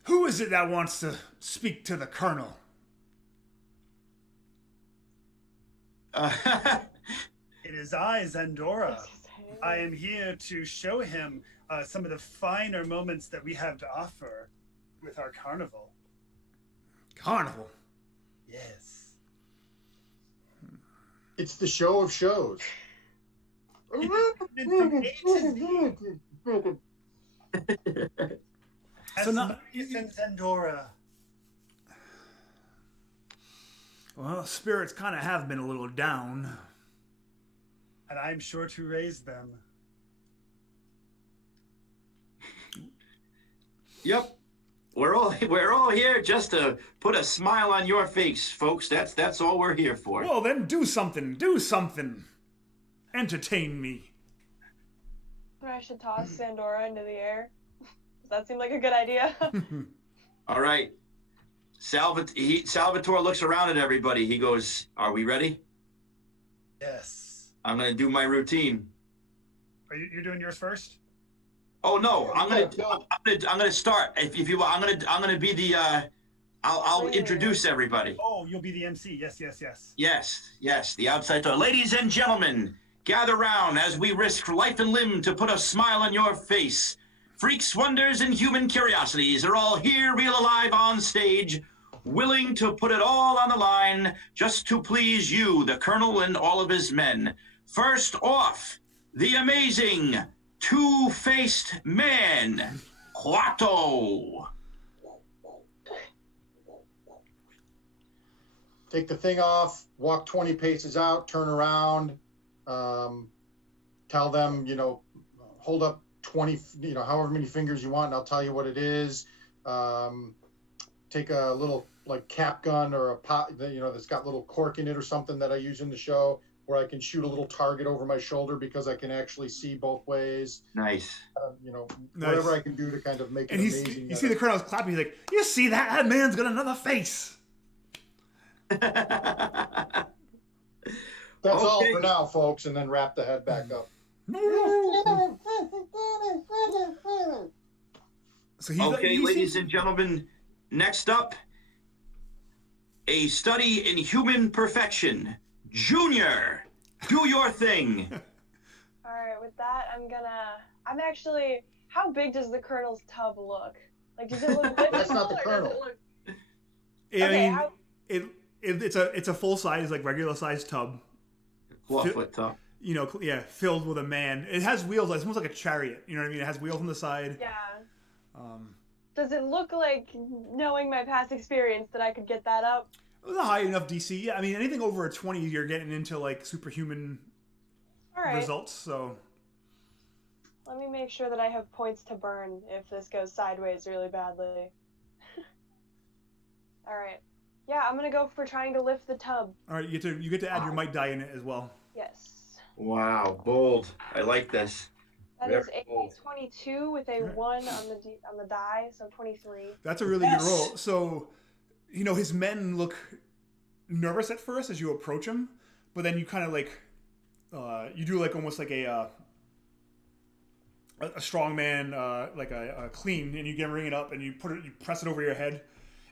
"Who is it that wants to speak to the colonel?" It is I, Zendora. I am here to show him some of the finer moments that we have to offer with our carnival. Carnival? Yes. It's the show of shows. From A to Z. So now, Zendora. well, spirits kind of have been a little down. And I'm sure to raise them. Yep. We're all here just to put a smile on your face, folks. That's all we're here for. Well, then do something. Do something. Entertain me. I should toss Sandora into the air. Does that seem like a good idea? All right. Salvatore looks around at everybody. He goes, "Are we ready?" Yes. I'm gonna do my routine. Are you're doing yours first? Oh no, I'm gonna start. If you want, I'm gonna be the. I'll introduce everybody. Oh, you'll be the MC. Yes. Yes. The outside door. Ladies and gentlemen, gather round as we risk life and limb to put a smile on your face. Freaks, wonders, and human curiosities are all here, real alive on stage, willing to put it all on the line just to please you, the Colonel and all of his men. First off, the amazing two-faced man, Quato. Take the thing off, walk 20 paces out, turn around, tell them, hold up 20, however many fingers you want, and I'll tell you what it is. Take a little cap gun or a pot, that's got little cork in it or something that I use in the show, where I can shoot a little target over my shoulder because I can actually see both ways. Nice. Whatever I can do to kind of make it amazing. You see the Colonel's clapping. He's like, "You see that? That man's got another face." That's all for now, folks, and then wrap the head back up. So okay, ladies and gentlemen, next up, a study in human perfection. Junior, do your thing. All right, with that, I'm actually, how big does the Colonel's tub look? Does it look biblical? That's not the Colonel. It's a full size, regular size tub. 12-foot tub. Filled with a man. It has wheels. It's almost like a chariot. You know what I mean? It has wheels on the side. Yeah. Does it look like, knowing my past experience, that I could get that up? It was a high enough DC. Yeah, I mean, anything over a 20, you're getting into superhuman results. So let me make sure that I have points to burn if this goes sideways really badly. All right. Yeah, I'm gonna go for trying to lift the tub. All right, you get to add your might die in it as well. Yes. Wow, bold. I like this. That is a 22 with a 1 on the die, so 23. That's a really good roll. So, his men look nervous at first as you approach him, but then you kind of you do almost like a strong man, a clean, and you ring it up and you press it over your head,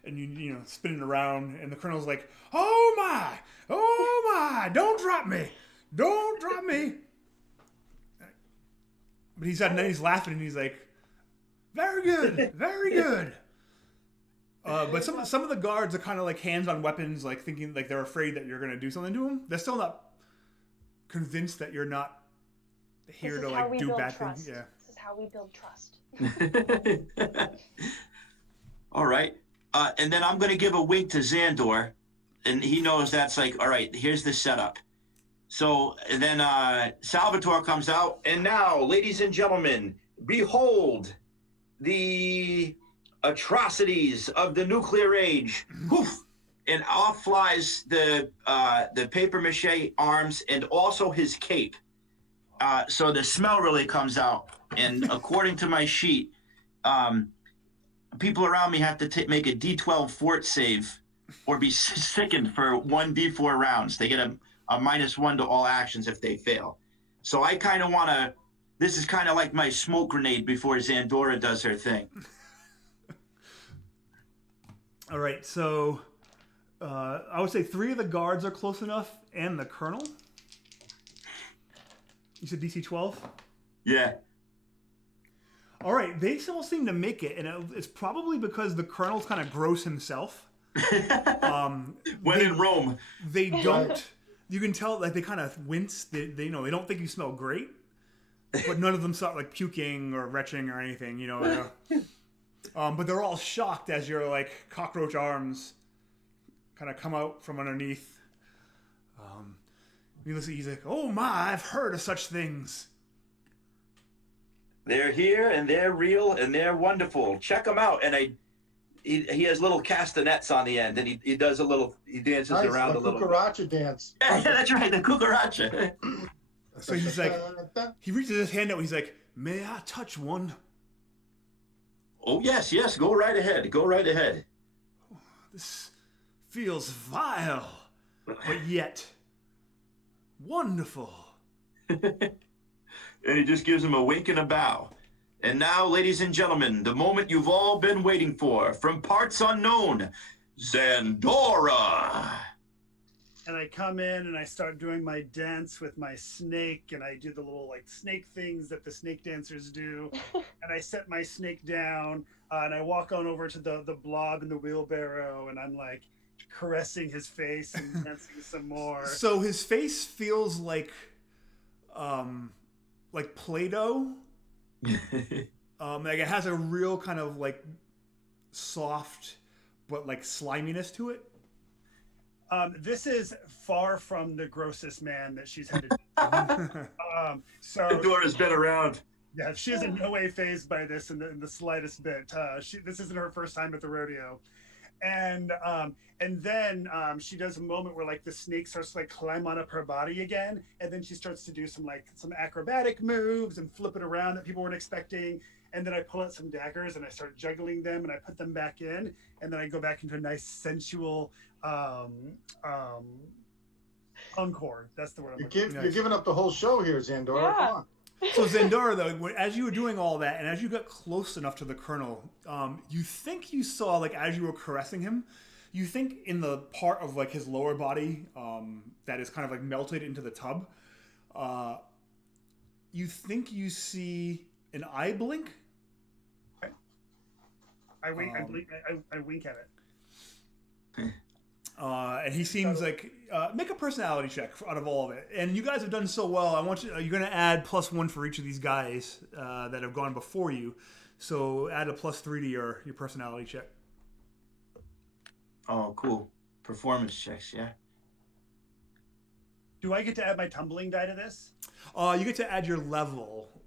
and you spin it around, and the Colonel's like, oh my, don't drop me. But then he's laughing and he's like, very good. But some of the guards are kind of hands on weapons, thinking they're afraid that you're going to do something to them. They're still not convinced that you're not here to do bad things. Yeah. This is how we build trust. All right. And then I'm going to give a wink to Xandor, and he knows that's all right, here's the setup. So then Salvatore comes out, and now, ladies and gentlemen, behold the atrocities of the nuclear age. Poof! And off flies the paper mache arms and also his cape. So the smell really comes out. And according to my sheet, people around me have to make a D12 fort save or be sickened for 1d4 rounds. They get a -1 to all actions if they fail. So I kind of want to This is kind of like my smoke grenade before Zandora does her thing. All right, so I would say 3 of the guards are close enough, and the colonel. You said DC 12? Yeah. All right, they still seem to make it, and it's probably because the colonel's kind of gross himself. When in Rome. They don't. You can tell, like, they kind of wince. They they don't think you smell great, but none of them start like puking or retching or anything. But they're all shocked as your like cockroach arms kind of come out from underneath. He's like, "Oh my, I've heard of such things." They're here and they're real and they're wonderful. Check them out. And he has little castanets on the end, and he dances around a little. The cucaracha dance. Yeah, that's right, the cucaracha. So he's like, he reaches his hand out. He's like, "May I touch one?" Oh yes, go right ahead. Go right ahead. This feels vile, but yet wonderful. And he just gives him a wink and a bow. And now, ladies and gentlemen, the moment you've all been waiting for, from parts unknown, Zandora. And I come in and I start doing my dance with my snake, and I do the little like snake things that the snake dancers do. And I set my snake down, and I walk on over to the blob in the wheelbarrow, and I'm like caressing his face and dancing some more. So his face feels like Play-Doh. Like it has a real kind of like soft but like sliminess to it. This is far from the grossest man that she's had to so Zandora's been around. Yeah, she is in no way fazed by this in the slightest bit. This isn't her first time at the rodeo. And then she does a moment where like the snake starts to like climb on up her body again, and then she starts to do some acrobatic moves and flip it around that people weren't expecting. And then I pull out some daggers and I start juggling them and I put them back in, and then I go back into a nice sensual encore. That's the word I'm looking for. You're giving up the whole show here, Zandora. Yeah. Come on. So Zandora, though, as you were doing all that, and as you got close enough to the colonel, you think you saw, like, as you were caressing him, you think in the part of like his lower body that is kind of like melted into the tub, you think you see an eye blink. I wink. I wink at it. And he seems like make a personality check out of all of it. And you guys have done so well. I want you're going to add +1 for each of these guys that have gone before you. So add a +3 to your personality check. Oh, cool. Performance checks, yeah. Do I get to add my tumbling die to this? You get to add your level.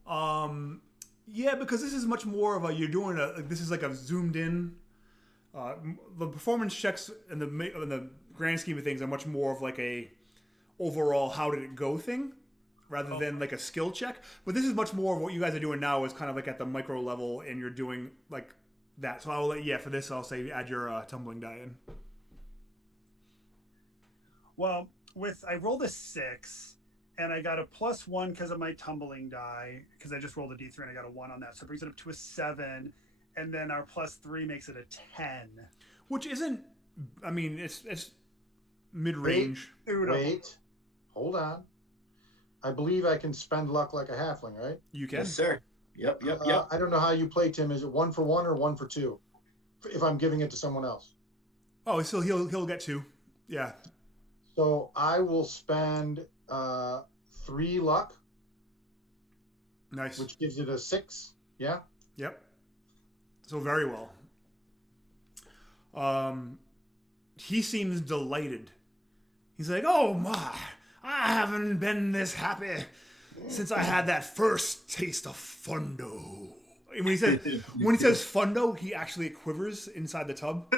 Yeah, because this is much more of this is like a zoomed in. The performance checks in the grand scheme of things are much more of like a overall how did it go thing rather than like a skill check. But this is much more of what you guys are doing now is kind of like at the micro level, and you're doing like that. So for this I'll say add your tumbling die in. Well, I rolled a 6, and I got a +1 because of my tumbling die, because I just rolled a d3 and I got a 1 on that, so it brings it up to a 7. And then our +3 makes it a 10. Which isn't, I mean, it's mid-range. Wait. Hold on. I believe I can spend luck like a halfling, right? You can. Yes, sir. Yep. I don't know how you play, Tim. Is it 1 for 1 or 1 for 2? If I'm giving it to someone else. Oh, so he'll get 2. Yeah. So I will spend 3 luck. Nice. Which gives it a 6. Yeah? Yep. So very well. He seems delighted. He's like, "Oh my, I haven't been this happy since I had that first taste of fundo." And when he says fundo, he actually quivers inside the tub.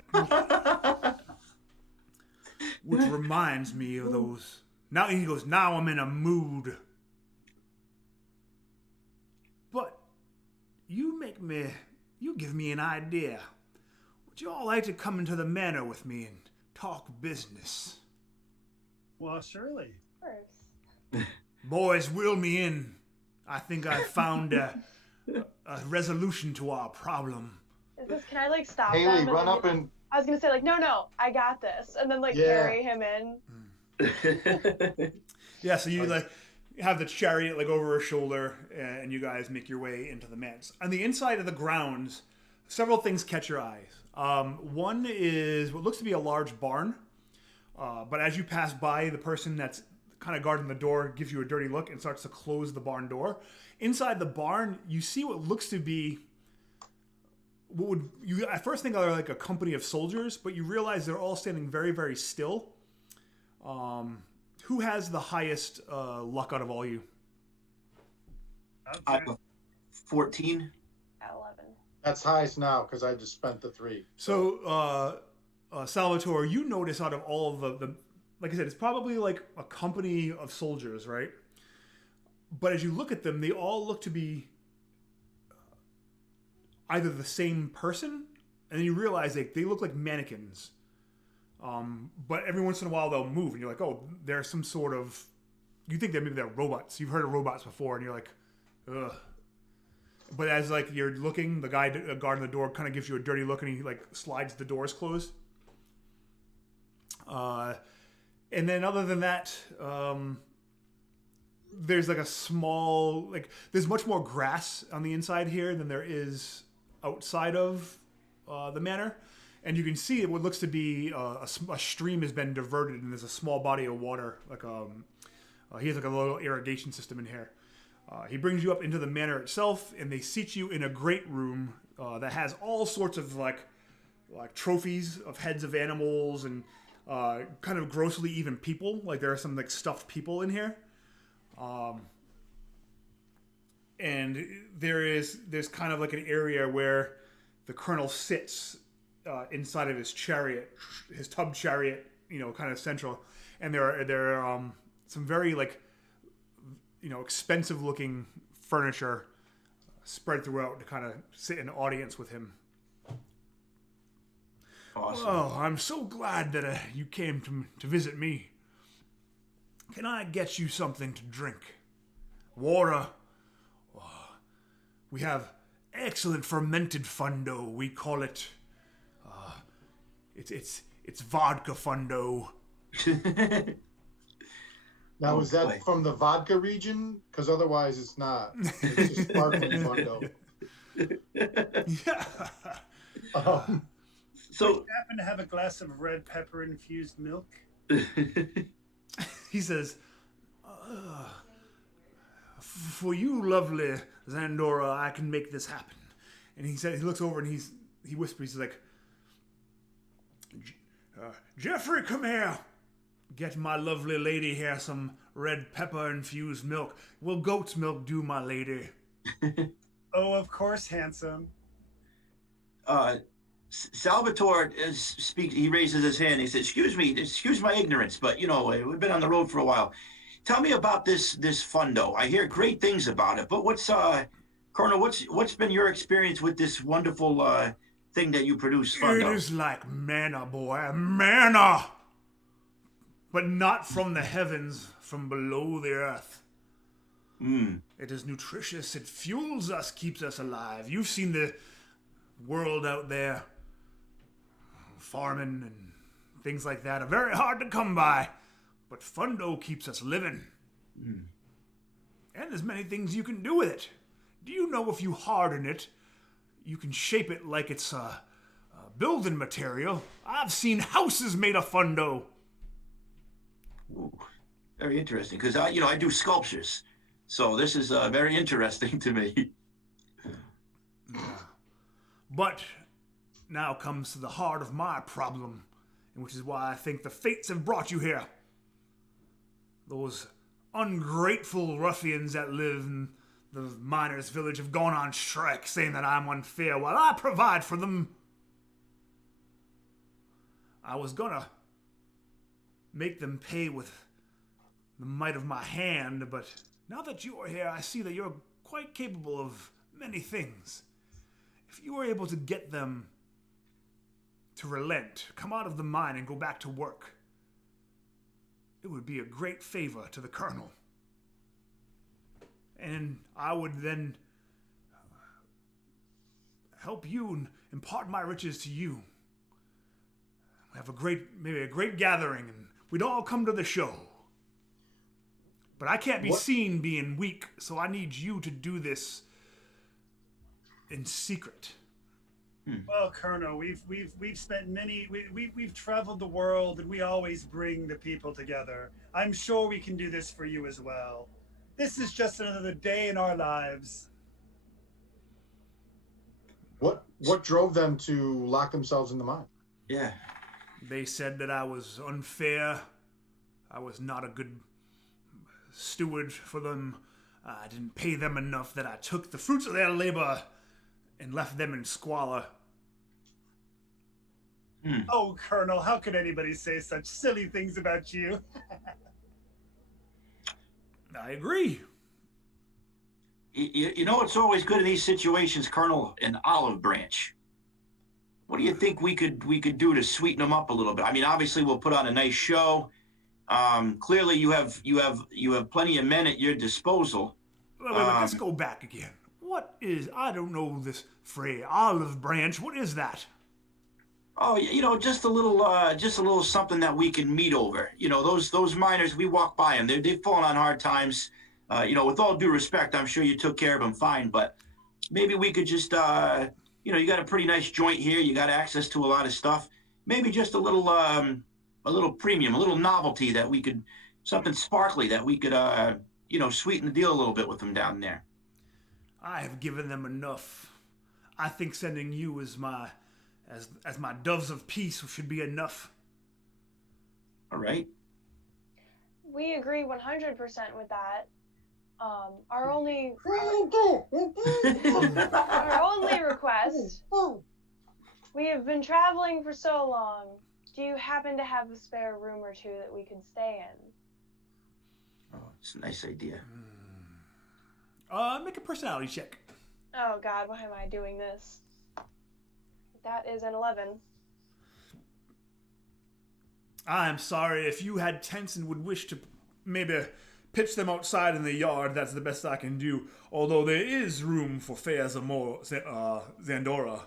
Which reminds me of those. Now he goes, "Now I'm in a mood." But you give me an idea. Would you all like to come into the manor with me and talk business? Well, surely. Of course. Boys, wheel me in. I think I found a resolution to our problem. Can I like stop Haley, them? run up and I was gonna say like, no, I got this, and then like Yeah. carry him in. Yeah, so you like have the chariot like over her shoulder, and you guys make your way into the manse. On the inside of the grounds, several things catch your eyes. One is what looks to be a large barn, but as you pass by, the person that's kind of guarding the door gives you a dirty look and starts to close the barn door. Inside the barn, you see what looks to be what would you at first think are like a company of soldiers, but you realize they're all standing very, very still. Who has the highest luck out of all you? I have 14. At 11. that's highest now because I just spent the 3. So, Salvatore, you notice out of all of the, like I said, it's probably like a company of soldiers, right? But as you look at them, they all look to be either the same person, and then you realize they look like mannequins. But every once in a while they'll move, and you're like, oh, they're some sort of. You think that maybe they're robots. You've heard of robots before, and you're like, ugh. But as like you're looking, the guy guarding the door kind of gives you a dirty look, and he like slides the doors closed. And then other than that, there's like a small there's much more grass on the inside here than there is outside of the manor. And you can see what looks to be a stream has been diverted, and there's a small body of water. He has like a little irrigation system in here. He brings you up into the manor itself, and they seat you in a great room that has all sorts of like trophies of heads of animals and kind of grossly even people. Like there are some like stuffed people in here. And there's kind of like an area where the colonel sits inside of his chariot, his tub chariot, kind of central. And there are some very expensive looking furniture spread throughout to kind of sit in an audience with him. Awesome. Oh, I'm so glad that you came to visit me. Can I get you something to drink? Water? Oh, we have excellent fermented fundo. We call it. It's vodka fundo. Now, is that from the vodka region? Because otherwise it's not. It's just sparkling fundo. Yeah. So, Do you happen to have a glass of red pepper infused milk? He says, for you, lovely Zandora, I can make this happen. And he looks over and he whispers, he's like, Jeffrey, come here. Get my lovely lady here some red pepper infused milk. Will goat's milk do, my lady? Oh, of course, handsome. Salvatore speaks. He raises his hand. He says, excuse my ignorance, but we've been on the road for a while. Tell me about this fundo. I hear great things about it, but Colonel, what's been your experience with this wonderful thing that you produce, fundo? It is like manna, boy, manna, but not from the heavens, from below the earth. It is nutritious. It fuels us, keeps us alive. You've seen the world out there. Farming and things like that are very hard to come by, but fundo keeps us living. And there's many things you can do with it. Do you know if you harden it, you can shape it like it's a building material? I've seen houses made of fundo. Ooh, very interesting, because I do sculptures, so this is very interesting to me. Yeah. But now comes to the heart of my problem, and which is why I think the fates have brought you here. Those ungrateful ruffians that live in the miners' village have gone on strike, saying that I'm unfair while I provide for them. I was gonna make them pay with the might of my hand, but now that you are here, I see that you're quite capable of many things. If you were able to get them to relent, come out of the mine and go back to work, it would be a great favor to the Colonel. and I would then help you and impart my riches to you. We have maybe a great gathering, and we'd all come to the show. But I can't be seen being weak, so I need you to do this in secret. Well, Colonel, we've spent we've traveled the world, and we always bring the people together. I'm sure we can do this for you as well. This is just another day in our lives. What drove them to lock themselves in the mine? Yeah. They said that I was unfair. I was not a good steward for them. I didn't pay them enough, that I took the fruits of their labor and left them in squalor. Oh, Colonel, how could anybody say such silly things about you? I agree. You know, it's always good in these situations, Colonel, an olive branch. What do you think we could do to sweeten them up a little bit? I mean, obviously we'll put on a nice show. Clearly you have plenty of men at your disposal. Wait, let's go back again. What is, I don't know this phrase, olive branch, what is that? Oh, you know, just a little something that we can meet over. You know, those miners, we walk by them. They've fallen on hard times. You know, with all due respect, I'm sure you took care of them fine, but maybe we could just, you know, you got a pretty nice joint here. You got access to a lot of stuff. Maybe just a little premium, a little novelty that we could, something sparkly that we could, you know, sweeten the deal a little bit with them down there. I have given them enough. I think sending you as my doves of peace should be enough. All right. We agree 100% with that. Our only request. We have been traveling for so long. Do you happen to have a spare room or two that we could stay in? Oh, it's a nice idea. Make a personality check. Oh God, why am I doing this? That is an 11. I'm sorry, if you had tents and would wish to maybe pitch them outside in the yard, that's the best I can do. Although there is room for Fair Zandora.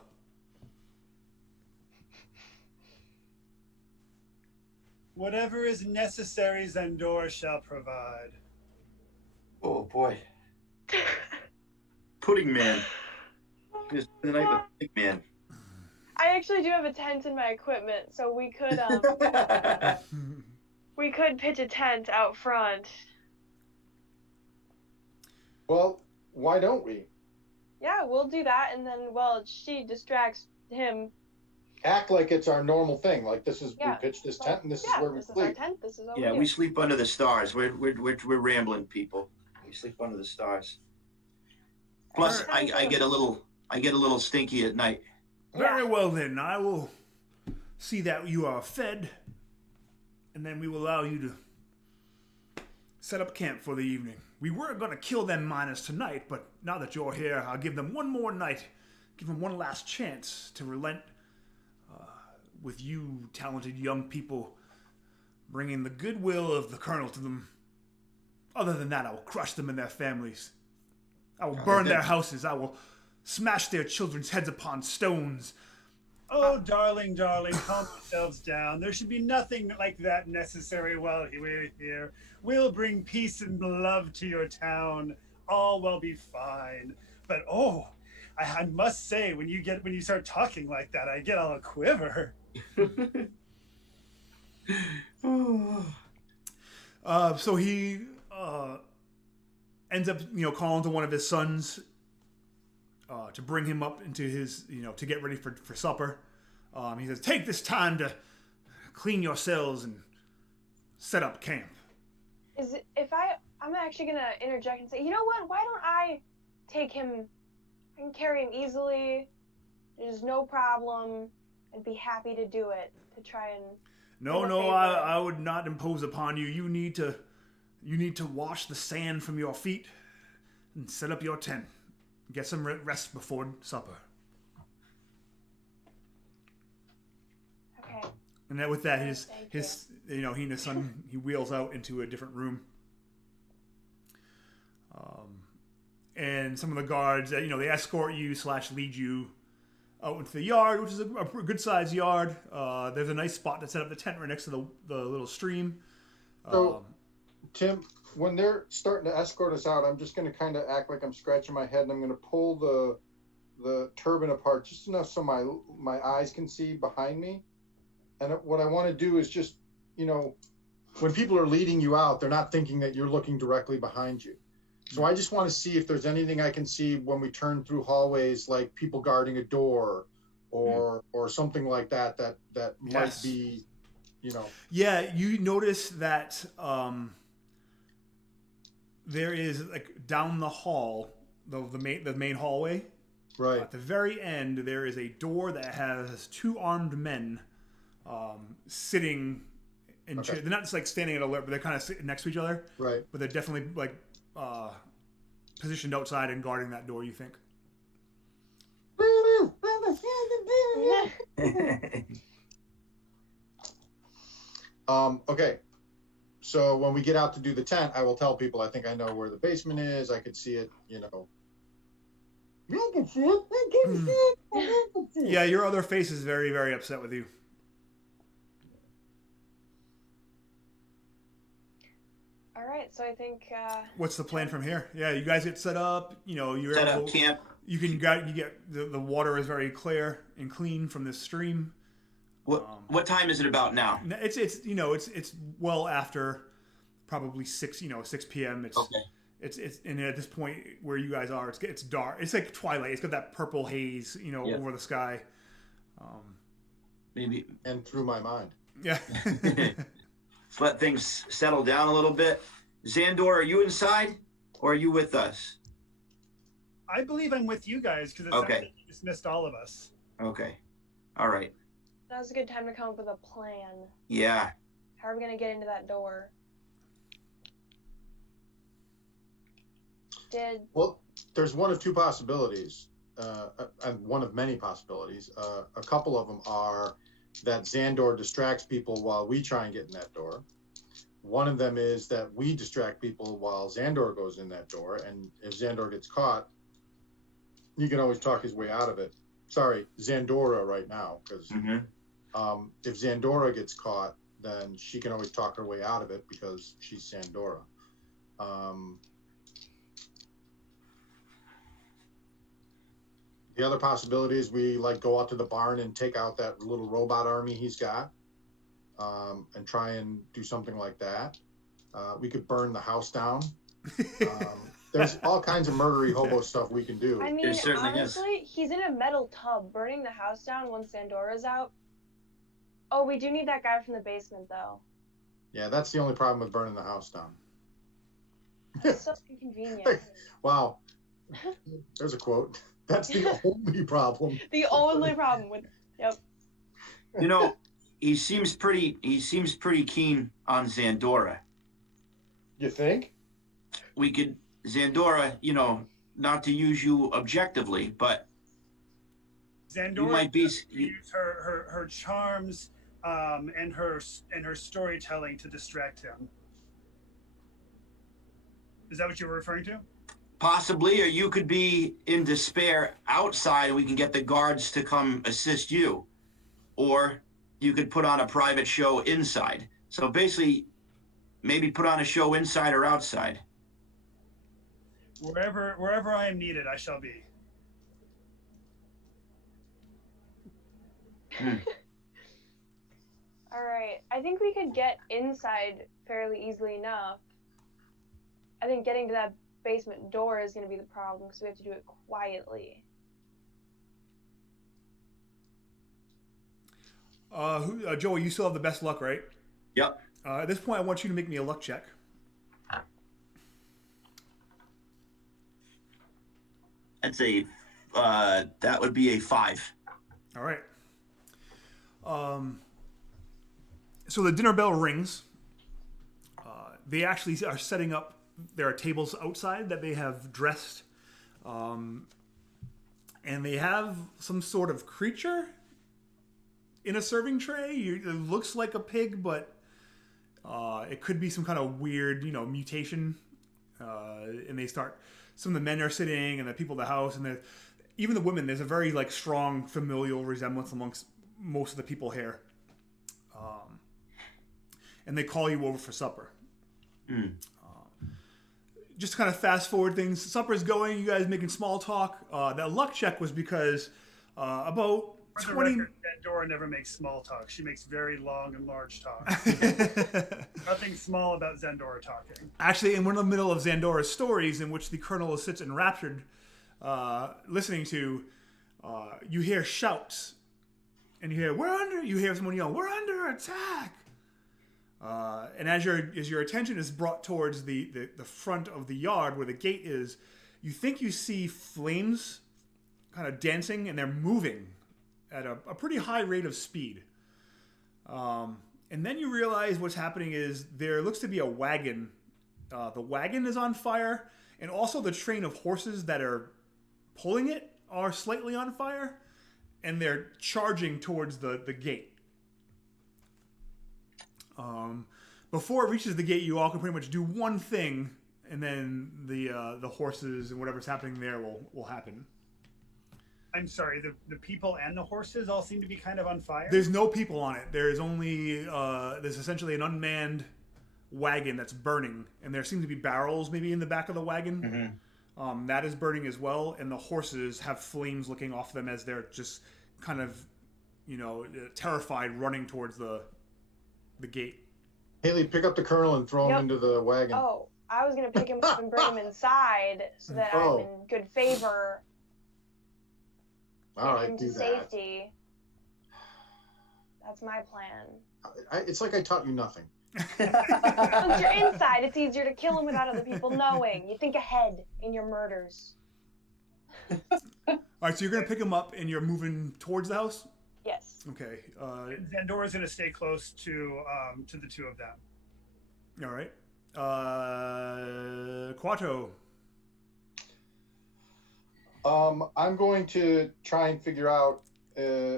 Whatever is necessary, Zandora shall provide. Oh boy. Pudding Man. Just the night with Pudding Man. I actually do have a tent in my equipment, so we could we could pitch a tent out front. Well, why don't we? Yeah, we'll do that, and then she distracts him. Act like it's our normal thing. Like this is we pitch this tent and this is where we sleep. sleep. This is our tent. This is what Yeah, we we do. sleep under the stars. We're rambling people. We sleep under the stars. Plus, I get a little stinky at night. Very well then, I will see that you are fed, and then we will allow you to set up camp for the evening. We were going to kill them miners tonight, but now that you're here, I'll give them one more night, give them one last chance to relent with you talented young people bringing the goodwill of the Colonel to them. Other than that, I will crush them and their families. I will burn their houses. I will smash their children's heads upon stones. Oh, darling, calm yourselves down. There should be nothing like that necessary while we're here. We'll bring peace and love to your town. All will be fine. But I must say, when you start talking like that, I get all a quiver. So he ends up, calling to one of his sons to bring him up into his, to get ready for supper. He says, take this time to clean your cells and set up camp. I'm actually going to interject and say, you know what? Why don't I take him? I can carry him easily. There's no problem. I'd be happy to do it, to try and... No, I would not impose upon you. You need to wash the sand from your feet and set up your tent. Get some rest before supper. Okay. And then with that, his he and his son, he wheels out into a different room. and some of the guards that they escort you / lead you out into the yard, which is a good sized yard. There's a nice spot to set up the tent right next to the little stream. So, Tim, when they're starting to escort us out, I'm just going to kind of act like I'm scratching my head, and I'm going to pull the turban apart just enough so my eyes can see behind me. And what I want to do is just, when people are leading you out, they're not thinking that you're looking directly behind you. So I just want to see if there's anything I can see when we turn through hallways, like people guarding a door or something like that might be, Yeah, you notice that there is, like, down the hall, the main hallway. Right. At the very end, there is a door that has 2 armed men sitting in chairs. They're not just like standing at alert, but they're kind of sitting next to each other. Right. But they're definitely like positioned outside and guarding that door, you think. Okay. So when we get out to do the tent, I will tell people I think I know where the basement is. I could see it, I can see it. I can see it. I can see it. Yeah, your other face is very, very upset with you. All right, so I think. What's the plan from here? Yeah, you guys get set up. You're Set up camp. You get the water is very clear and clean from this stream. What time is it about now? It's well after probably 6 p.m. It's okay. It's and at this point where you guys are, it's dark. It's like twilight. It's got that purple haze, over the sky. Maybe. And through my mind. Yeah. Let things settle down a little bit. Xandor, are you inside or are you with us? I believe I'm with you guys because it sounds like you dismissed all of us. Okay. All right. Now's a good time to come up with a plan. Yeah. How are we going to get into that door? Well, there's one of 2 possibilities, and one of many possibilities. A couple of them are that Xandor distracts people while we try and get in that door. One of them is that we distract people while Xandor goes in that door, and if Xandor gets caught, he can always talk his way out of it. Sorry, Xandora right now, because if Xandora gets caught, then she can always talk her way out of it because she's Xandora. The other possibility is we go out to the barn and take out that little robot army he's got, and try and do something like that. We could burn the house down. There's all kinds of murdery hobo stuff we can do. I mean, honestly, he's in a metal tub. Burning the house down once Sandora's out. Oh, we do need that guy from the basement, though. Yeah, that's the only problem with burning the house down. That's so inconvenient. Wow. There's a quote. That's the only problem. The only problem with, yep. He seems pretty keen on Xandora. You think? We could, Xandora, not to use you objectively, but Xandora might be use her charms and her storytelling to distract him. Is that what you were referring to? Possibly, or you could be in despair outside and we can get the guards to come assist you. Or you could put on a private show inside. So basically, maybe put on a show inside or outside. Wherever I am needed, I shall be. All right, I think we could get inside fairly easily enough. I think getting to that basement door is going to be the problem because we have to do it quietly. Joey, you still have the best luck, right? Yep. At this point, I want you to make me a luck check. That's that would be a 5. All right. So the dinner bell rings. They actually are setting up. There are tables outside that they have dressed, and they have some sort of creature in a serving tray. It looks like a pig, but it could be some kind of weird, mutation. And they start some of the men are sitting and the people in the house, and even the women. There's a very like strong familial resemblance amongst most of the people here. And they call you over for supper. Just to kind of fast forward things. Supper's going. You guys making small talk. That luck check was because about For the 20. record, Dora never makes small talk. She makes very long and large talk. Nothing small about Zendora talking. Actually, in one of the middle of Zandora's stories, in which the Colonel sits enraptured, listening to, you hear shouts, and you hear someone yell, "We're under attack!" And as your attention is brought towards the front of the yard where the gate is, you think you see flames kind of dancing, and they're moving at a pretty high rate of speed. And then you realize what's happening is there looks to be a wagon. The wagon is on fire, and also the train of horses that are pulling it are slightly on fire, and they're charging towards the gate. Before it reaches the gate, you all can pretty much do one thing, and then the horses and whatever's happening there will happen. I'm sorry, the people and the horses all seem to be kind of on fire? There's no people on it. There's only there's essentially an unmanned wagon that's burning, and there seem to be barrels maybe in the back of the wagon. That is burning as well, and the horses have flames looking off them as they're just kind of, terrified, running towards the gate. Haley, pick up the Colonel and throw him into the wagon. Oh, I was gonna pick him up and bring him inside so that I'm in good favor. All right, into do safety. That's my plan. It's like I taught you nothing. Once you're inside, it's easier to kill him without other people knowing. You think ahead in your murders. All right, so you're gonna pick him up and you're moving towards the house. Yes. Okay. Zandora's going to stay close to the two of them. All right. Quato. I'm going to try and figure out,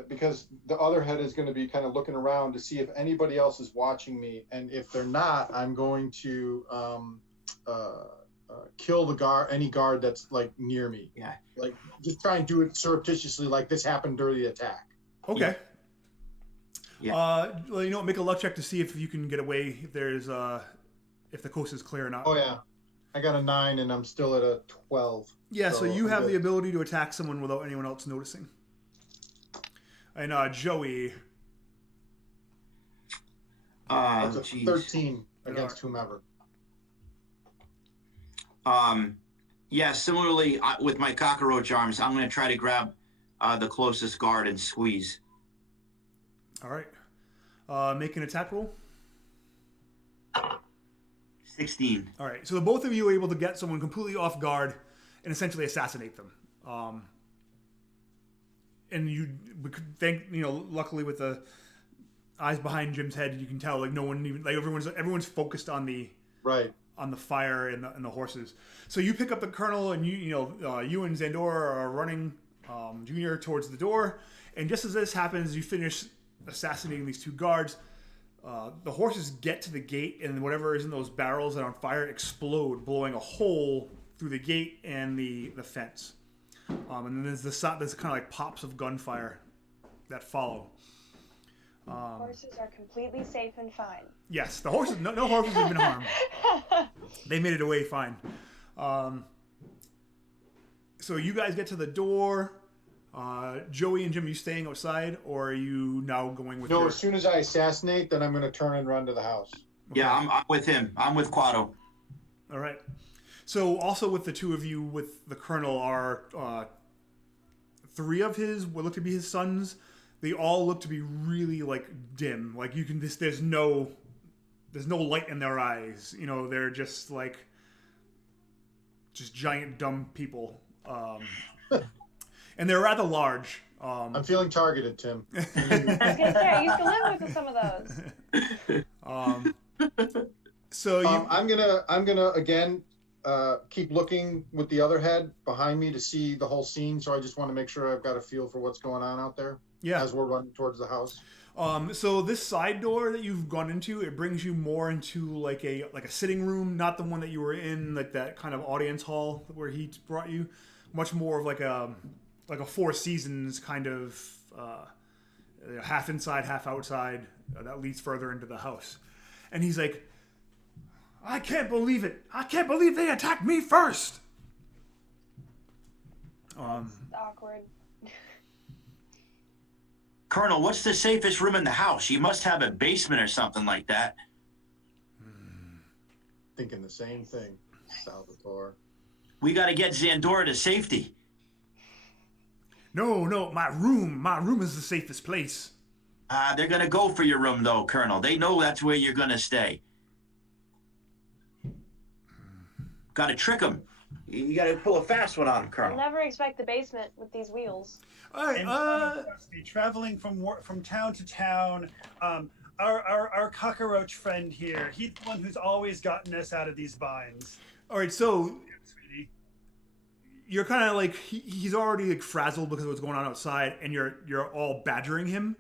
because the other head is going to be kind of looking around to see if anybody else is watching me, and if they're not, I'm going to kill any guard that's like near me. Yeah. Like just try and do it surreptitiously, like this happened during the attack. Okay. Yeah. Well, make a luck check to see if you can get away. If there's if the coast is clear or not. Oh yeah, I got a 9 and I'm still at a 12. Yeah, so you have good. the ability to attack someone without anyone else noticing. And Joey. That's a Geez. 13 against whomever. Yeah, similarly with my cockroach arms, I'm going to try to grab the closest guard and squeeze. All right. Make an attack roll. 16. All right. So the both of you are able to get someone completely off guard and essentially assassinate them. And you think, luckily with the eyes behind Jim's head, you can tell like no one even like everyone's focused on the on the fire and the horses. So you pick up the Colonel and you and Zandora are running Junior towards the door, and just as this happens, you finish assassinating these two guards. The horses get to the gate, and whatever is in those barrels that are on fire explode, blowing a hole through the gate and the fence. And then there's kind of like pops of gunfire that follow. Horses are completely safe and fine. Yes, the horses. No horses have been harmed. They made it away fine. So you guys get to the door. Joey and Jim, are you staying outside, or are you now going with? No, as soon as I assassinate, then I'm going to turn and run to the house. Okay. Yeah, I'm with him. I'm with Quato. All right. So also with the two of you, with the Colonel, are 3 of what look to be his sons. They all look to be really like dim. Like you can there's no light in their eyes. They're just like giant dumb people. And they're rather large. I'm feeling targeted, Tim. I was gonna say, I used to live with some of those. So you, I'm gonna again keep looking with the other head behind me to see the whole scene. So I just want to make sure I've got a feel for what's going on out there. Yeah. As we're running towards the house. So this side door that you've gone into, it brings you more into like a sitting room, not the one that you were in, like that kind of audience hall where he brought you. Much more of like a Four Seasons kind of half inside, half outside that leads further into the house. And he's like, I can't believe it. I can't believe they attacked me first. That's awkward. Colonel, what's the safest room in the house? You must have a basement or something like that. Thinking the same thing, Salvatore. We got to get Zandora to safety. No, my room is the safest place. They're going to go for your room, though, Colonel. They know that's where you're going to stay. Got to trick them. You got to pull a fast one on them, I'll Colonel. never expect the basement with these wheels. All right, And traveling from town to town. Our cockroach friend here, he's the one who's always gotten us out of these binds. all right. So Yeah, sweetie. you're kind of like he's already like frazzled because of what's going on outside, and you're all badgering him.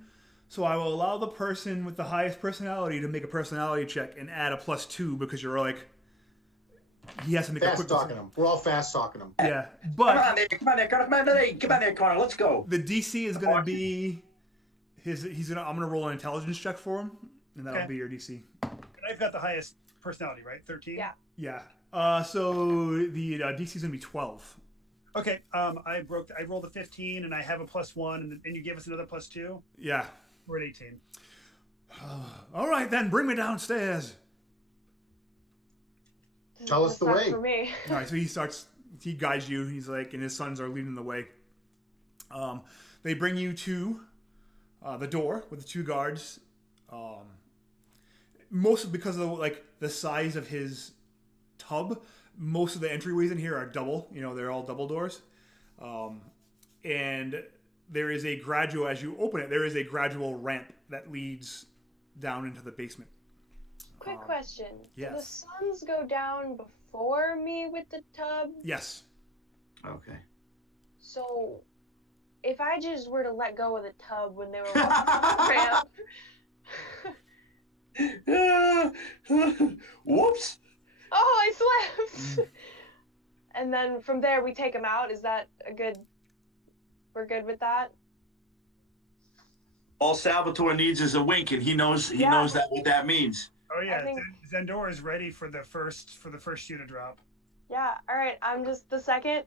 So I will allow the person with the highest personality to make a personality check and add a +2 because you're like he has to make a Fast quick talking them. We're all fast talking them. Yeah, Come but on there, Colonel. Come on there, Colonel. Let's go. the DC is going to be I'm going to roll an intelligence check for him, and that'll Okay. be your DC. And I've got the highest personality, right? 13? Yeah. Yeah. So the DC is going to be 12. Okay. I rolled a 15, and I have a +1, and you gave us another +2. Yeah. We're at 18. All right, then bring me downstairs. Tell us That's the not way. for me. All right, so he guides you. He's like, and his sons are leading the way. They bring you to the door with the 2 guards. Mostly because of like the size of his tub, most of the entryways in here are double. You know, they're all double doors. And there is a gradual, as you open it, there is a gradual ramp that leads down into the basement. Quick question. yes. Do the suns go down before me with the tub? Yes. Okay. So, if I just were to let go of the tub when they were walking the ramp. Whoops. Oh, I slipped! And then from there we take them out. Is that we're good with that? All Salvatore needs is a wink, and he knows Yeah. that what that means. Oh yeah, I think- Zandora is ready for the first shoe to drop. Yeah, alright, I'm just, the second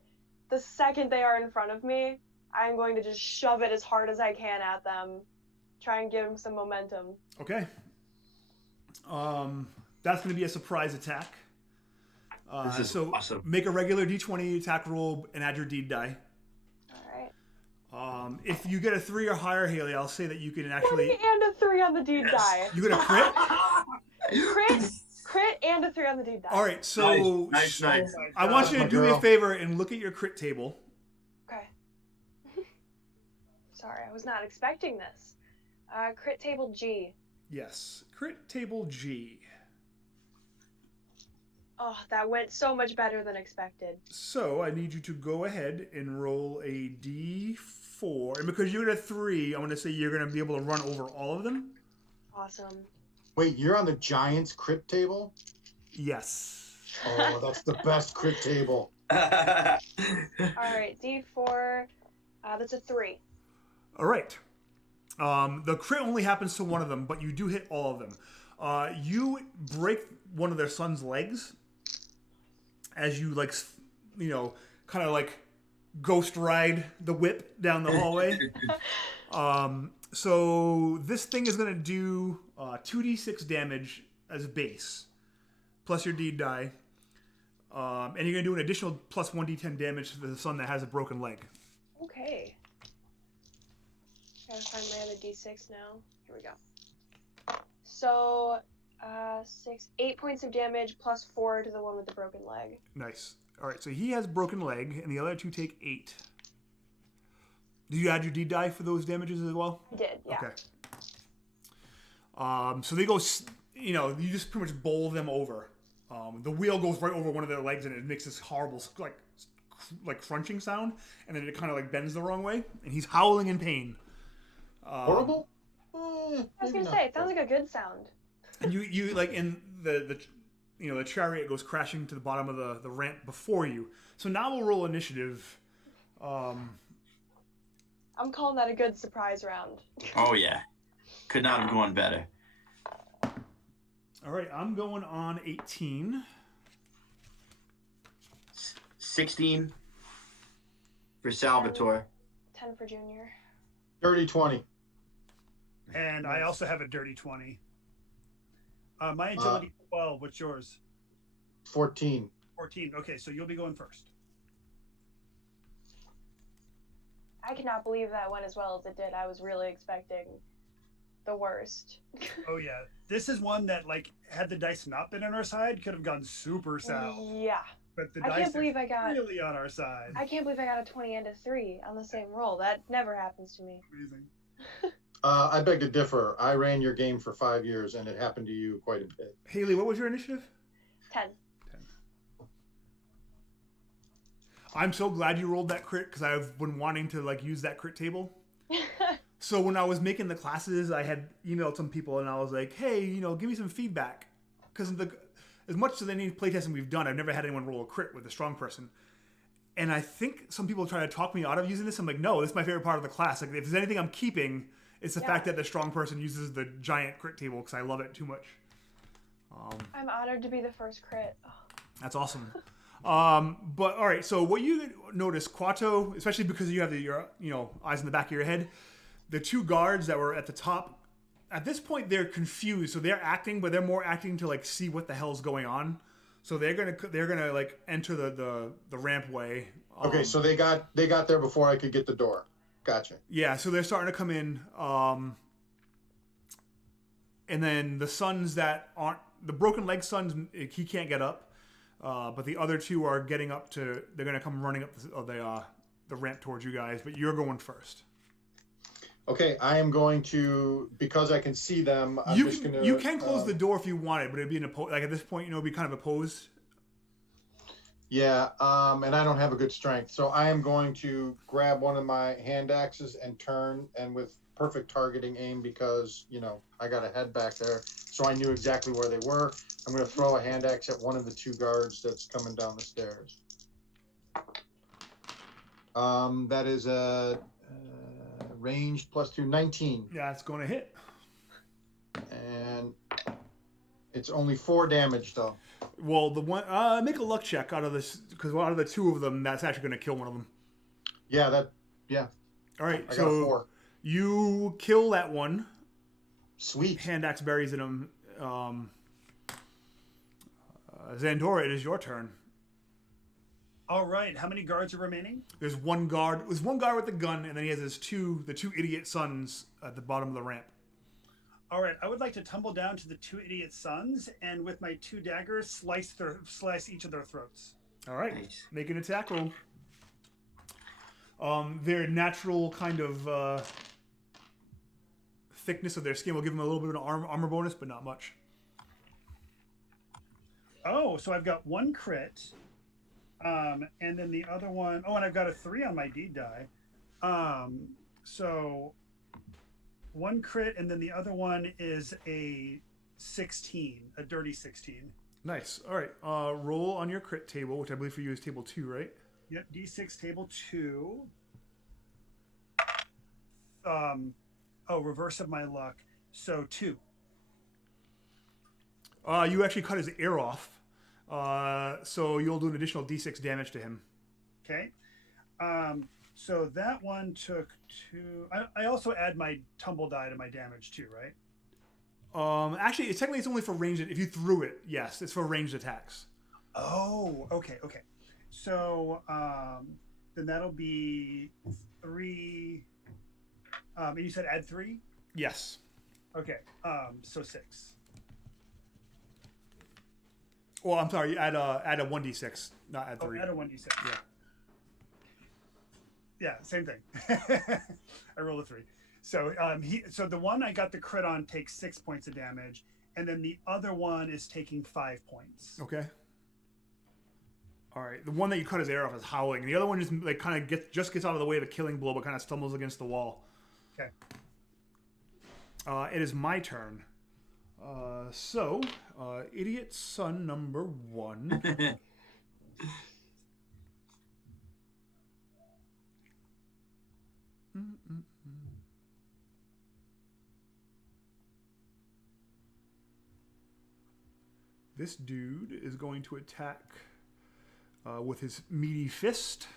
they are in front of me, I'm going to just shove it as hard as I can at them. Try and give them some momentum. Okay. That's going to be a surprise attack. This is so awesome. make a regular D20 attack roll and add your deed die. Alright. If you get a 3 or higher, Haley, I'll say that you can actually... 20 and a 3 on the deed die. You get a crit? Crit and a 3 on the deed die. All right, so Nice. Oh my I want you to My do me a girl. favor and look at your crit table. Okay. Sorry, I was not expecting this. Crit table G. Yes, crit table G. Oh, that went so much better than expected. So I need you to go ahead and roll a D4. And because you get a 3, I'm going to say you're going to be able to run over all of them. Awesome. Wait, you're on the Giants crypt table? Yes. Oh, that's the best crypt table. Alright, D4. That's a 3. All right. The crit only happens to one of them, but you do hit all of them. You break one of their son's legs as you, like, you know, kind of like ghost ride the whip down the hallway. So this thing is going to do 2d6 damage as base, plus your deed die. And you're going to do an additional plus 1d10 damage to the son that has a broken leg. Okay. Gotta find my other D6 now. Here we go. So, 8 points of damage plus 4 to the one with the broken leg. Nice. All right, so he has broken leg, and the other 2 take 8. Did you add your deed die for those damages as well? I did, yeah. Okay. So they go, you know, you just pretty much bowl them over. The wheel goes right over one of their legs, and it makes this horrible like crunching sound, and then it kind of like bends the wrong way, and he's howling in pain. Horrible? I was gonna say, it sounds like a good sound. And you like in the chariot goes crashing to the bottom of the ramp before you. So now we'll roll initiative. I'm calling that a good surprise round. Oh yeah, could not have gone better. All right, I'm going on 18. 16 for Salvatore. 10 for Junior. Dirty 20. And I also have a dirty 20. My agility 12. What's yours? 14. 14. Okay, so you'll be going first. I cannot believe that went as well as it did. I was really expecting the worst. Oh yeah, this is one that like had the dice not been on our side could have gone super south. Yeah. But the I dice can't believe are I got really on our side. I can't believe I got a 20 and a 3 on the same roll. That never happens to me. Amazing. I beg to differ. I ran your game for 5 years, and it happened to you quite a bit. Haley, what was your initiative? 10. I'm so glad you rolled that crit because I've been wanting to like use that crit table. So when I was making the classes, I had emailed some people and I was like, hey, give me some feedback. Because as much as any playtesting we've done, I've never had anyone roll a crit with a strong person. And I think some people try to talk me out of using this. I'm like, no, this is my favorite part of the class. Like, if there's anything I'm keeping, it's the fact that the strong person uses the giant crit table because I love it too much. I'm honored to be the first crit. Oh. That's awesome. But all right, so what you notice, Quato, especially because you have your eyes in the back of your head, the two guards that were at the top, at this point they're confused, so they're acting, but they're more acting to like see what the hell's going on. So they're gonna like enter the rampway. Okay, so they got there before I could get the door. Gotcha. Yeah, so they're starting to come in, and then the sons that aren't the broken leg sons, he can't get up. But the other two are getting up to. They're gonna come running up the ramp towards you guys. But you're going first. Okay, I am going to, because I can see them. You can close the door if you wanted, but it'd be like at this point, it'd be kind of opposed. Yeah, and I don't have a good strength, so I am going to grab one of my hand axes and turn, and with perfect targeting aim, because I got a head back there, so I knew exactly where they were. I'm going to throw a hand axe at one of the two guards that's coming down the stairs. That is a range +2, 19. Yeah, it's going to hit. And it's only 4 damage, though. Well, the one make a luck check out of this, because out of the two of them, that's actually going to kill one of them. Yeah, All right, I got so 4. you kill that one. Sweet. Hand axe buries in him. Zandora, it is your turn. All right, how many guards are remaining? There's one guard. There's one guard with the gun, and then he has the two idiot sons at the bottom of the ramp. All right, I would like to tumble down to the 2 idiot sons, and with my 2 daggers, slice each of their throats. All right, Nice. make an attack roll. Their natural kind of thickness of their skin will give them a little bit of an armor bonus, but not much. Oh, so I've got 1 crit, and then the other one, and I've got a 3 on my deed die. So 1 crit, and then the other one is a 16, a dirty 16. Nice. All right, roll on your crit table, which I believe for you is table 2, right? Yep, D6 table 2. Reverse of my luck. So 2. You actually cut his ear off, so you'll do an additional D6 damage to him. Okay. So that one took 2. I also add my tumble die to my damage too, right? Actually, technically it's only for ranged. If you threw it, yes, it's for ranged attacks. Oh, okay. So then that'll be 3. And you said add 3? Yes. Okay. So 6. Well, I'm sorry. Add a 1d6, not add 3. Add a 1d6. Yeah. Yeah, same thing. I rolled a 3. So so the one I got the crit on takes 6 points of damage, and then the other one is taking 5 points. Okay. All right. The one that you cut his ear off is howling. The other one just like kind of gets out of the way of a killing blow, but kind of stumbles against the wall. Okay. It is my turn. So, idiot son number 1. This dude is going to attack with his meaty fist.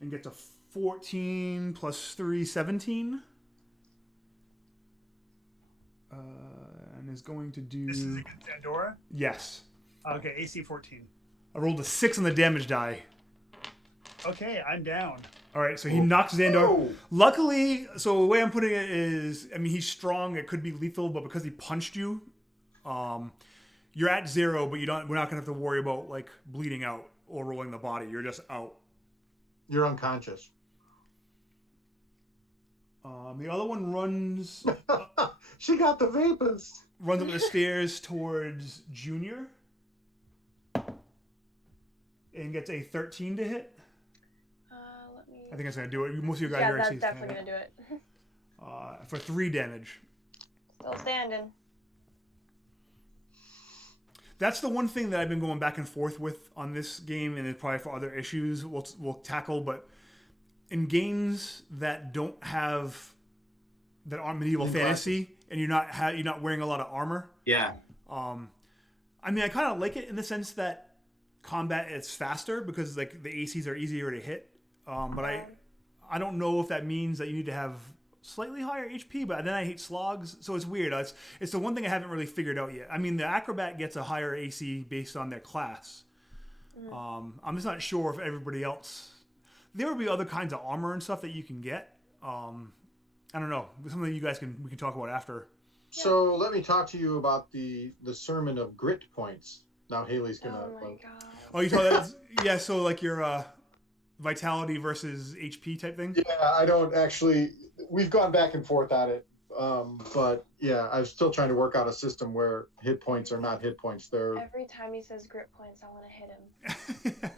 And gets a 14 plus 3, 17. And is going to do... This is against Andorra? Yes. Okay, AC 14. I rolled a 6 on the damage die. Okay, I'm down. All right, so he knocks Xandor. Luckily, so the way I'm putting it is, I mean, he's strong. It could be lethal, but because he punched you, you're at 0, but we're not gonna have to worry about like bleeding out or rolling the body. You're just out. You're unconscious. The other one runs. She got the vapors. Runs up the stairs towards Junior, and gets a 13 to hit. Let me. I think that's gonna do it. Most of your guys Yeah, are that's actually definitely gonna do it. for 3 damage. Still standing. That's the one thing that I've been going back and forth with on this game, and probably for other issues we'll tackle. But in games that don't have that are medieval fantasy, and you're not wearing a lot of armor. Yeah. I mean, I kind of like it in the sense that combat is faster because like the ACs are easier to hit. But I don't know if that means that you need to have slightly higher HP, but then I hate slogs, so it's weird. It's the one thing I haven't really figured out yet. I mean, the acrobat gets a higher AC based on their class. I'm just not sure if everybody else. There will be other kinds of armor and stuff that you can get. I don't know. Something you guys we can talk about after. So let me talk to you about the sermon of grit points. Now Haley's gonna. Oh my god. Oh, you saw that? Yeah. So like your vitality versus HP type thing. Yeah, I don't actually. We've gone back and forth on it, but yeah, I'm still trying to work out a system where hit points are not hit points. They're Every time he says grit points, I want to hit him.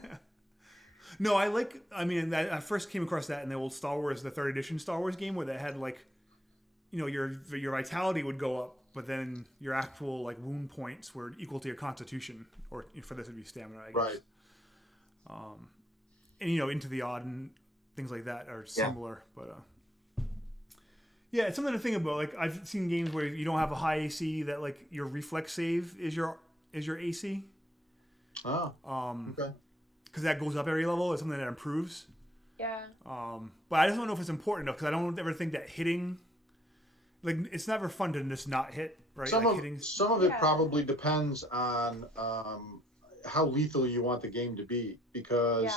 No, I mean, I first came across that in the old Star Wars, the 3rd edition Star Wars game, where they had like, you know, your vitality would go up, but then your actual like wound points were equal to your constitution, or for this would be stamina, I guess. right. And you know, into the odd and things like that are similar, but yeah, it's something to think about. Like I've seen games where you don't have a high AC, that like your reflex save is your AC. Oh. Okay. Because that goes up every level. It's something that improves. Yeah. But I just don't know if it's important enough, because I don't ever think that hitting, like, it's never fun to just not hit, right? Some like of it probably depends on how lethal you want the game to be, because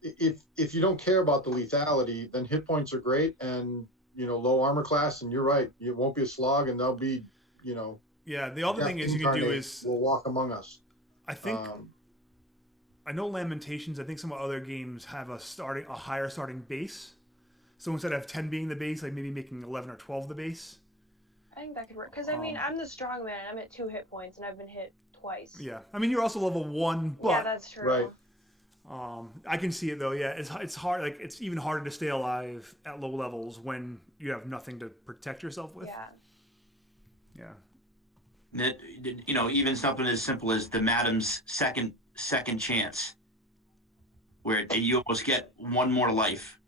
if you don't care about the lethality, then hit points are great, and you know, low armor class, and you're right, it won't be a slog, and they'll be, you know. Yeah, the other thing is you can do is will walk among us. I think. I know Lamentations, I think some other games have a higher starting base. So instead of 10 being the base, like maybe making 11 or 12 the base. I think that could work. Because, I mean, I'm the strong man, and I'm at 2 hit points, and I've been hit twice. Yeah. I mean, you're also level 1, but... Yeah, that's true. Right. I can see it, though, yeah. It's hard. Like, it's even harder to stay alive at low levels when you have nothing to protect yourself with. Yeah. Yeah. That, you know, even something as simple as the Madam's second chance, where you almost get one more life.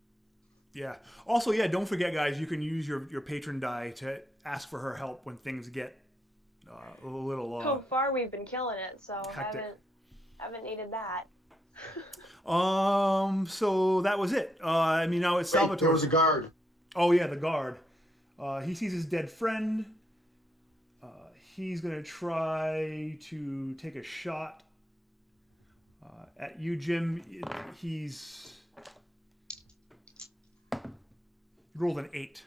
Yeah. Also, yeah, don't forget, guys, you can use your patron die to ask for her help when things get a little So far, we've been killing it, so hectic. haven't needed that. So that was it. I mean, now it's Salvatore. There was a guard. Oh yeah, the guard. He sees his dead friend. He's gonna try to take a shot at you, Jim. He rolled an 8.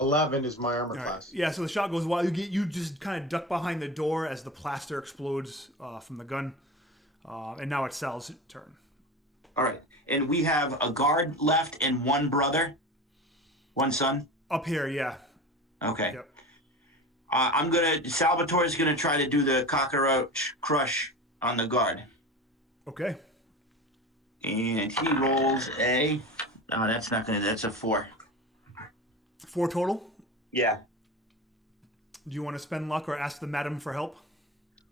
11 is my armor All class. right. Yeah, so the shot goes wild. You just kind of duck behind the door as the plaster explodes from the gun. And now it's Sal's turn. All right. And we have a guard left and one brother. One sun? Up here, yeah. Okay. Yep. Salvatore's gonna try to do the cockroach crush on the guard. Okay. And he rolls a, oh, that's a 4. 4 total. Yeah. Do you want to spend luck or ask the madam for help?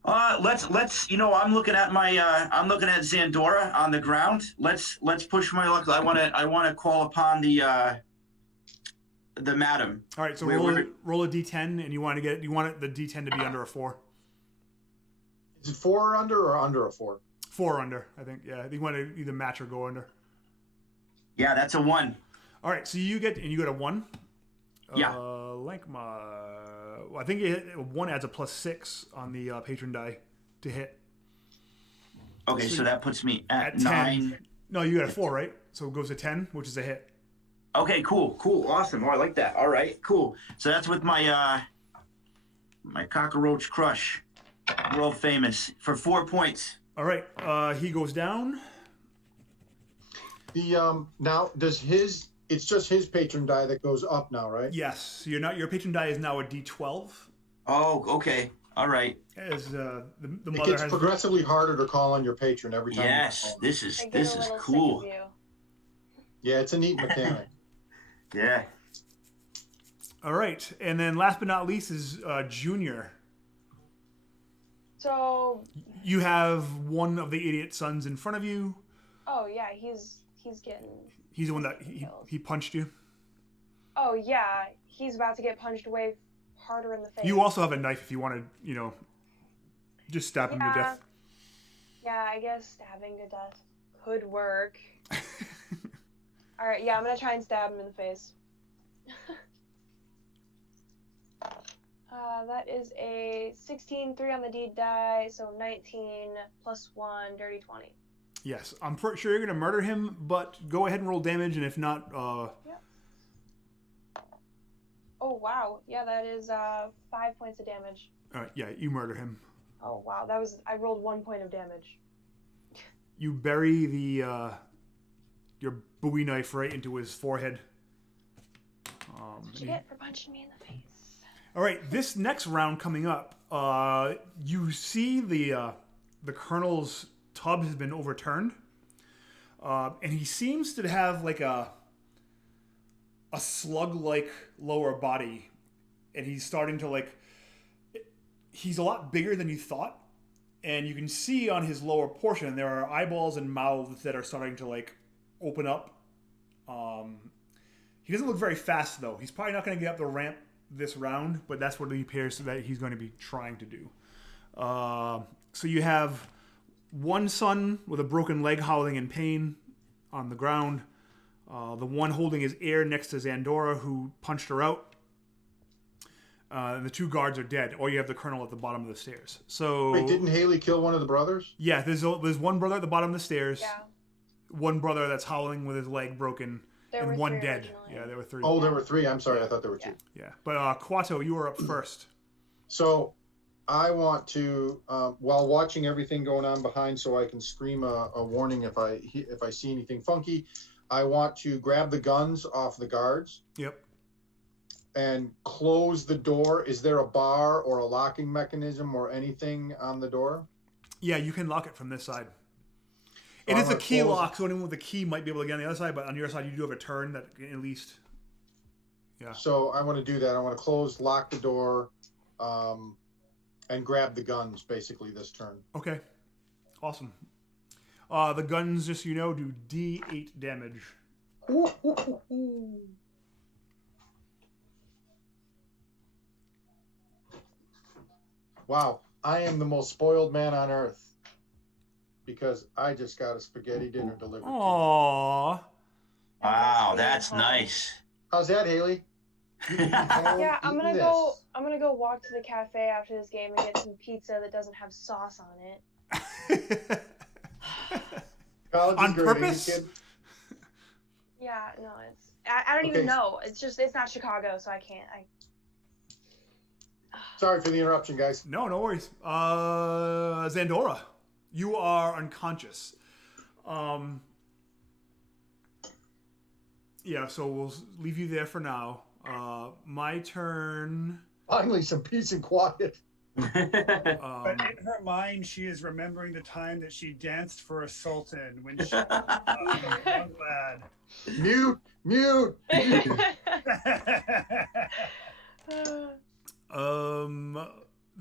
Let's, I'm looking at Zandora on the ground. Let's push my luck. I want to call upon the madam. All right, so roll a d10, and you want the d10 to be under a 4. Is it 4 or under a 4? 4 under, I think. Yeah, you want to either match or go under. Yeah, that's a 1. All right, so you get a 1. Yeah. I think 1 adds a +6 on the patron die to hit. Okay, so that puts me at 10. 9. No, you got a 4, right? So it goes to 10, which is a hit. Okay, cool, awesome. Oh, I like that. All right, cool. So that's with my my cockroach crush, world famous, for 4 points. All right, he goes down. The now it's just his patron die that goes up now, right? Yes, your patron die is now a d12. Oh, okay. All right. As the It mother gets has progressively harder to call on your patron every time. Yes, this I is get a little sick cool. of you. Yeah, it's a neat mechanic. Yeah. All right, and then last but not least is Junior. So, You have one of the idiot sons in front of you. oh yeah, he's getting. He's the one that killed. he punched you. Oh yeah, he's about to get punched way harder in the face. You also have a knife if you want to, just stab him to death. Yeah, I guess stabbing to death could work. All right, yeah, I'm gonna try and stab him in the face. That is a 16, 3 on the D die, so 19 plus 1, dirty 20. Yes, I'm pretty sure you're going to murder him, but go ahead and roll damage, and if not... Yep. Oh, wow. Yeah, that is 5 points of damage. All right, yeah, you murder him. Oh, wow. I rolled 1 point of damage. You bury your Bowie knife right into his forehead. What you get for punching me in the face? All right, this next round coming up, you see the colonel's tub has been overturned, and he seems to have like a slug-like lower body, and he's starting to he's a lot bigger than you thought, and you can see on his lower portion there are eyeballs and mouths that are starting to open up. He doesn't look very fast though. He's probably not going to get up the ramp this round, but that's what it appears that he's going to be trying to do. So you have one son with a broken leg howling in pain on the ground. The one holding his ear next to Zandora, who punched her out. And the 2 guards are dead, or you have the colonel at the bottom of the stairs. So Wait, didn't Haley kill one of the brothers? yeah, there's one brother at the bottom of the stairs. Yeah. One brother that's howling with his leg broken, There were and 1 3 dead. originally. Yeah, there were 3. Oh, there were 3. I'm sorry, I thought there were 2. Yeah, but Quato, you were up first. So I want to, while watching everything going on behind, so I can scream a warning if I see anything funky, I want to grab the guns off the guards. Yep. And close the door. Is there a bar or a locking mechanism or anything on the door? Yeah, you can lock it from this side. It I'm is a gonna key close- lock, so anyone with the key might be able to get on the other side, but on your side you do have a turn that at least... Yeah. So I want to do that. I want to close, lock the door, and grab the guns basically this turn. Okay. Awesome. The guns, just so you know, do D8 damage. Ooh, ooh, ooh, ooh. Wow, I am the most spoiled man on earth because I just got a spaghetti dinner delivered. Aww. Wow, that's nice. How's that, Haley? Yeah, I'm gonna go walk to the cafe after this game and get some pizza that doesn't have sauce on it. College is On great, purpose? kid. Yeah, no, I don't even Okay. know. It's not Chicago, so I can't. Sorry for the interruption, guys. No worries. Zandora, you are unconscious. Yeah, so we'll leave you there for now. My turn. Finally, some peace and quiet. But in her mind, she is remembering the time that she danced for a sultan when she was a young lad. Mute.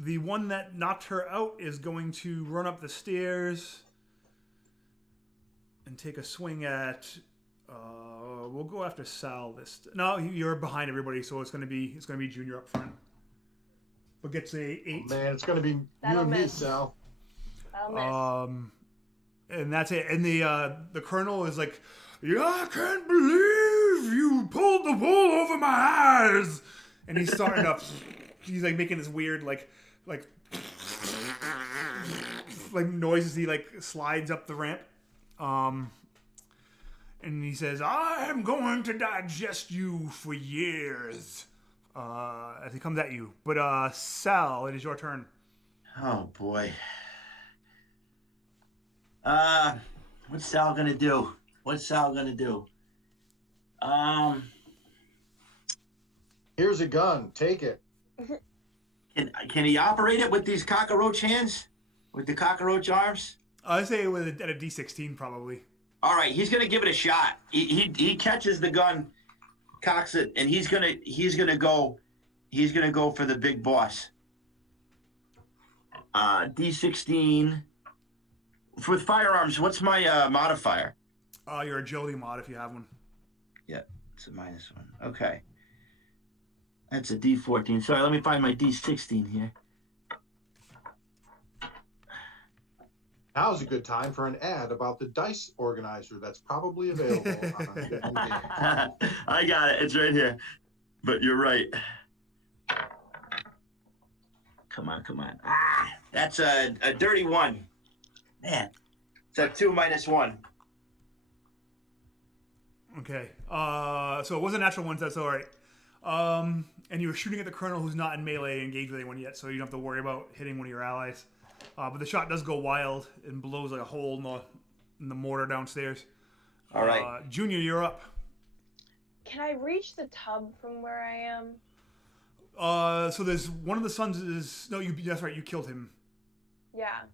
The one that knocked her out is going to run up the stairs and take a swing at. We'll go after Sal no, you're behind everybody, so it's gonna be Junior up front. But gets a 8. Man, it's gonna be you and me, Sal. That'll miss. And that's it. And the Colonel is like, yeah, I can't believe you pulled the wool over my eyes. And he's starting up. He's like making this weird like noise as he like slides up the ramp. And he says, I am going to digest you for years. As he comes at you. But Sal, it is your turn. Oh boy. What's Sal gonna do? Here's a gun. Take it. Can he operate it with these cockroach hands? With the cockroach arms? I say at a D16 probably. All right, he's gonna give it a shot. He catches the gun, cocks it, and he's gonna go for the big boss. D16 with firearms. What's my modifier? Your agility mod if you have one. Yeah, it's a -1. Okay, that's a D14. Sorry, let me find my D16 here. Now's a good time for an ad about the dice organizer that's probably available on Goodman Games. I got it. It's right here. But you're right. Come on. That's a dirty 1. Man, it's a 2 - 1. Okay. So it was a natural one, so that's all right. And you were shooting at the Colonel who's not in melee engaged with anyone yet, so you don't have to worry about hitting one of your allies. But the shot does go wild and blows like a hole in the mortar downstairs. All right. Junior, you're up. Can I reach the tub from where I am? So there's one of the sons is that's right. You killed him. Yeah.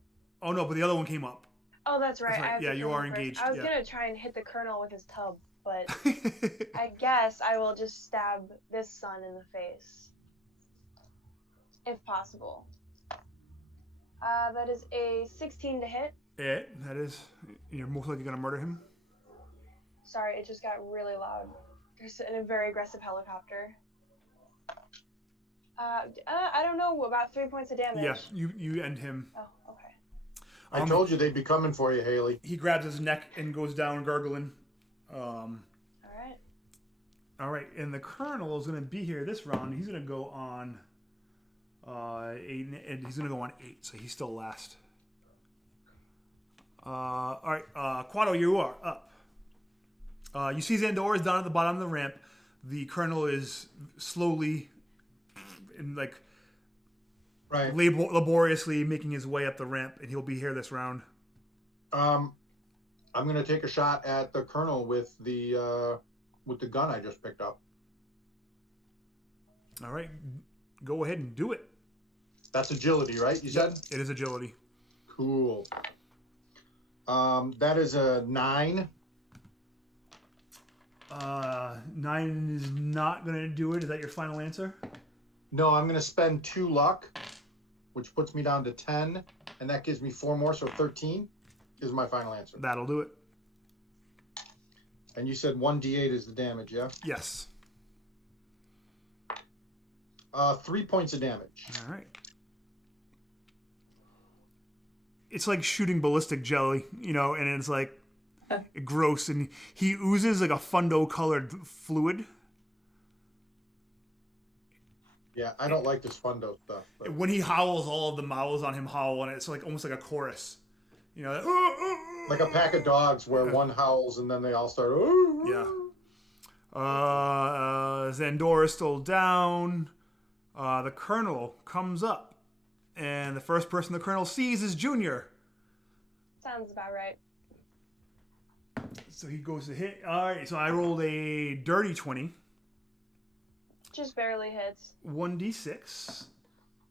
Oh no, but the other one came up. Oh, that's right. That's right. I have Yeah, to you kill are him first. engaged, I was yeah. gonna try and hit the Colonel with his tub, but I guess I will just stab this son in the face, if possible. That is a 16 to hit. Yeah, that is. You're most likely gonna murder him. Sorry, it just got really loud. There's a very aggressive helicopter. I don't know, about 3 points of damage. Yeah, you end him. Oh, okay. I told you they'd be coming for you, Haley. He grabs his neck and goes down gargling. All right, and the Colonel is going to be here this round. He's going to go on 8, and he's going to go on 8, so he's still last. All right, Quado, you are up. You see Zandor is down at the bottom of the ramp. The Colonel is slowly and laboriously making his way up the ramp, and he'll be here this round. I'm gonna take a shot at the Colonel with the gun I just picked up. All right, go ahead and do it. That's agility, right? You said? It is agility. Cool. That is a 9. 9 is not going to do it. Is that your final answer? No, I'm gonna spend 2 luck, which puts me down to 10, and that gives me 4 more, so 13 is my final answer. That'll do it. And you said 1d8 is the damage, yeah? Yes. 3 points of damage. All right. It's like shooting ballistic jelly, and it's like gross, and he oozes like a fundo-colored fluid. Yeah, I don't like this fundo stuff. But... When he howls, all of the mouths on him howl, and it's like almost like a chorus. Like a pack of dogs where one howls and then they all start. Yeah. Zandor is still down. The Colonel comes up, and the first person the Colonel sees is Junior. Sounds about right. So he goes to hit. All right, so I rolled a dirty 20. Just barely hits. 1d6.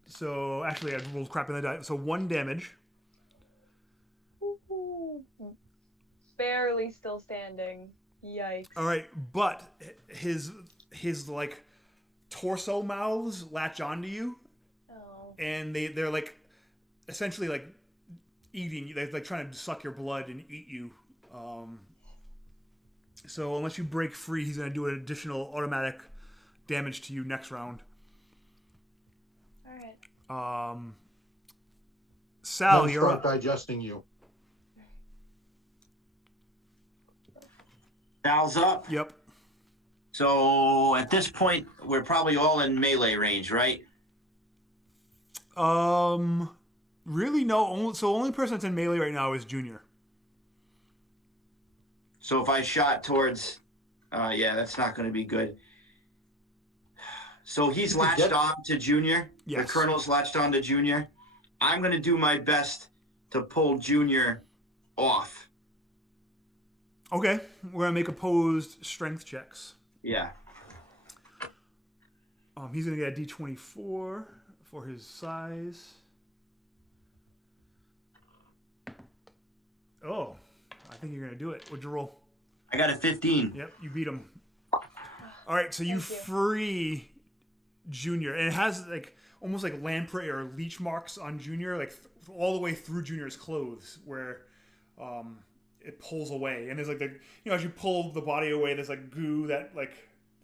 So actually, I rolled crap in the die. So 1 damage. Ooh. Barely still standing. Yikes. All right, but his like torso mouths latch onto you, and they're like essentially like eating you. They're like trying to suck your blood and eat you. So unless you break free, he's gonna do an additional automatic damage to you next round. All right. Sal, No, you're start up. digesting you. Sal's up. Yep. So at this point, we're probably all in melee range, right? Really no. Only person that's in melee right now is Junior. So if I shot towards, yeah, that's not going to be good. So he's latched on to Junior. Yes. The Colonel's latched on to Junior. I'm going to do my best to pull Junior off. Okay, we're gonna make opposed strength checks. Yeah. He's gonna get a D24 for his size. Oh, I think you're gonna do it. What'd you roll? I got a 15. Yep, you beat him. All right, so you free Junior, and it has like almost like lamprey or leech marks on Junior, like all the way through Junior's clothes, where it pulls away, and there's like as you pull the body away, there's like goo that like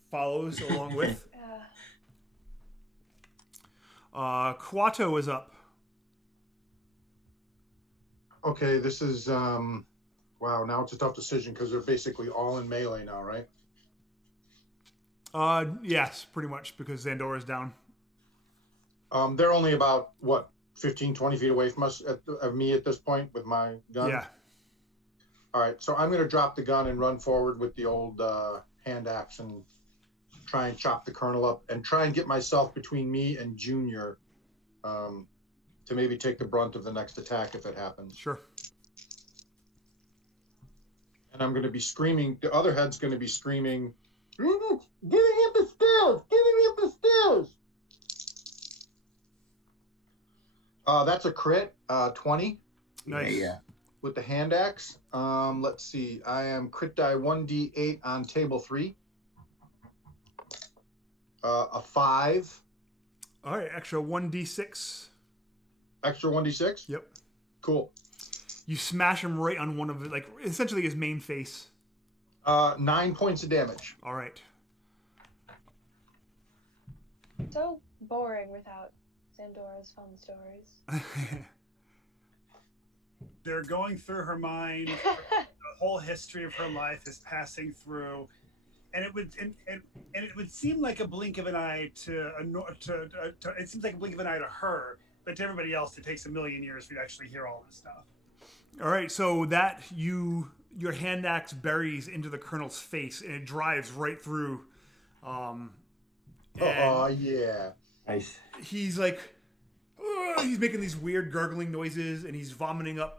follows along with. Quato is up. Okay, this is wow. Now it's a tough decision because they're basically all in melee now, right? Yes, pretty much, because Xandora's down. They're only about what 15, 20 feet away from us of me at this point with my gun. Yeah. All right, so I'm going to drop the gun and run forward with the old hand axe and try and chop the Colonel up and try and get myself between me and Junior to maybe take the brunt of the next attack if it happens. Sure. And I'm going to be screaming. The other head's going to be screaming, "Get him up the stairs! Get him up the stairs!" That's a crit, 20. Nice. Yeah. With the hand axe. Let's see. I am crit die 1d8 on table 3. A 5. All right, extra 1d6. Extra 1d6? Yep. Cool. You smash him right on one of it, like essentially his main face. 9 points of damage. All right. So boring without Xandora's fun stories. They're going through her mind. The whole history of her life is passing through, and it would seem like a blink of an eye it seems like a blink of an eye to her, but to everybody else, it takes a million years for you to actually hear all this stuff. All right, so that your hand axe buries into the Colonel's face, and it drives right through. Oh, yeah. Nice. He's like, he's making these weird gurgling noises, and he's vomiting up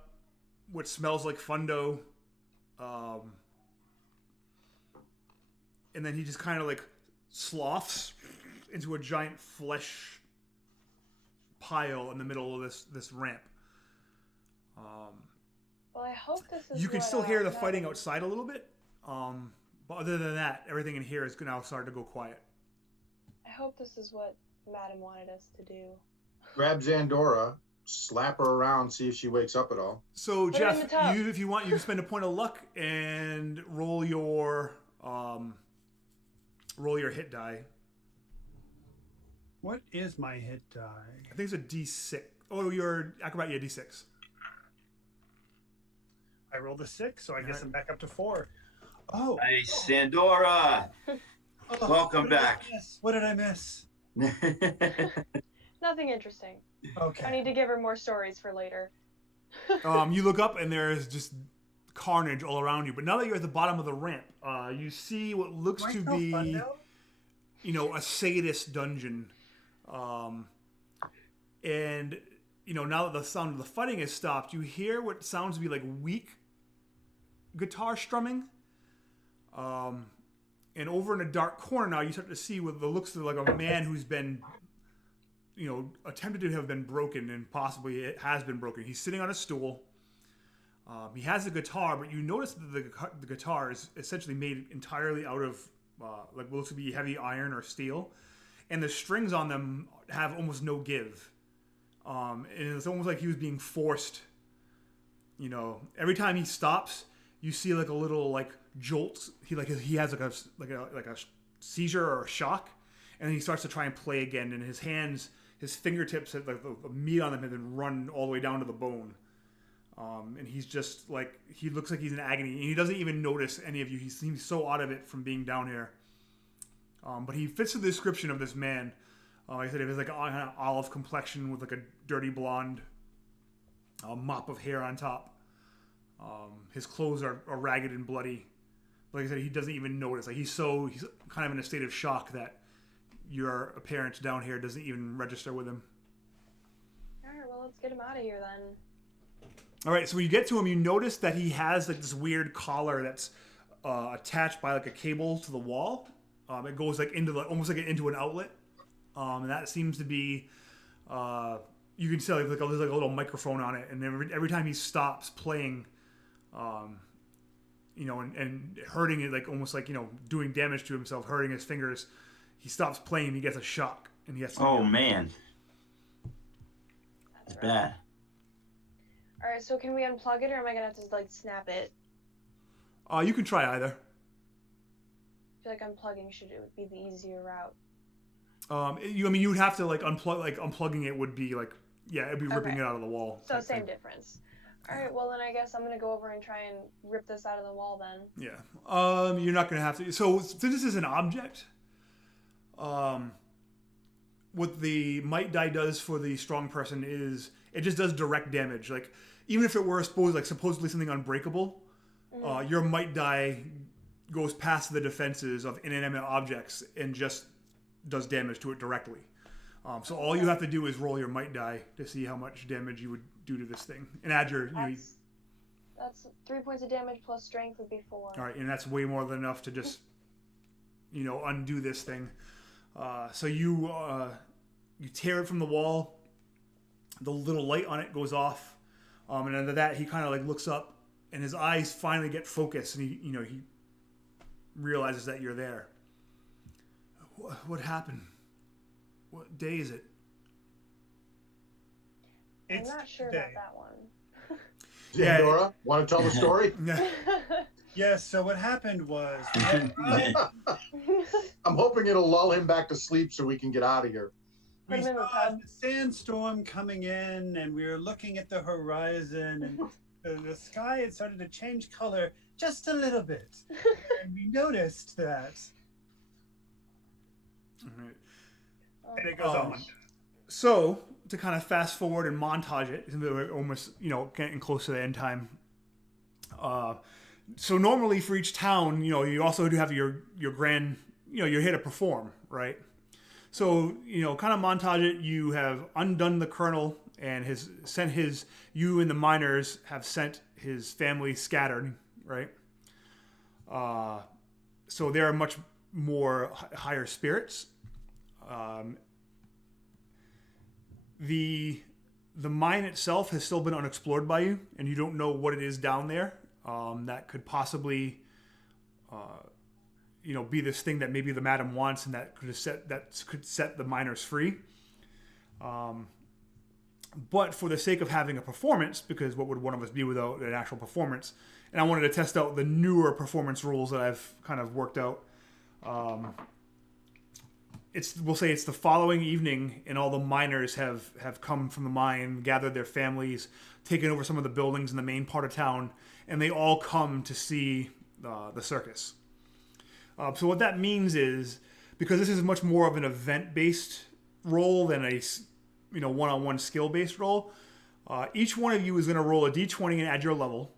what smells like fundo. And then he just kind of like sloughs into a giant flesh pile in the middle of this ramp. Well, I hope this is. You can what, still hear the Madam- fighting outside a little bit. But other than that, everything in here is now starting to go quiet. I hope this is what Madam wanted us to do. Grab Xandora, slap her around, see if she wakes up at all. So Put it in Jeff, the tub. if you want, you can spend a point of luck and roll your hit die. What is my hit die? I think it's a D6. Oh, your acrobat, yeah, D6. I rolled a 6, so I guess I'm back up to 4. Oh, Nice, Sandora. oh, Welcome what did I back. miss? What did I miss? Nothing interesting. Okay. I need to give her more stories for later. You look up and there's just carnage all around you. But now that you're at the bottom of the ramp, you see what looks Do I to smell be, fundo? a sadist dungeon. And now that the sound of the fighting has stopped, you hear what sounds to be like weak guitar strumming. And over in a dark corner now, you start to see what looks like a man who's been, attempted to have been broken, and possibly it has been broken. He's sitting on a stool. He has a guitar, but you notice that the guitar is essentially made entirely out of what looks to be heavy iron or steel, and the strings on them have almost no give. And it's almost like he was being forced. Every time he stops, you see like a little like jolt. He has like a seizure or a shock, and then he starts to try and play again. And his hands, his fingertips, the meat on them have been run all the way down to the bone. And he's just like, he looks like he's in agony, and he doesn't even notice any of you. He seems so out of it from being down here. But he fits the description of this man. Like I said, he has like an olive complexion with like a dirty blonde mop of hair on top. His clothes are ragged and bloody. Like I said, he doesn't even notice. Like he's kind of in a state of shock that your appearance down here doesn't even register with him. All right, well, let's get him out of here then. All right, so when you get to him, you notice that he has like this weird collar that's attached by like a cable to the wall. It goes like almost like into an outlet, and that seems to be you can see like there's like a little microphone on it, and every time he stops playing, and hurting it, like almost like doing damage to himself, hurting his fingers, he stops playing. He gets a shock, and he has to. Oh man, that's bad. All right, so can we unplug it, or am I gonna have to like snap it? You can try either. I feel like unplugging should be the easier route. You would have to like unplug. Like unplugging it would be like, yeah, it'd be ripping it out of the wall. So same difference. All right, well then I guess I'm gonna go over and try and rip this out of the wall then. Yeah. You're not gonna have to. So since this is an object, what the might die does for the strong person is it just does direct damage. Like even if it were supposedly something unbreakable, your might die goes past the defenses of inanimate objects and just does damage to it directly. So all you have to do is roll your might die to see how much damage you would do to this thing, and add your. That's 3 points of damage plus strength would be 4. All right, and that's way more than enough to just, undo this thing. So you tear it from the wall. The little light on it goes off, and under that he kind of like looks up, and his eyes finally get focused, and he realizes that you're there. What happened? What day is it? I'm not sure about that one. Yeah, Dora, want to tell the story? Yes, so what happened was... I'm hoping it'll lull him back to sleep so we can get out of here. We saw the sandstorm coming in, and we were looking at the horizon, and the sky had started to change color just a little bit. And we noticed that. And it goes on. So, to kind of fast forward and montage it, we're almost, getting close to the end time. So normally for each town, you also do have your grand, you're here to perform, right? So, kind of montage it. You have undone the colonel and you and the miners have sent his family scattered, right? So they are much more higher spirits. The mine itself has still been unexplored by you, and you don't know what it is down there. That could possibly, be this thing that maybe the madam wants, and that could set the miners free. But for the sake of having a performance, because what would one of us be without an actual performance? And I wanted to test out the newer performance rules that I've kind of worked out. We'll say it's the following evening, and all the miners have come from the mine, gathered their families, taken over some of the buildings in the main part of town, and they all come to see the circus. So what that means is, because this is much more of an event-based role than a one-on-one skill-based role, each one of you is going to roll a d20 and add your level.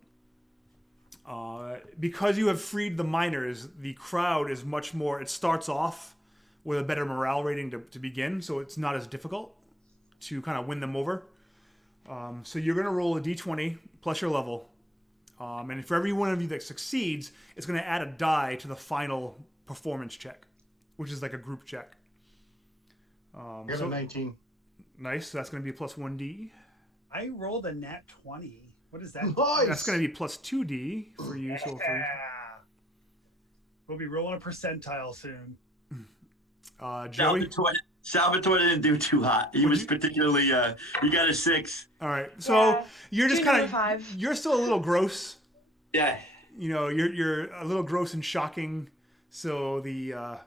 Because you have freed the miners, the crowd is much more. It starts off with a better morale rating to begin, so it's not as difficult to kind of win them over. So you're going to roll a d20 plus your level. And for every one of you that succeeds, it's going to add a die to the final performance check, which is like a group check. I got a 19. Nice. So that's going to be a plus 1d. I rolled a nat 20. What is that? Nice. That's going to be plus 2d for you. So Yeah. We'll be rolling a percentile soon. Joey? Salvatore didn't do too hot. He was particularly, he got a 6. All right. So you're just kind of, 5. you're still a little gross. Yeah. You know, you're a little gross and shocking. So they're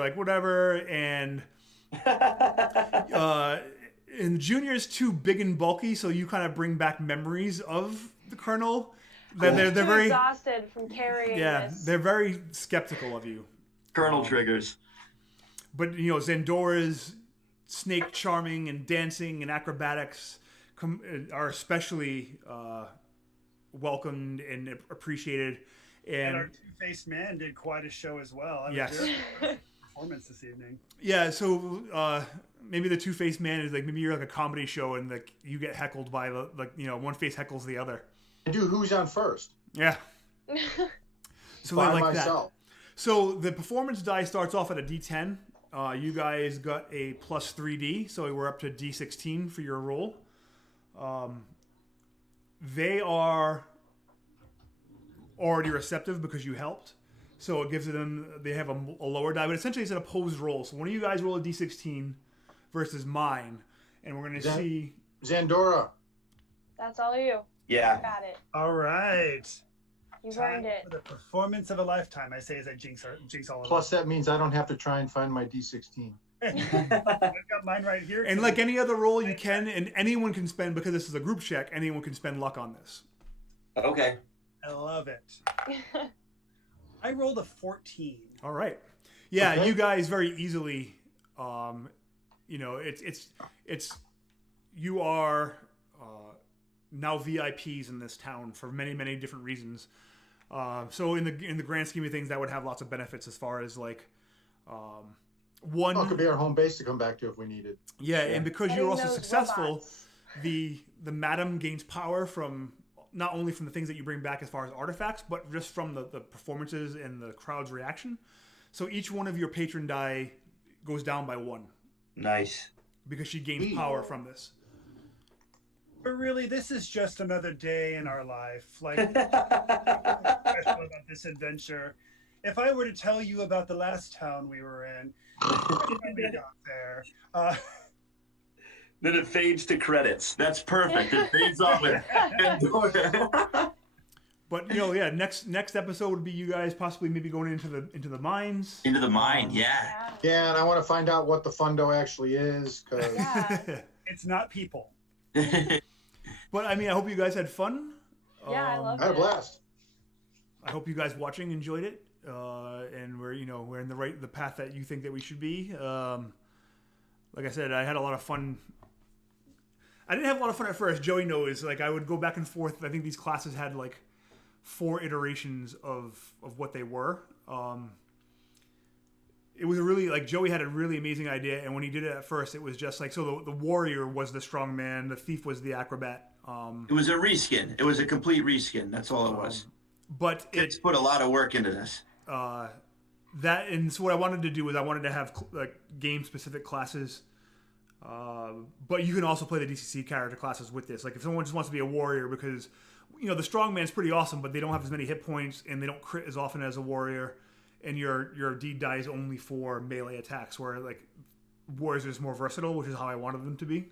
like, whatever. And Junior's too big and bulky, so you kind of bring back memories of the Colonel. They're Too very exhausted from carrying this. they're very skeptical of you. Colonel triggers. But you know, Zandora's snake charming and dancing and acrobatics are especially welcomed and appreciated. And our two-faced man did quite a show as well. Yes. Performance this evening. Yeah, so maybe the two-faced man is like, maybe you're like a comedy show and like you get heckled by one face heckles the other. Dude, who's on first? Yeah. So By they like myself. that. So the performance die starts off at a D10. You guys got a plus 3D, so we're up to D16 for your roll. They are already receptive because you helped. So it gives them, they have a lower die, but essentially it's an opposed roll. So one of you guys roll a D16 versus mine, and we're going to see. Zandora. That's all you. Yeah. You got it. All right. You've Time earned it. for the performance of a lifetime, I say as I jinx all of Plus, that means I don't have to try and find my D16. I've got mine right here. And like any other roll, you can, and anyone can spend, because this is a group check, anyone can spend luck on this. Okay. I love it. I rolled a 14. All right. Yeah, Okay. you guys very easily, you are now VIPs in this town for many, many different reasons. So in the grand scheme of things, that would have lots of benefits as far as like one. Oh, it could be our home base to come back to if we need it. Yeah, and because Getting you're also those successful, robots. the madam gains power from not only from the things that you bring back as far as artifacts, but just from the performances and the crowd's reaction. So each one of your patron die goes down by 1 Nice. because she gains power from this. But really, this is just another day in our life. Like, special about this adventure. If I were to tell you about the last town we were in, we got there. Then it fades to credits. That's perfect. It fades off with But next episode would be you guys possibly maybe going into the mines. Into the mine, yeah. Yeah, and I want to find out what the fundo actually is, because Yeah. It's not people. But I mean, I hope you guys had fun. Yeah, I love I had a blast. I hope you guys watching enjoyed it, and we're in the path that you think that we should be. Like I said, I had a lot of fun. I didn't have a lot of fun at first. Joey knows. Like I would go back and forth. I think these classes had like 4 iterations of what they were. It was Joey had a really amazing idea, and when he did it at first, it was just like, so the warrior was the strong man, the thief was the acrobat. It was a reskin. It was a complete reskin. That's all it was. But Kids put a lot of work into this. so what I wanted to do was I wanted to have like game specific classes. But you can also play the DCC character classes with this. Like if someone just wants to be a warrior, because the strongman's pretty awesome, but they don't have as many hit points and they don't crit as often as a warrior, and your D die is only for melee attacks, where like warriors are just more versatile, which is how I wanted them to be.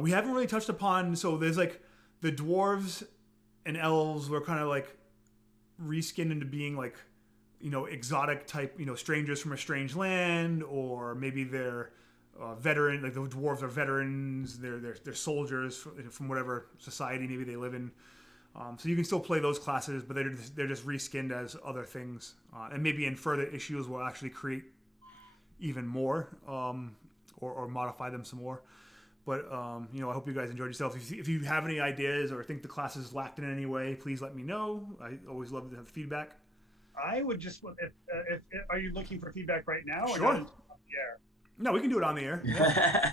We haven't really touched upon, so there's like the dwarves and elves were kind of like reskinned into being like exotic type, strangers from a strange land, or maybe they're veteran, like the dwarves are veterans, they're soldiers from whatever society maybe they live in. So you can still play those classes, but they're just reskinned as other things. And maybe in further issues we'll actually create even more, or modify them some more. But I hope you guys enjoyed yourselves. If you have any ideas or think the classes lacked in any way, please let me know. I always love to have feedback. I would just, are you looking for feedback right now? Or Sure. not? Yeah. No, we can do it on the air. I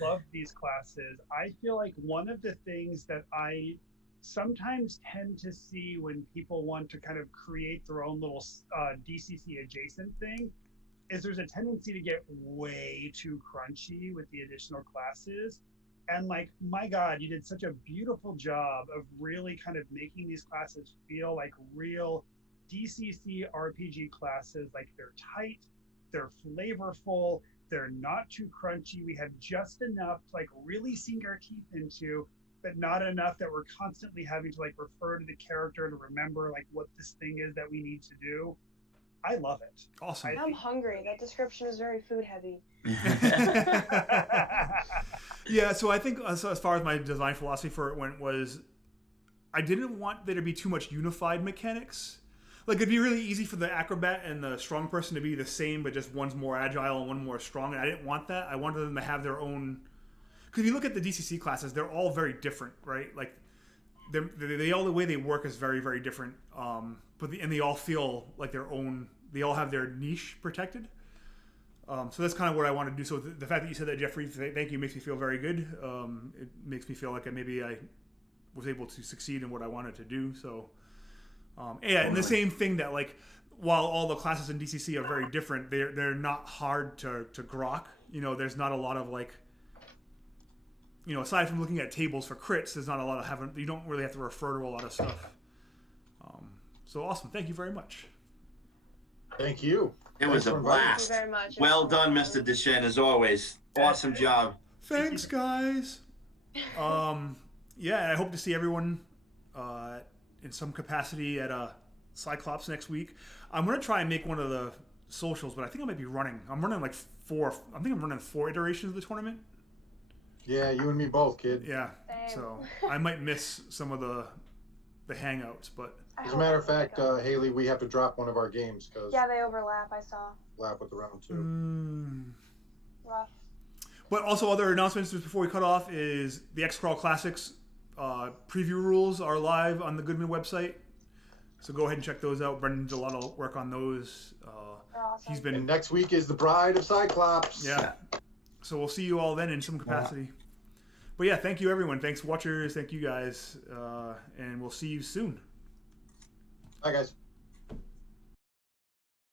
love these classes. I feel like one of the things that I sometimes tend to see when people want to kind of create their own little DCC adjacent thing is there's a tendency to get way too crunchy with the additional classes. And like, my God, you did such a beautiful job of really kind of making these classes feel like real DCC RPG classes. Like, they're tight, they're flavorful, they're not too crunchy. We have just enough to like really sink our teeth into, but not enough that we're constantly having to like refer to the character to remember like what this thing is that we need to do. I love it. Awesome. I'm hungry. That description was very food heavy. Yeah, so I think as far as my design philosophy for it went was I didn't want there to be too much unified mechanics. Like, it'd be really easy for the acrobat and the strong person to be the same, but just one's more agile and one more strong. And I didn't want that. I wanted them to have their own. Because if you look at the DCC classes, they're all very different, right? Like, they all, the way they work is very, very different. And they all feel like their own. They all have their niche protected. So that's kind of what I want to do. So the fact that you said that, Jeffrey, thank you, makes me feel very good. It makes me feel like maybe I was able to succeed in what I wanted to do. So. And the same thing that, like, while all the classes in DCC are very different, they're not hard to grok. You know, there's not a lot of like, you know, aside from looking at tables for crits, there's not a lot of you don't really have to refer to a lot of stuff. So awesome, thank you very much. Thank you. It was a blast. Thank you very much. Well done, Mr. Deschene, as always. Awesome job. Thanks, guys. Yeah, I hope to see everyone in some capacity at Cyclops next week. I'm gonna try and make one of the socials, but I think I might be running. I'm running like I'm running 4 iterations of the tournament. Yeah, you and me both, kid. Yeah, Same. so I might miss some of the hangouts, but As a matter of fact, Haley, we have to drop one of our games because yeah, they overlap. I saw. lap with the round 2. Rough. But also other announcements just before we cut off is the X-Crawl Classics preview rules are live on the Goodman website. So go ahead and check those out. Brendan did a lot of work on those. They're awesome. He's been And next week is the Bride of Cyclops. Yeah. So we'll see you all then in some capacity. But yeah, thank you everyone. Thanks watchers. Thank you guys. And we'll see you soon. Bye, guys.